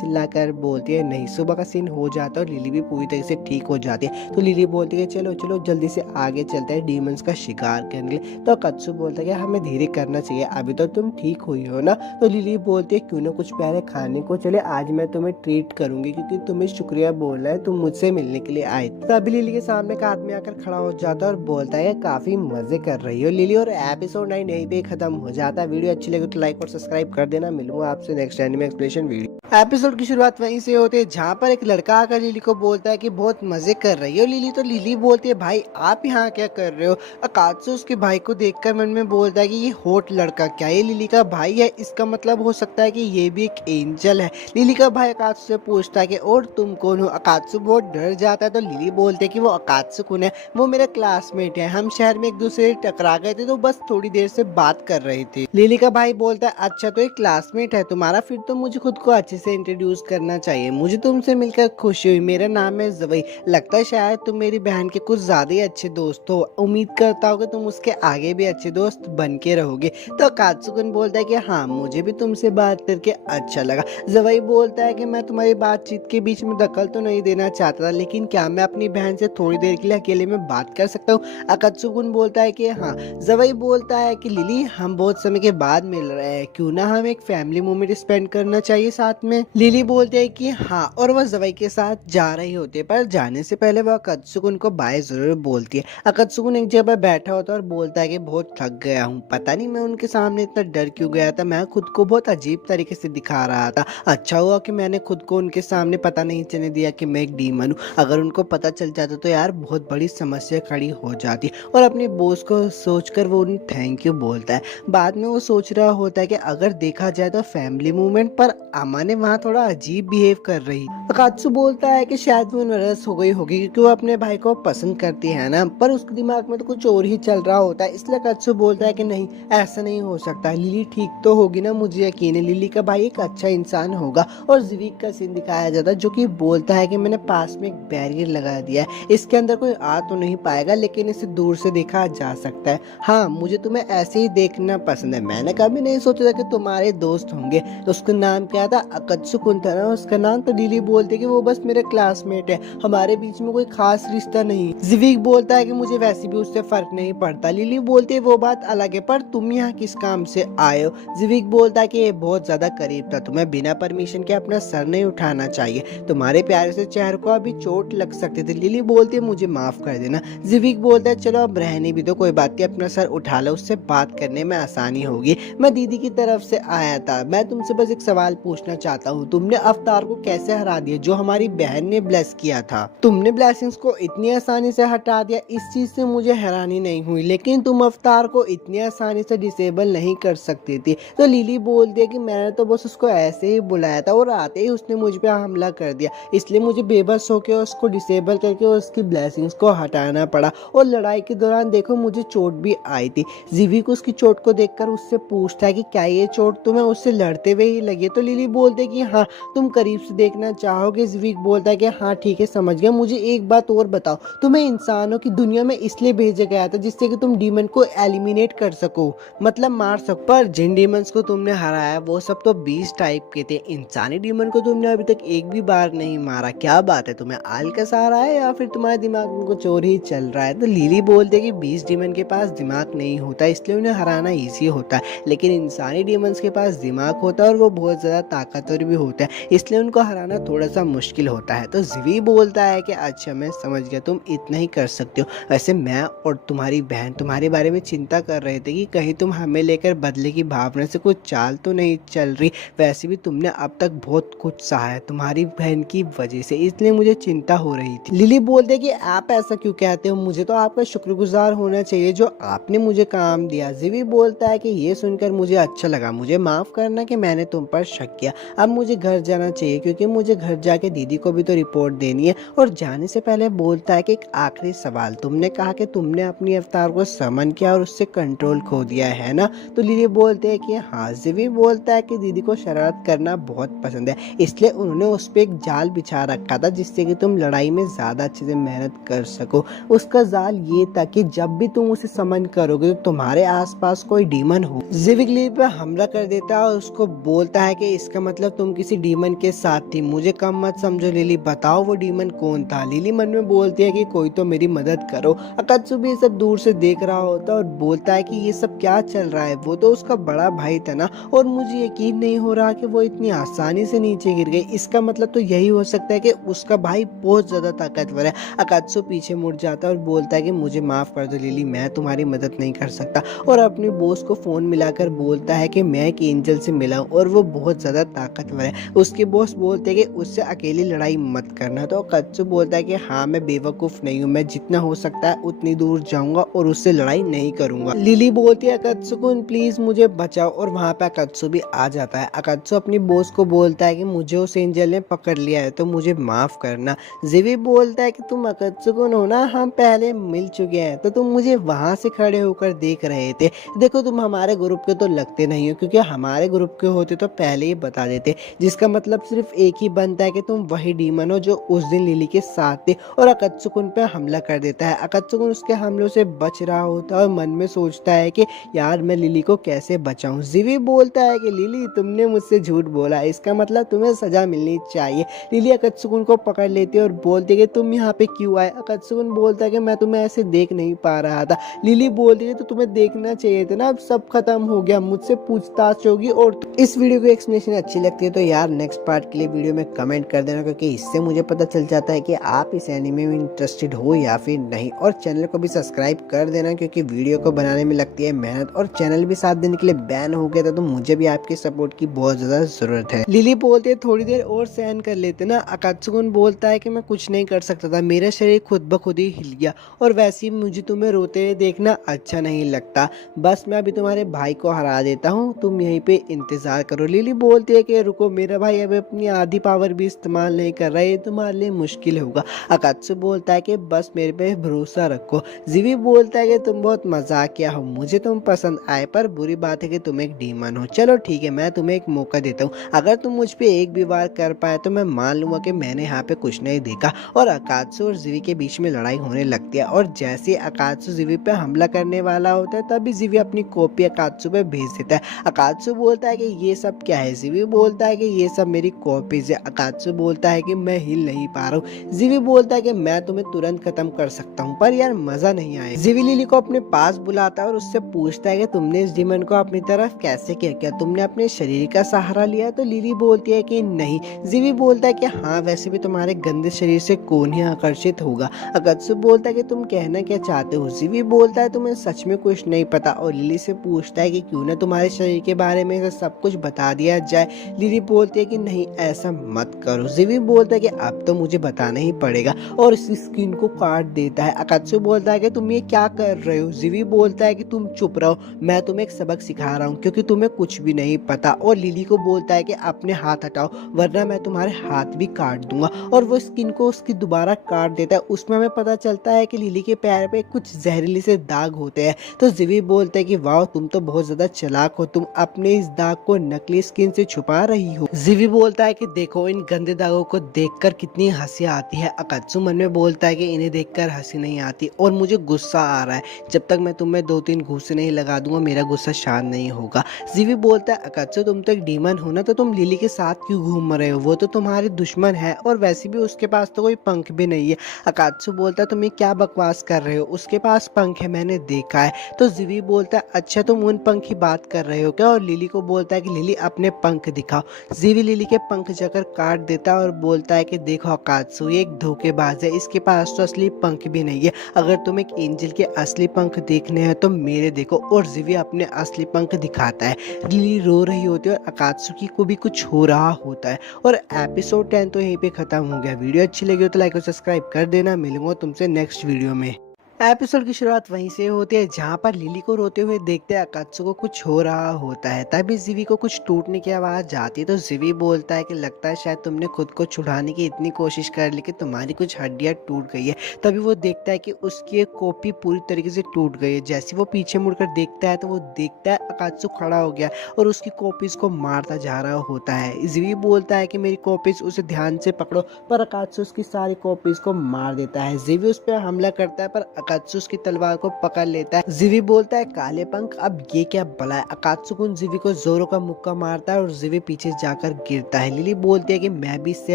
चिल्लाकर बोलती है नहीं। सुबह का सीन हो जाता है और लिली भी पूरी तरह से ठीक हो जाती है। तो लिली बोलती है चलो चलो जल्दी से आगे चलते हैं डीमंस का शिकार करने के लिए। तो अकात्सु बोलता है कि हमें धीरे करना चाहिए, अभी तो तुम ठीक हुई हो ना। तो लिली बोलती है क्यों ना कुछ पहले खाने को चले, आज मैं तुम्हें ट्रीट करूंगी क्योंकि तुम्हें शुक्रिया बोलना है, तुम मुझसे मिलने के लिए आए। तभी लिली के सामने एक आदमी आकर खड़ा हो जाता है और बोलता है काफी मजे कर रही हो लिली। और एपिसोड 9 यहीं पे खत्म हो जाता है। वीडियो अच्छी लगे तो लाइक और सब्सक्राइब कर देना। मिलूंगा आपसे next anime explanation video. Episode की शुरुआत वहीं से होती है जहाँ पर एक लड़का आकर लिली को बोलता है कि बहुत मजे कर रही हो लिली। तो लिली बोलती है भाई आप यहाँ क्या कर रहे हो। अकात्सु उसके भाई को देखकर मन में बोलता है कि ये हॉट लड़का क्या ये लिली का भाई है, इसका मतलब हो सकता है कि ये भी एक एंजल है। लिली का भाई अकात्सु से पूछता है कि और तुम कौन हो। अकात्सु बहुत डर जाता है। तो लिली बोलते है कि वो अकात्सु कौन है, वो मेरा क्लासमेट है, हम शहर में एक दूसरे से टकरा गए थे तो बस थोड़ी देर से बात कर रही थी। लिली का भाई बोलता है अच्छा तो एक क्लासमेट है तुम्हारा, फिर तो मुझे खुद को अच्छे से इंट्रोड्यूस करना चाहिए। मुझे तुमसे मिलकर खुशी हुई, मेरा नाम है ज़वई, लगता है शायद तुम मेरी बहन के कुछ ज्यादा ही अच्छे दोस्त हो, उम्मीद करता हूँ कि तुम उसके आगे भी अच्छे दोस्त बन के रहोगे। तो अकात्सुकुन बोलता है कि हाँ मुझे भी तुमसे बात करके अच्छा लगा। ज़वई बोलता है कि मैं तुम्हारी बातचीत के बीच में दखल तो नहीं देना चाहता था, लेकिन क्या मैं अपनी बहन से थोड़ी देर के लिए अकेले में बात कर सकता हूँ। अकात्सुकुन बोलता है कि हाँ। ज़वई बोलता है कि लिली हम बहुत समय के बाद मिल रहे हैं, क्यों ना हम एक फैमिली मोमेंट स्पेंड करना चाहिए साथ में। लिली बोलते है कि हाँ और वह ज़वई के साथ जा रही होती है, पर जाने से पहले वह अकात्सुकुन को बाय जरूर बोलती है। अकात्सुकुन एक जगह बैठा होता है और बोलता है कि बहुत थक गया हूँ, पता नहीं मैं उनके सामने इतना डर क्यों गया था, मैं खुद को बहुत अजीब तरीके से दिखा रहा था। अच्छा हुआ कि मैंने खुद को उनके सामने पता नहीं चलने दिया कि मैं एक डीमन हूँ, अगर उनको पता चल जाता तो यार बहुत बड़ी समस्या खड़ी हो जाती। और अपने बॉस को सोचकर वो उन्हें थैंक यू बोलता है। बाद में वो सोच रहा होता है कि अगर देखा जाए तो फैमिली मूवमेंट पर अमा ने वहाँ थोड़ा अजीब बिहेव कर रही। अकात्सु बोलता है कि शायद वो नर्वस हो गई होगी क्योंकि वो अपने भाई को पसंद करती है ना, पर उसके दिमाग में तो कुछ और ही चल रहा होता है। इसलिए अकात्सु बोलता है कि नहीं ऐसा नहीं हो सकता, लिली ठीक तो होगी ना, मुझे यकीन है लिली का भाई एक अच्छा इंसान होगा। और ज़वीक का सीन दिखाया जाता है जो कि बोलता है कि मैंने पास में एक बैरियर लगा दिया है, इसके अंदर कोई आ तो नहीं पाएगा लेकिन इसे दूर से देखा जा सकता है। हाँ मुझे तुम्हें ऐसे ही देखना पसंद है, मैंने कभी नहीं सोचा था कि तुम्हारे दोस्त होंगे। तो उसका नाम क्या था, अकत्सुकुन था ना उसका नाम, तो लिली बोलते कि वो बस मेरा क्लासमेट है, हमारे बीच में कोई खास रिश्ता नहीं। जिविक बोलता है कि मुझे वैसे भी उससे फर्क नहीं पड़ता। लिली बोलती है वो बात अलग है, पर तुम यहाँ किस काम से आए हो? जिविक बोलता है कि ये बहुत ज्यादा करीब था, तुम्हें बिना परमिशन के अपना सर नहीं उठाना चाहिए, तुम्हारे प्यारे से चेहरे को अभी चोट लग सकती थी। लिली बोलती है मुझे माफ कर देना। जिविक बोलता है चलो अब रहने भी दो, कोई बात नहीं, अपना सर उठा लो, उससे बात करने में आसानी होगी। मैं दीदी की तरफ से आया था, मैं तुमसे बस एक सवाल पूछना चाहता हूँ, तुमने अवतार को कैसे हरा दिया जो हमारी बहन ने ब्लेस किया था? तुमने ब्लेसिंग्स को इतनी आसानी से हटा दिया, इस चीज से मुझे हैरानी नहीं हुई, लेकिन तुम अवतार को इतनी आसानी से डिसेबल नहीं कर सकती थी। तो लिली बोलती है कि मैंने तो बस उसको ऐसे ही बुलाया था और आते ही उसने मुझ पे हमला कर दिया, इसलिए मुझे बेबस होकर उसको डिसेबल करके उसकी ब्लेसिंग्स को हटाना पड़ा। और लड़ाई के दौरान देखो मुझे चोट भी आई थी। जिविक उसकी चोट को देखकर उससे पूछता है कि क्या ये चोट तुम्हें उससे लड़ते हुए ही लगी? तो लिली बोलते कि हाँ, तुम करीब से देखना चाहोगे? जिविक बोलता है कि हाँ ठीक है, समझ गया। मुझे एक बात और बताओ, तुम्हें इंसानों की दुनिया में इसलिए भेजा गया था जिससे कि तुम डीमन को एलिमिनेट कर सको, मतलब मार सको, पर जिन डीमंस को तुमने हराया वो सब तो 20 टाइप के थे, इंसानी डीमन को तुमने अभी तक एक भी बार नहीं मारा, क्या बात है, तुम्हें आलकस आ रहा है या फिर तुम्हारे दिमाग में कुछ और ही चल रहा है? तो लिली बोलते कि 20 डीमन के पास दिमाग नहीं होता, इसलिए उन्हें हराना ईजी होता है, लेकिन इंसानी डीमंस के पास दिमाग होता है और वो बहुत ज्यादा ताकतवर भी होता है, इसलिए उनको हराना थोड़ा सा मुश्किल होता है। तो जिवी बोलता है कि अच्छा मैं समझ गया, तुम इतना ही कर सकते हो। वैसे मैं और तुम्हारी बहन तुम्हारे बारे में चिंता कर रहे थे कि कहीं तुम हमें लेकर बदले की भावना से कुछ चाल तो नहीं चल रही, वैसे भी तुमने अब तक बहुत कुछ सहा है तुम्हारी बहन की वजह से, इसलिए मुझे चिंता हो रही थी। लिली बोलते कि आप ऐसा क्यों कहते हो, मुझे तो आपका शुक्रगुजार होना चाहिए जो आपने मुझे काम दिया। जिवी बोलता है कि ये सुनकर मुझे अच्छा लगा, मुझे माफ करना कि मैंने तुम पर शक किया, अब मुझे घर जाना चाहिए क्योंकि मुझे घर जाके दीदी को भी तो रिपोर्ट देनी है। और जाने से पहले बोलता है कि एक आखिरी सवाल, तुमने कहा कि तुमने अपनी अवतार को समन किया और उससे कंट्रोल खो दिया है ना? तो लिली बोलते हैं कि हाँ। जिवी बोलता है कि दीदी को शरारत करना बहुत पसंद है, इसलिए उन्होंने उस पर एक जाल बिछा रखा था जिससे कि तुम लड़ाई में ज्यादा अच्छे से मेहनत कर सको। उसका जाल ये था कि जब भी तुम उसे समन करोगे तो तुम्हारे आसपास कोई डीमन हो। जिविक लिली पे हमला कर देता है और उसको बोलता है कि इसका मतलब तुम किसी डीमन के साथ थी, मुझे कम मत समझो लिली, बताओ वो डीमन कौन था? लिली मन में बोलती है कि कोई तो मेरी मदद करो। अकात्सु भी सब दूर से देख रहा होता है और बोलता है कि ये सब क्या चल रहा है, वो तो उसका बड़ा भाई था ना, और मुझे यकीन नहीं हो रहा कि वो इतनी आसानी से नीचे गिर गई, इसका मतलब तो यही हो सकता है कि उसका भाई बहुत ज्यादा ताकतवर है। अकात्सु पीछे मुड़ जाता है और बोलता है कि मुझे माफ कर दो लिली, मैं तुम्हारी मदद नहीं कर सकता, और अपने बॉस को फोन मिलाकर बोलता है कि मैं एक एंजल से मिला हूं और वो बहुत ज्यादा ताकतवर है। उसके बॉस बोलते हैं कि उससे अकेली लड़ाई मत करना। तो अकात्सु बोलता है कि हाँ मैं बेवकूफ नहीं हूँ, मैं जितना हो सकता है उतनी दूर जाऊंगा और उससे लड़ाई नहीं करूंगा। लिली बोलती है अकात्सु प्लीज मुझे बचाओ, और वहाँ पे अकात्सु भी आ जाता है। अकात्सु अपनी बॉस को बोलता है कि मुझे उस एंजल ने पकड़ लिया है तो मुझे माफ करना। जिवी बोलता है कि तुम अकात्सु हो ना, हम पहले मिल चुके हैं, तो तुम मुझे वहां से खड़े होकर देख रहे थे, देखो तुम हमारे ग्रुप के तो लगते नहीं हो, क्योंकि हमारे ग्रुप के होते तो पहले ही बता देते, जिसका मतलब सिर्फ एक ही बनता है कि तुम वही डीमन हो जो उस दिन लिली के साथ थे। और अकात्सुकुन पे हमला कर देता है। अकात्सुकुन उसके हमलों से बच रहा होता है और मन में सोचता है कि यार मैं लिली को कैसे बचाऊं। जिवी बोलता है कि लिली तुमने मुझसे झूठ बोला, इसका मतलब तुम्हें सजा मिलनी चाहिए। लिली अकात्सुकुन को पकड़ लेती है और बोलती है कि तुम यहाँ पे क्यों आए? अकात्सुकुन बोलता है कि मैं तुम्हें ऐसे देख नहीं पा रहा था। लिली बोलती है तो तुम्हें देखना चाहिए था ना, अब सब खत्म हो गया, मुझसे पूछताछ होगी। और इस वीडियो की एक्सप्लेनेशन अच्छी लगती है तो यार नेक्स्ट पार्ट के लिए वीडियो में कमेंट कर देना, क्योंकि इससे मुझे पता चल जाता है कि आप इस एनिमे में इंटरेस्टेड हो या फिर नहीं। और चैनल को भी सब्सक्राइब कर देना क्योंकि वीडियो को बनाने में लगती है मेहनत, और चैनल भी 7 दिन के लिए बैन हो गया था तो मुझे भी आपकी सपोर्ट की बहुत ज्यादा जरूरत है। लिली बोलती है थोड़ी देर और सहन कर लेते ना। अकात्सुकुन बोलता है कि मैं कुछ नहीं कर सकता था, मेरा शरीर खुद ब खुद ही हिल गया, और वैसे ही मुझे तुम्हें रोते हुए देखना अच्छा नहीं लगता, बस मैं अभी तुम्हारे भाई को हरा देता हूँ, तुम यहीं पे इंतजार करो। लिली बोलती है कि रुको, मेरा भाई अभी अपनी आधी पावर भी इस्तेमाल नहीं कर रहा है, ये तुम्हारे लिए मुश्किल होगा। अकात्सु बोलता है कि बस मेरे पे भरोसा रखो। जिवी बोलता है कि तुम बहुत मजाकिया हो, मुझे तुम पसंद आए, पर बुरी बात है कि तुम एक डीमन हो। चलो ठीक है, मैं तुम्हें एक मौका देता हूँ, अगर तुम मुझ पे एक भी वार कर पाए तो मैं मान लूंगा कि मैंने यहाँ पे कुछ नहीं देखा। और अकात्सु और जिवी के बीच में लड़ाई होने लगती है, और जैसे अकात्सु जिवी पे हमला करने वाला होता है तभी जिवी अपनी कॉपी अकात्सु पे भेज देता है। अकात्सु बोलता है कि ये सब क्या है? जिवी बोलता बोलता है कि ये सब मेरी कॉपीज है। अकात्सु बोलता है कि मैं हिल नहीं पा रहा हूँ। जीवी बोलता है कि मैं तुम्हें तुरंत खत्म कर सकता हूँ, पर यार मजा नहीं आया। जीवी लिली को अपने पास बुलाता है और उससे पूछता है कि तुमने इस डीमन को अपनी तरफ कैसे किया, क्या तुमने अपने शरीर का सहारा लिया? तो लिली बोलती है कि नहीं। जीवी बोलता है कि हाँ, वैसे भी तुम्हारे गंदे शरीर से कौन ही आकर्षित होगा। अकात्सु बोलता है कि तुम कहना क्या चाहते हो? जीवी बोलता है तुम्हें सच में कुछ नहीं पता, और लिली से पूछता है कि क्यों ना तुम्हारे शरीर के बारे में सब कुछ बता दिया जाए। लिली बोलती है कि नहीं, ऐसा मत करो। जीवी बोलता है कि अब तो मुझे बताना ही पड़ेगा, और इस स्किन को काट देता है। अकात्सु बोलता है कि तुम ये क्या कर रहे हो? जीवी बोलता है कि तुम चुप रहो, मैं तुम्हें एक सबक सिखा रहा हूँ, क्योंकि तुम्हें कुछ भी नहीं पता। और लिली को बोलता है कि अपने हाथ हटाओ, वरना मैं तुम्हारे हाथ भी काट दूंगा। और वो स्किन को उसकी दोबारा काट देता है। उसमें हमें पता चलता है कि लिली के पैर पे कुछ जहरीले से दाग होते हैं। तो जीवी बोलता है कि वाह, तुम तो बहुत ज्यादा चालाक हो, तुम अपने इस दाग को नकली स्किन से छुपा रही हो। जीवी बोलता है कि देखो, इन गंदे दागों को देखकर कितनी हंसी आती है। अकात्सु मन में बोलता है कि इन्हें देखकर हंसी नहीं आती, और मुझे गुस्सा आ रहा है। जब तक मैं तुम्हें 2-3 घूंसे नहीं लगा दूंगा, मेरा गुस्सा शांत नहीं होगा। जीवी बोलता है अकात्सु, तुम तो एक डीमन हो ना, तो तुम लिली के साथ क्यों घूम रहे हो? वो तो तुम्हारी दुश्मन है, और वैसे भी उसके पास तो कोई पंख भी नहीं है। अकात्सु बोलता है तुम ये क्या बकवास कर रहे हो? उसके पास पंख है, मैंने देखा है। तो जीवी बोलता है अच्छा, तुम उन पंख की बात कर रहे हो क्या? और लिली को बोलता है कि लिली अपने पंख दिखाओ। जीवी लिली के पंख जाकर काट देता है और बोलता है कि देखो अकात्सु, ये एक धोखेबाज है, इसके पास तो असली पंख भी नहीं है। अगर तुम एक एंजल के असली पंख देखने हैं तो मेरे देखो। और जीवी अपने असली पंख दिखाता है। लिली रो रही होती है और अकात्सुकी को भी कुछ हो रहा होता है। और एपिसोड 10 तो यहीं पे खत्म हो गया। वीडियो अच्छी लगी हो तो लाइक और सब्सक्राइब कर देना। मिलूंगा तुमसे नेक्स्ट वीडियो में। एपिसोड की शुरुआत वहीं से होती है जहाँ पर लिली को रोते हुए देखते हैं अकात्सु को कुछ हो रहा होता है। तभी जीवी को कुछ टूटने की आवाज जाती है। तो जीवी बोलता है कि लगता है शायद तुमने खुद को छुड़ाने की इतनी कोशिश कर ली कि तुम्हारी कुछ हड्डियां टूट गई है। तभी वो देखता है कि उसकी एक कॉपी पूरी तरीके से टूट गई है। जैसे वो पीछे मुड़कर देखता है तो वो देखता है अकात्सु खड़ा हो गया और उसकी कॉपीज को मारता जा रहा होता है। जीवी बोलता है कि मेरी कॉपीज, उसे ध्यान से पकड़ो, पर अकात्सु उसकी सारी कॉपीज को मार देता है। जीवी उस पर हमला करता है, पर अकात्सु उसकी तलवार को पकड़ लेता है। जीवी बोलता है काले पंख, अब ये क्या भला है? अकात्सु जीवी को जोरों का मुक्का मारता है और जीवी पीछे जाकर गिरता है। लिली बोलती है कि मैं भी इससे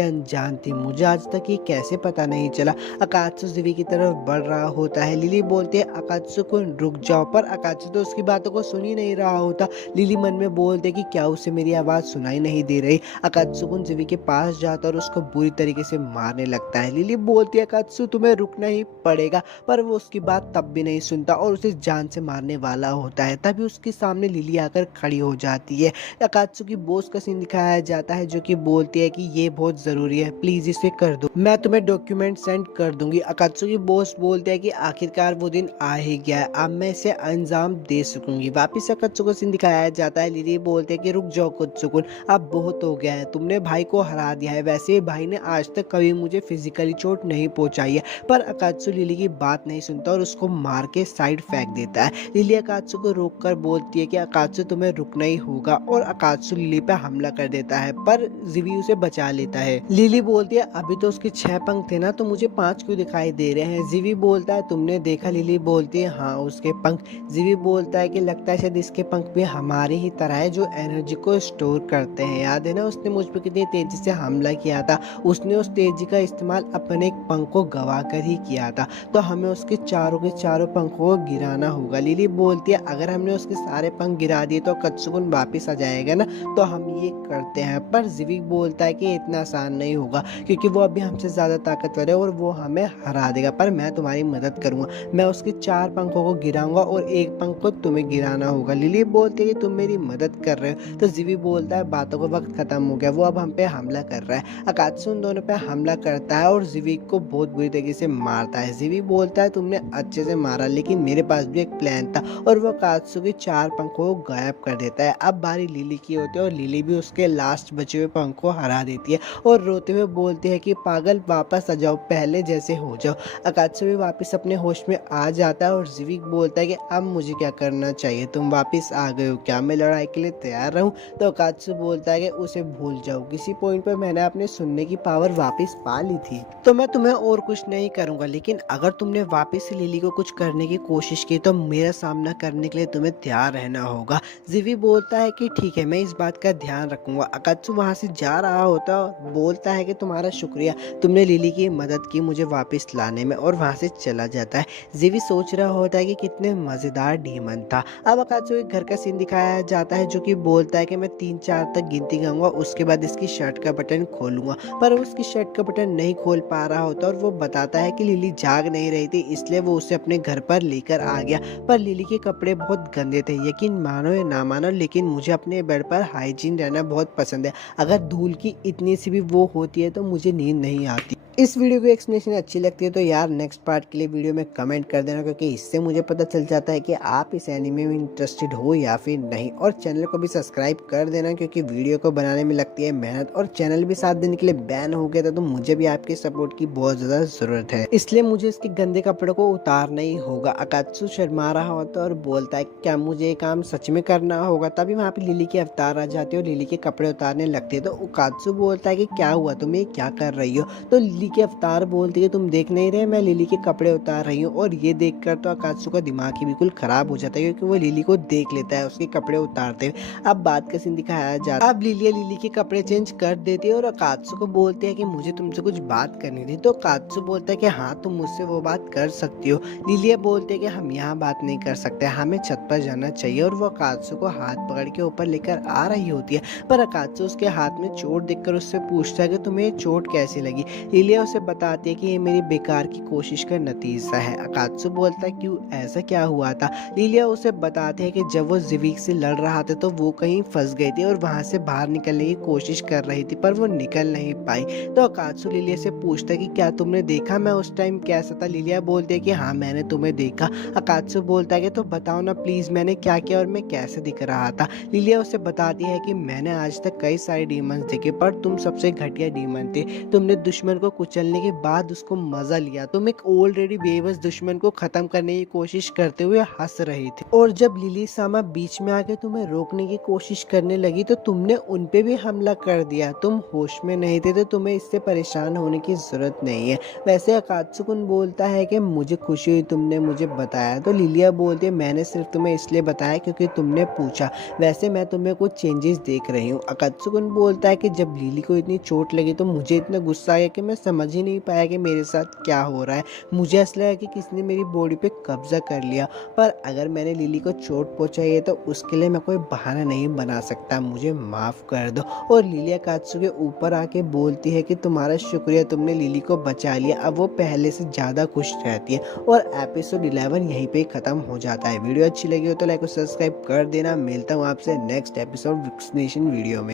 अनजान थी, मुझे आज तक ये कैसे पता नहीं चला। अकात्सु जीवी की तरफ बढ़ रहा होता है। लिली बोलती है अकात्सु रुक जाओ, पर अकात्सु तो उसकी बातों को सुन ही नहीं रहा होता। लिली मन में बोलते कि क्या उसे मेरी आवाज सुनाई नहीं दे रही। अकात्सु जीवी के पास जाता और उसको बुरी तरीके से मारने लगता है। लिली बोलती है अकात्सु तुम्हें रुकना ही पड़ेगा, पर वो उसकी बात तब भी नहीं सुनता और उसे जान से मारने वाला होता है। तभी उसके सामने लिली आकर खड़ी हो जाती है। अकात्सु की बॉस का सीन दिखाया जाता है, जो कि बोलती है कि ये बहुत जरूरी है, प्लीज इसे कर दो, मैं तुम्हें डॉक्यूमेंट सेंड कर दूंगी। अकात्सु की बॉस बोलते है कि आखिरकार वो दिन आ ही गया है, अब मैं इसे अंजाम दे सकूंगी। वापिस अकात्सु का सीन दिखाया जाता है। लिली बोलते है कि रुक जाओ कुछ सुकून, अब बहुत हो गया है, तुमने भाई को हरा दिया है। वैसे भाई ने आज तक कभी मुझे फिजिकली चोट नहीं पहुंचाई है। पर अकात्सु लिली की बात नहीं सुनता और उसको मार के साइड फेंक देता है। लिली अकात्सु को रोककर बोलती है कि अकात्सु तुम्हें रुकना ही होगा, और अकात्सु लिली पे हमला कर देता है, पर जीवी उसे बचा लेता है। लिली बोलती है अभी तो उसके 6 पंख थे ना, तो मुझे 5 क्यों दिखाई दे रहे हैं? जीवी बोलता है तुमने देखा? लिली बोलती है हाँ, उसके पंख। जीवी बोलता है कि लगता है शायद इसके पंख भी हमारे ही तरह है, जो एनर्जी को स्टोर करते हैं। याद है ना उसने मुझ पर कितनी तेजी से हमला किया था? उसने उस तेजी का इस्तेमाल अपने एक पंख को गवा कर ही किया था, तो हमें उसके चारों के चारों पंखों को गिराना होगा। लिली बोलती है अगर हमने उसके सारे पंख गिरा दिए तो अकात्सु वापिस आ जाएगा ना, तो हम ये करते हैं। पर जीवी बोलता है कि इतना आसान नहीं होगा, क्योंकि वो अभी हमसे ज्यादा ताकतवर है और वो हमें हरा देगा, पर मैं तुम्हारी मदद करूंगा, मैं उसके 4 पंखों को गिराऊंगा और एक पंख को तुम्हें गिराना होगा। लिली बोलती है तुम मेरी मदद कर रहे हो, तो जीवी बोलता है बातों का वक्त खत्म हो गया, वो अब हम पे हमला कर रहा है। अकात्सु उन दोनों पे हमला करता है और जीवी को बहुत बुरी तरीके से मारता है। जीवी बोलता है तुमने अच्छे से मारा, लेकिन मेरे पास भी एक प्लान था, और वो अकात्सु के 4 पंखों को गायब कर देता है। अब बारी लिली की होती है और लिली भी उसके लास्ट बचे हुए पंख को हरा देती है और रोते हुए बोलती है कि पागल वापस आ जाओ, पहले जैसे हो जाओ। अकात्सु भी वापस अपने होश में आ जाता है और जीवी बोलता है कि अब मुझे क्या करना चाहिए, तुम वापस आ गए हो, क्या मैं लड़ाई के लिए तैयार रहूं? तो अकात्सु बोलता है कि उसे भूल जाओ, किसी पॉइंट पर मैंने अपने सुनने की पावर वापस पा ली थी, तो मैं तुम्हें और कुछ नहीं करूंगा, लेकिन अगर तुमने वापस वापस से लिली को कुछ करने की कोशिश की तो मेरा सामना करने के लिए तुम्हें तैयार रहना होगा। जिवी बोलता है कि ठीक है, मैं इस बात का ध्यान रखूंगा। अकात्सु वहां से जा रहा होता और बोलता है कि तुम्हारा शुक्रिया, तुमने लिली की मदद की मुझे वापस लाने में, और वहां से चला जाता है। जिवी सोच रहा होता है कि कितने मजेदार डीमन था। अब अकात्सु के घर का सीन दिखाया जाता है, जो कि बोलता है कि मैं 3-4 तक गिनती गाऊंगा, उसके बाद इसकी शर्ट का बटन खोलूंगा। पर वो उसकी शर्ट का बटन नहीं खोल पा रहा होता, और वो बताता है कि लिली जाग नहीं रही थी, इसलिए वो उसे अपने घर पर लेकर आ गया। पर लिली के कपड़े बहुत गंदे थे। यकीन मानो या ना मानो, लेकिन मुझे अपने बेड पर हाइजीन रहना बहुत पसंद है। अगर धूल की इतनी सी भी वो होती है तो मुझे नींद नहीं आती। इस वीडियो की एक्सप्लेनेशन अच्छी लगती है तो यार नेक्स्ट पार्ट के लिए वीडियो में कमेंट कर देना, क्योंकि इससे मुझे पता चल जाता है कि आप इस एनीमे में इंटरेस्टेड हो या फिर नहीं। और चैनल को भी सब्सक्राइब कर देना, क्योंकि वीडियो को बनाने में लगती है मेहनत, और चैनल भी 7 दिन के लिए बैन हो गया था, तो मुझे भी आपके सपोर्ट की बहुत ज़्यादा ज़रूरत है। इसलिए मुझे इसके गंदे कपड़ों को उतारना ही होगा। अकात्सु शर्मा रहा होता और बोलता है क्या मुझे ये काम सच में करना होगा। तभी वहाँ पे लिली के अवतार आ जाते हैं और लिली के कपड़े उतारने लगते हैं। तो अकात्सु बोलता है कि क्या हुआ, तुम ये क्या कर रही हो। तो लिली के अवतार बोलती है तुम देख नहीं रहे, मैं लिली के कपड़े उतार रही हूँ। और ये देखकर तो अकात्सु का दिमाग ही बिल्कुल खराब हो जाता है, क्योंकि वो लिली को देख लेता है उसके कपड़े उतारते हुए। अब बात का सीन दिखाया जाता है। अब लिली के कपड़े चेंज कर देती है और अकात्सु को बोलती है कि मुझे तुमसे कुछ बात करनी थी। तो अकात्सु बोलता है कि हाँ, तुम मुझसे वो बात कर सकती हो। लिली बोलते है कि हम यहाँ बात नहीं कर सकते, हमें छत पर जाना चाहिए। और वो अकात्सु को हाथ पकड़ के ऊपर लेकर आ रही होती है, पर अकात्सु उसके हाथ में चोट देखकर उससे पूछता है कि तुम्हें चोट कैसी लगी। लिली उसे बताती है कि ये मेरी बेकार की कोशिश का नतीजा है। अकात्सु बोलता है क्यों, ऐसा क्या हुआ था। लिलिया उसे बताते हैं कि जब वो जिविक से लड़ रहा था तो वो कहीं फंस गई थी और वहां से बाहर निकलने की कोशिश कर रही थी, पर वो निकल नहीं पाई। तो अकात्सु लिलिया से पूछता है कि क्या तुमने देखा मैं उस टाइम कैसा था। लिलिया बोलती है कि हाँ, मैंने तुम्हें देखा। अकात्सु बोलता है कि तो बताओ ना प्लीज, मैंने क्या किया और मैं कैसे दिख रहा था। लिलिया उसे बताती है कि मैंने आज तक कई सारे डीमंस देखे, पर तुम सबसे घटिया डीमन थे। तुमने दुश्मन को कुचलने के बाद उसको मजा लिया। तुम एक ऑलरेडी बेबस दुश्मन को खत्म करने की कोशिश करते हुए हंस रहे थे, और जब लिली सामा बीच में आके तुम्हें रोकने की कोशिश करने लगी तो तुमने उनपे भी हमला कर दिया। तुम होश में नहीं थे, तो तुम्हें इससे परेशान होने की जरूरत नहीं है। वैसे अकात्सुकुन बोलता है कि मुझे खुशी हुई तुमने मुझे बताया। तो लिलिया बोलती है मैंने सिर्फ तुम्हें इसलिए बताया क्योंकि तुमने पूछा, वैसे मैं तुम्हें कुछ चेंजेस देख रही हूँ। अकात्सुकुन बोलता है कि जब लिली को इतनी चोट लगी तो मुझे इतना गुस्सा आया कि मैं समझ ही नहीं पाया कि मेरे साथ क्या हो रहा है। मुझे ऐसा लगा कि किसी ने मेरी बॉडी पे कब्जा कर लिया, पर अगर मैंने लिली को चोट पहुंचाई है तो उसके लिए मैं कोई बहाना नहीं बना सकता, मुझे माफ कर दो। और लिली अकात्सु के ऊपर आके बोलती है कि तुम्हारा शुक्रिया, तुमने लिली को बचा लिया। अब वो पहले से ज्यादा खुश रहती है। और एपिसोड 11 यहीं पे खत्म हो जाता है। वीडियो अच्छी लगी हो तो लाइक और सब्सक्राइब कर देना। मिलता हूँ आपसे नेक्स्ट एपिसोड वैक्सीनेशन वीडियो में।